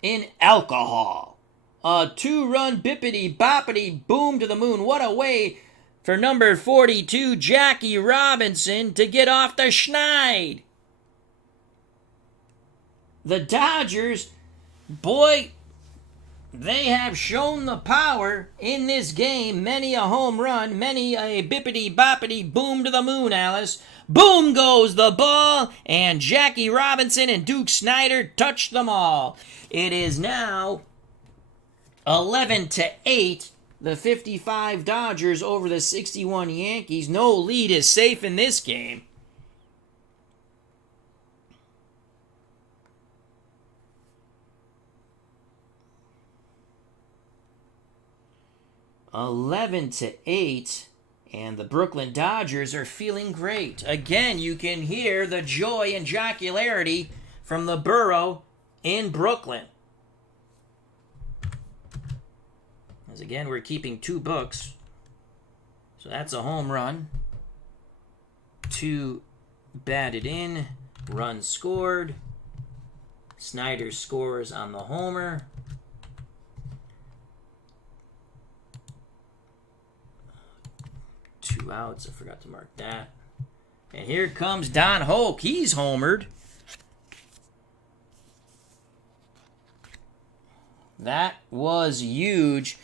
in alcohol. A 2-run bippity boppity boom to the moon. What a way for number 42, Jackie Robinson, to get off the schneid. The Dodgers, boy, they have shown the power in this game. Many a home run, many a bippity boppity boom to the moon, Alice. Boom goes the ball, and Jackie Robinson and Duke Snider touch them all. It is now 11-8. The 55 Dodgers over the 61 Yankees. No lead is safe in this game. (11-8), and the Brooklyn Dodgers are feeling great. Again, you can hear the joy and jocularity from the borough in Brooklyn. As again, we're keeping 2 books. So that's a home run. 2 batted in. Run scored. Snyder scores on the homer. Two outs. I forgot to mark that. And here comes Don Hoke. He's homered. That was huge.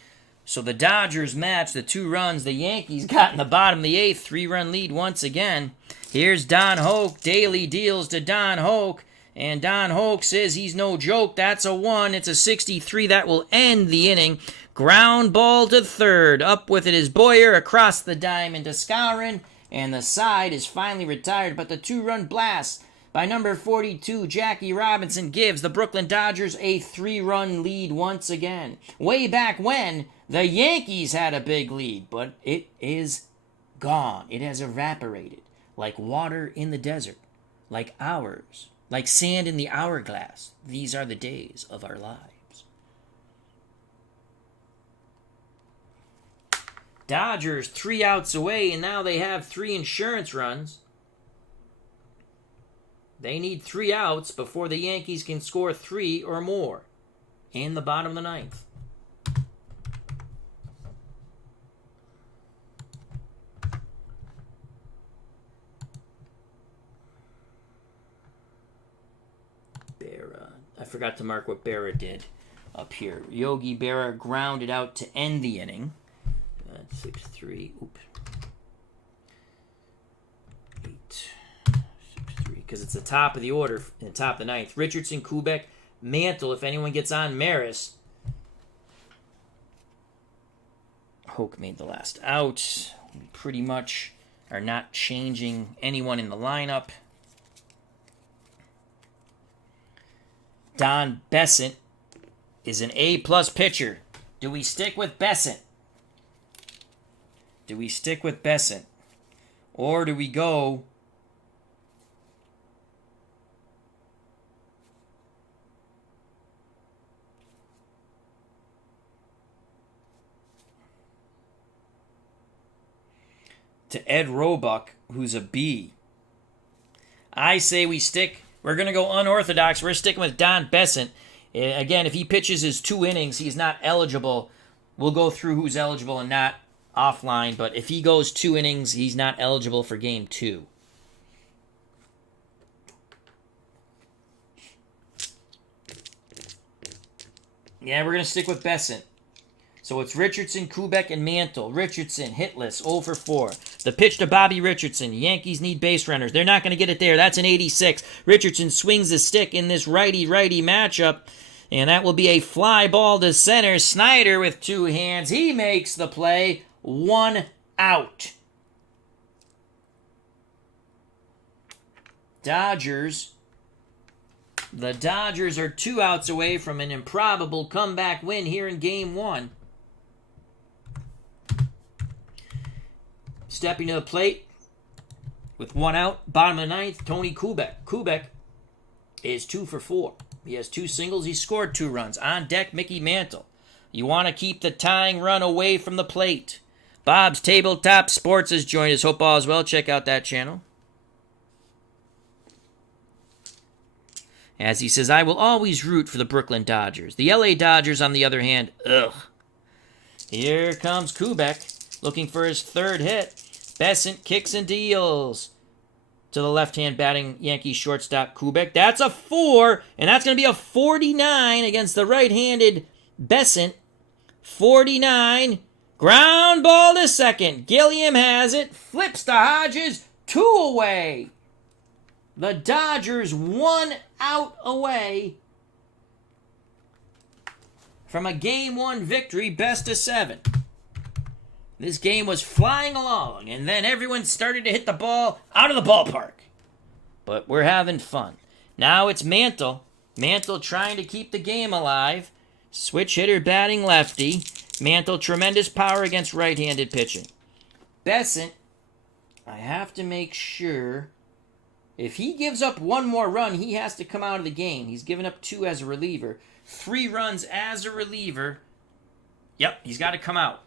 So the Dodgers match the 2 runs the Yankees got in the bottom of the 8th. 3-run lead once again. Here's Don Hoke. Daly deals to Don Hoke. And Don Hoke says he's no joke. That's a 1. It's a 63. That will end the inning. Ground ball to third. Up with it is Boyer across the diamond to Skowron. And the side is finally retired. But the 2-run blast by number 42, Jackie Robinson, gives the Brooklyn Dodgers a 3-run lead once again. Way back when, the Yankees had a big lead, but it is gone. It has evaporated like water in the desert, like hours, like sand in the hourglass. These are the days of our lives. Dodgers 3 outs away, and now they have 3 insurance runs. They need 3 outs before the Yankees can score 3 or more in the bottom of the 9th. I forgot to mark what Berra did up here. Yogi Berra grounded out to end the inning. 6-3. Oops. 8-6-3. Because it's the top of the order, in the top of the 9th. Richardson, Kubek, Mantle. If anyone gets on Maris. Hoke made the last out. We pretty much are not changing anyone in the lineup. Don Besant is an A-plus pitcher. Do we stick with Besant? Do we stick with Besant? Or do we go to Ed Roebuck, who's a B? I say we stick. We're going to go unorthodox. We're sticking with Don Besant. Again, if he pitches his 2 innings, he's not eligible. We'll go through who's eligible and not offline. But if he goes 2 innings, he's not eligible for game 2. Yeah, we're going to stick with Besant. So it's Richardson, Kubek, and Mantle. Richardson, hitless, 0 for 4. The pitch to Bobby Richardson. Yankees need base runners. They're not going to get it there. That's an 86. Richardson swings the stick in this righty-righty matchup. And that will be a fly ball to center. Snyder with 2 hands. He makes the play. 1 out. Dodgers. The Dodgers are 2 outs away from an improbable comeback win here in Game 1. Stepping to the plate, With 1 out, bottom of the 9th, Tony Kubek. Kubek is 2 for 4. He has 2 singles. He scored 2 runs. On deck, Mickey Mantle. You want to keep the tying run away from the plate. Bob's Tabletop Sports has joined us. Hope all is well. Check out that channel. As he says, I will always root for the Brooklyn Dodgers. The LA Dodgers, on the other hand, ugh. Here comes Kubek, looking for his 3rd hit. Besant kicks and deals to the left-hand batting Yankees shortstop Kubek. That's a 4, and that's going to be a 49 against the right-handed Besant. 49, ground ball to second. Gilliam has it, flips to Hodges, 2 away. The Dodgers 1 out away from a Game 1 victory, best of 7. This game was flying along, and then everyone started to hit the ball out of the ballpark. But we're having fun. Now it's Mantle. Mantle trying to keep the game alive. Switch hitter batting lefty. Mantle, tremendous power against right-handed pitching. Besant, I have to make sure. If he gives up 1 more run, he has to come out of the game. He's given up 2 as a reliever. 3 runs as a reliever. Yep, he's got to come out.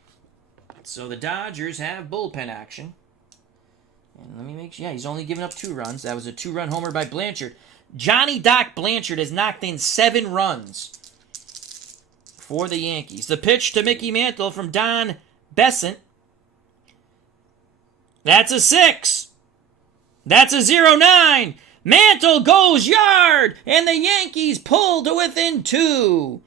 So the Dodgers have bullpen action. And let me make sure. Yeah, he's only given up 2 runs. That was a 2-run homer by Blanchard. Johnny Doc Blanchard has knocked in 7 runs for the Yankees. The pitch to Mickey Mantle from Don Besant. That's a 6. That's a 0-9. Mantle goes yard, and the Yankees pull to within 2.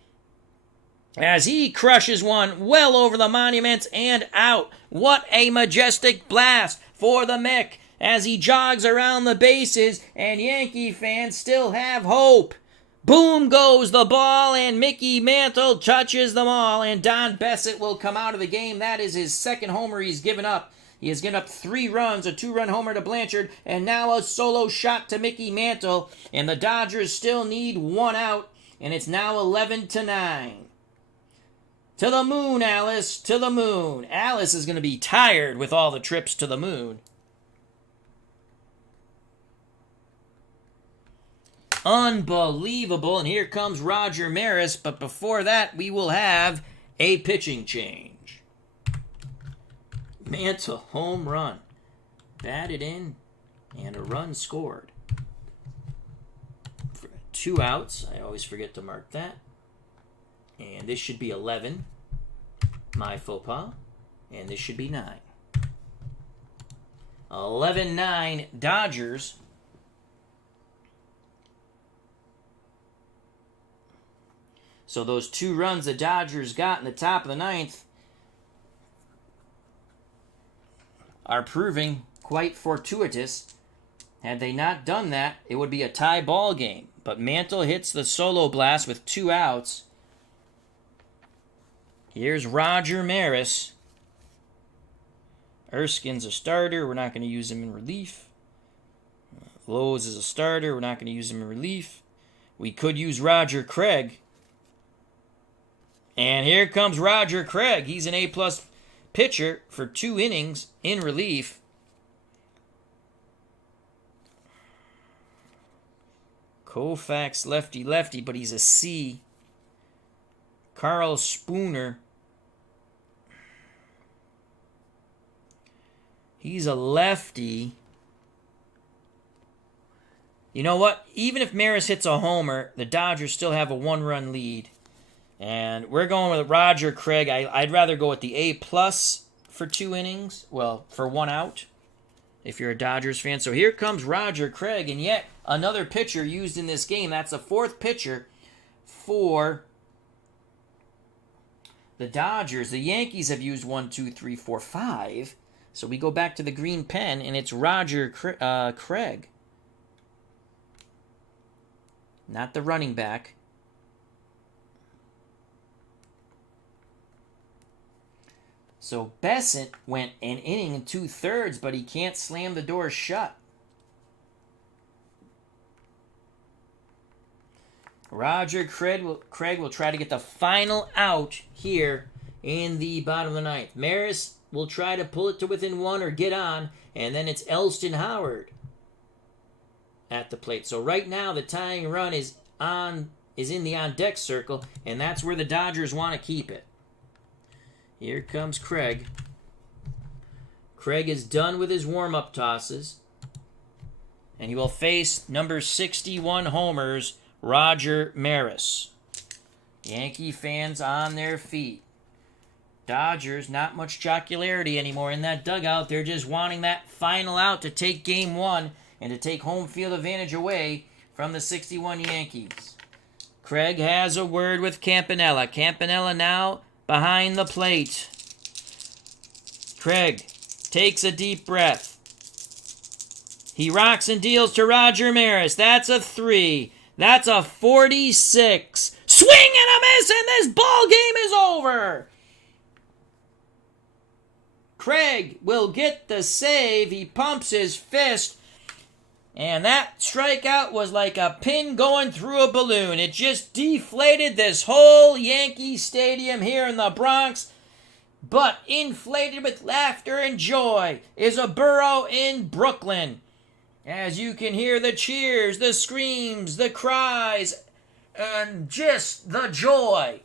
As he crushes one well over the monuments and out. What a majestic blast for the Mick as he jogs around the bases, and Yankee fans still have hope. Boom goes the ball, and Mickey Mantle touches them all, and Don Besant will come out of the game. That is his 2nd homer he's given up. He has given up 3 runs, a 2-run homer to Blanchard, and now a solo shot to Mickey Mantle, and the Dodgers still need 1 out, and it's now 11-9. To the moon, Alice, to the moon. Alice is going to be tired with all the trips to the moon. Unbelievable, and here comes Roger Maris, but before that, we will have a pitching change. Mantle, home run. Batted in, and a run scored. 2 outs, I always forget to mark that. And this should be 11. My faux pas. And this should be 9. 11-9 Dodgers. So those 2 runs the Dodgers got in the top of the 9th are proving quite fortuitous. Had they not done that, it would be a tie ball game. But Mantle hits the solo blast with 2 outs. Here's Roger Maris. Erskine's a starter. We're not going to use him in relief. Lowe's is a starter. We're not going to use him in relief. We could use Roger Craig. And here comes Roger Craig. He's an A-plus pitcher for 2 innings in relief. Koufax lefty, but he's a C. Carl Spooner. He's a lefty. You know what? Even if Maris hits a homer, the Dodgers still have a 1-run lead. And we're going with Roger Craig. I'd rather go with the A-plus for 2 innings. Well, for 1 out, if you're a Dodgers fan. So here comes Roger Craig, and yet another pitcher used in this game. That's the 4th pitcher for the Dodgers. The Yankees have used 1, 2, 3, 4, 5. So we go back to the green pen, and it's Roger Craig. Not the running back. So Besant went an inning and 2/3, but he can't slam the door shut. Roger Craig will try to get the final out here in the bottom of the ninth. Maris will try to pull it to within 1 or get on, and then it's Elston Howard at the plate. So right now the tying run is in the on-deck circle, and that's where the Dodgers want to keep it. Here comes Craig. Craig is done with his warm-up tosses, and he will face number 61 homers, Roger Maris. Yankee fans on their feet. Dodgers, not much jocularity anymore in that dugout. They're just wanting that final out to take game 1 and to take home field advantage away from the 61 Yankees. Craig has a word with Campanella. Campanella now behind the plate. Craig takes a deep breath. He rocks and deals to Roger Maris. That's a 3. That's a 46. Swing and a miss, and this ball game is over. Craig will get the save. He pumps his fist. And that strikeout was like a pin going through a balloon. It just deflated this whole Yankee Stadium here in the Bronx. But inflated with laughter and joy is a borough in Brooklyn. As you can hear the cheers, the screams, the cries, and just the joy.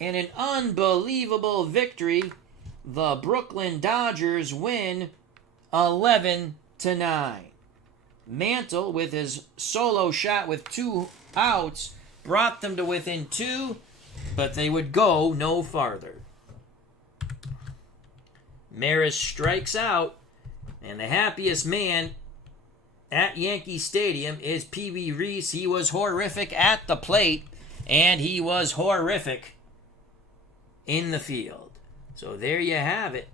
In an unbelievable victory, the Brooklyn Dodgers win 11-9. Mantle, with his solo shot with 2 outs, brought them to within 2, but they would go no farther. Maris strikes out, and the happiest man at Yankee Stadium is Pee Wee Reese. He was horrific at the plate, and he was horrific in the field. So there you have it.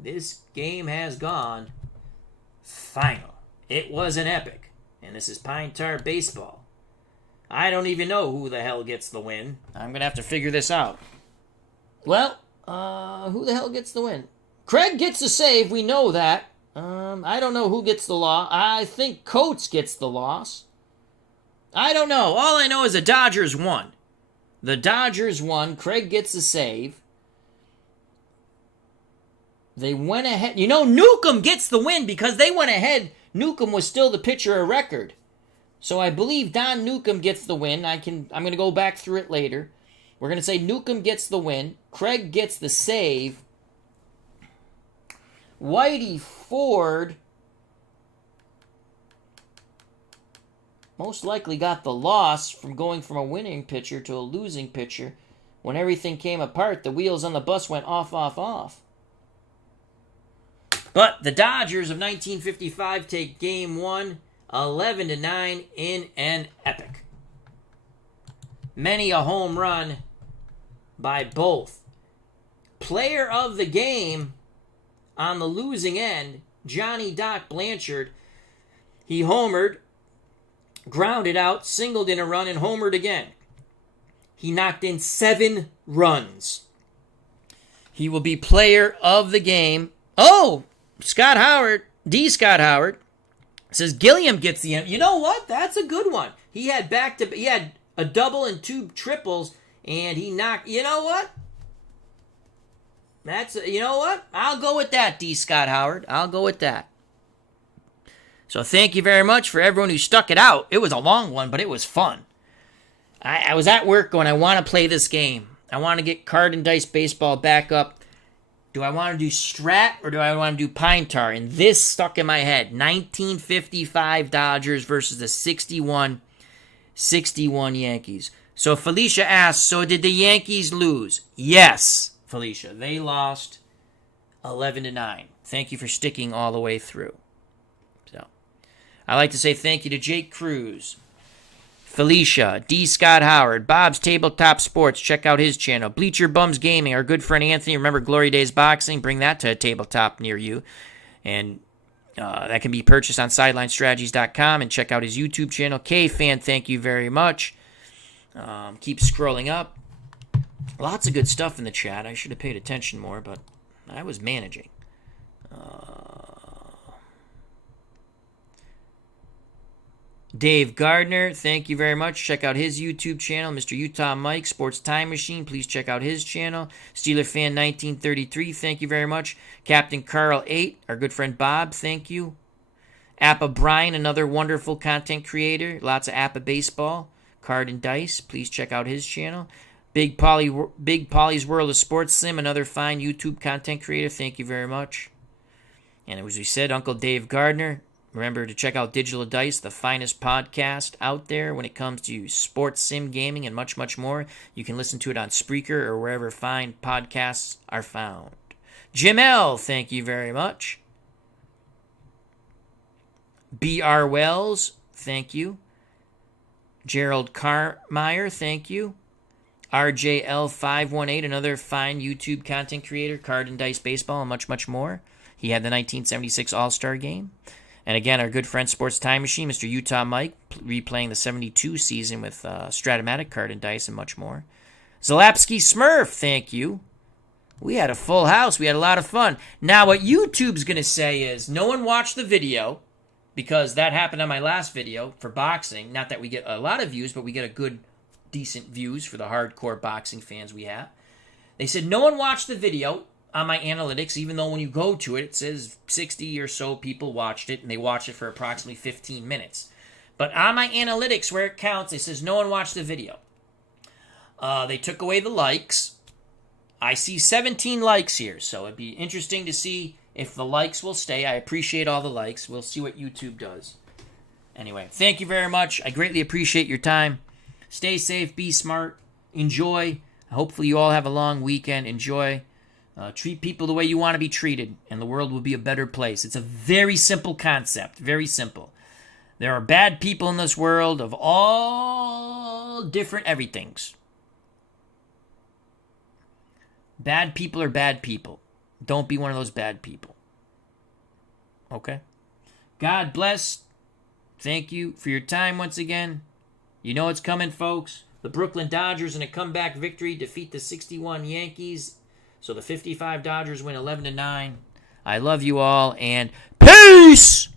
This game has gone final. It was an epic, and this is Pine Tar Baseball. I don't even know who the hell gets the win. I'm going to have to figure this out. Well, who the hell gets the win? Craig gets the save, we know that. I don't know who gets the loss. I think Coates gets the loss. I don't know. All I know is the Dodgers won. The Dodgers won. Craig gets the save. They went ahead. You know, Newcombe gets the win because they went ahead. Newcombe was still the pitcher of record. So I believe Don Newcombe gets the win. I'm going to go back through it later. We're going to say Newcombe gets the win. Craig gets the save. Whitey Ford most likely got the loss from going from a winning pitcher to a losing pitcher. When everything came apart, the wheels on the bus went off, off, off. But the Dodgers of 1955 take game 1, 11-9 in an epic. Many a home run by both. Player of the game on the losing end, Johnny Doc Blanchard. He homered, grounded out, singled in a run, and homered again. He knocked in 7 runs. He will be player of the game. Oh! Scott Howard says Gilliam gets the end. You know what? That's a good one. He had he had a double and 2 triples, and he knocked. You know what? You know what? I'll go with that, D. Scott Howard. I'll go with that. So thank you very much for everyone who stuck it out. It was a long one, but it was fun. I was at work going, I want to play this game. I want to get card and dice baseball back up. Do I want to do Strat or do I want to do Pine Tar? And this stuck in my head. 1955 Dodgers versus the 61 Yankees. So Felicia asks, so did the Yankees lose? Yes, Felicia. They lost 11-9. Thank you for sticking all the way through. So I'd like to say thank you to Jake Cruz, Felicia, D. Scott Howard, Bob's Tabletop Sports. Check out his channel. Bleacher Bums Gaming, our good friend Anthony. Remember Glory Days Boxing? Bring that to a tabletop near you. And that can be purchased on SidelineStrategies.com. And check out his YouTube channel. K-Fan, thank you very much. Keep scrolling up. Lots of good stuff in the chat. I should have paid attention more, but I was managing. Dave Gardner, thank you very much. Check out his YouTube channel. Mr. Utah Mike, Sports Time Machine, please check out his channel. Steeler Fan 1933, thank you very much. Captain Carl 8, our good friend Bob, thank you. Appa Brian, another wonderful content creator. Lots of Appa baseball, card and dice. Please check out his channel. Big Polly's World of Sports Sim, another fine YouTube content creator. Thank you very much. And as we said, Uncle Dave Gardner. Remember to check out Digital Dice, the finest podcast out there when it comes to sports sim gaming and much, much more. You can listen to it on Spreaker or wherever fine podcasts are found. Jim L., thank you very much. B.R. Wells, thank you. Gerald Carmeyer, thank you. RJL518, another fine YouTube content creator, card and dice baseball, and much, much more. He had the 1976 All-Star Game. And again, our good friend Sports Time Machine, Mr. Utah Mike, replaying the 72 season with Stratomatic card and dice and much more. Zalapsky Smurf, thank you. We had a full house. We had a lot of fun. Now, what YouTube's going to say is, no one watched the video, because that happened on my last video for boxing. Not that we get a lot of views, but we get a good, decent views for the hardcore boxing fans we have. They said no one watched the video on my analytics, even though when you go to it, it says 60 or so people watched it, and they watched it for approximately 15 minutes. But on my analytics, where it counts, it says no one watched the video. They took away the likes. I see 17 likes here, so it'd be interesting to see if the likes will stay. I appreciate all the likes. We'll see what YouTube does. Anyway, thank you very much. I greatly appreciate your time. Stay safe, be smart, enjoy. Hopefully you all have a long weekend. Enjoy. Treat people the way you want to be treated, and the world will be a better place. It's a very simple concept, very simple. There are bad people in this world of all different everythings. Bad people are bad people. Don't be one of those bad people. Okay? God bless. Thank you for your time once again. You know it's coming, folks. The Brooklyn Dodgers in a comeback victory defeat the 61 Yankees. So the 55 Dodgers win 11-9. I love you all, and peace!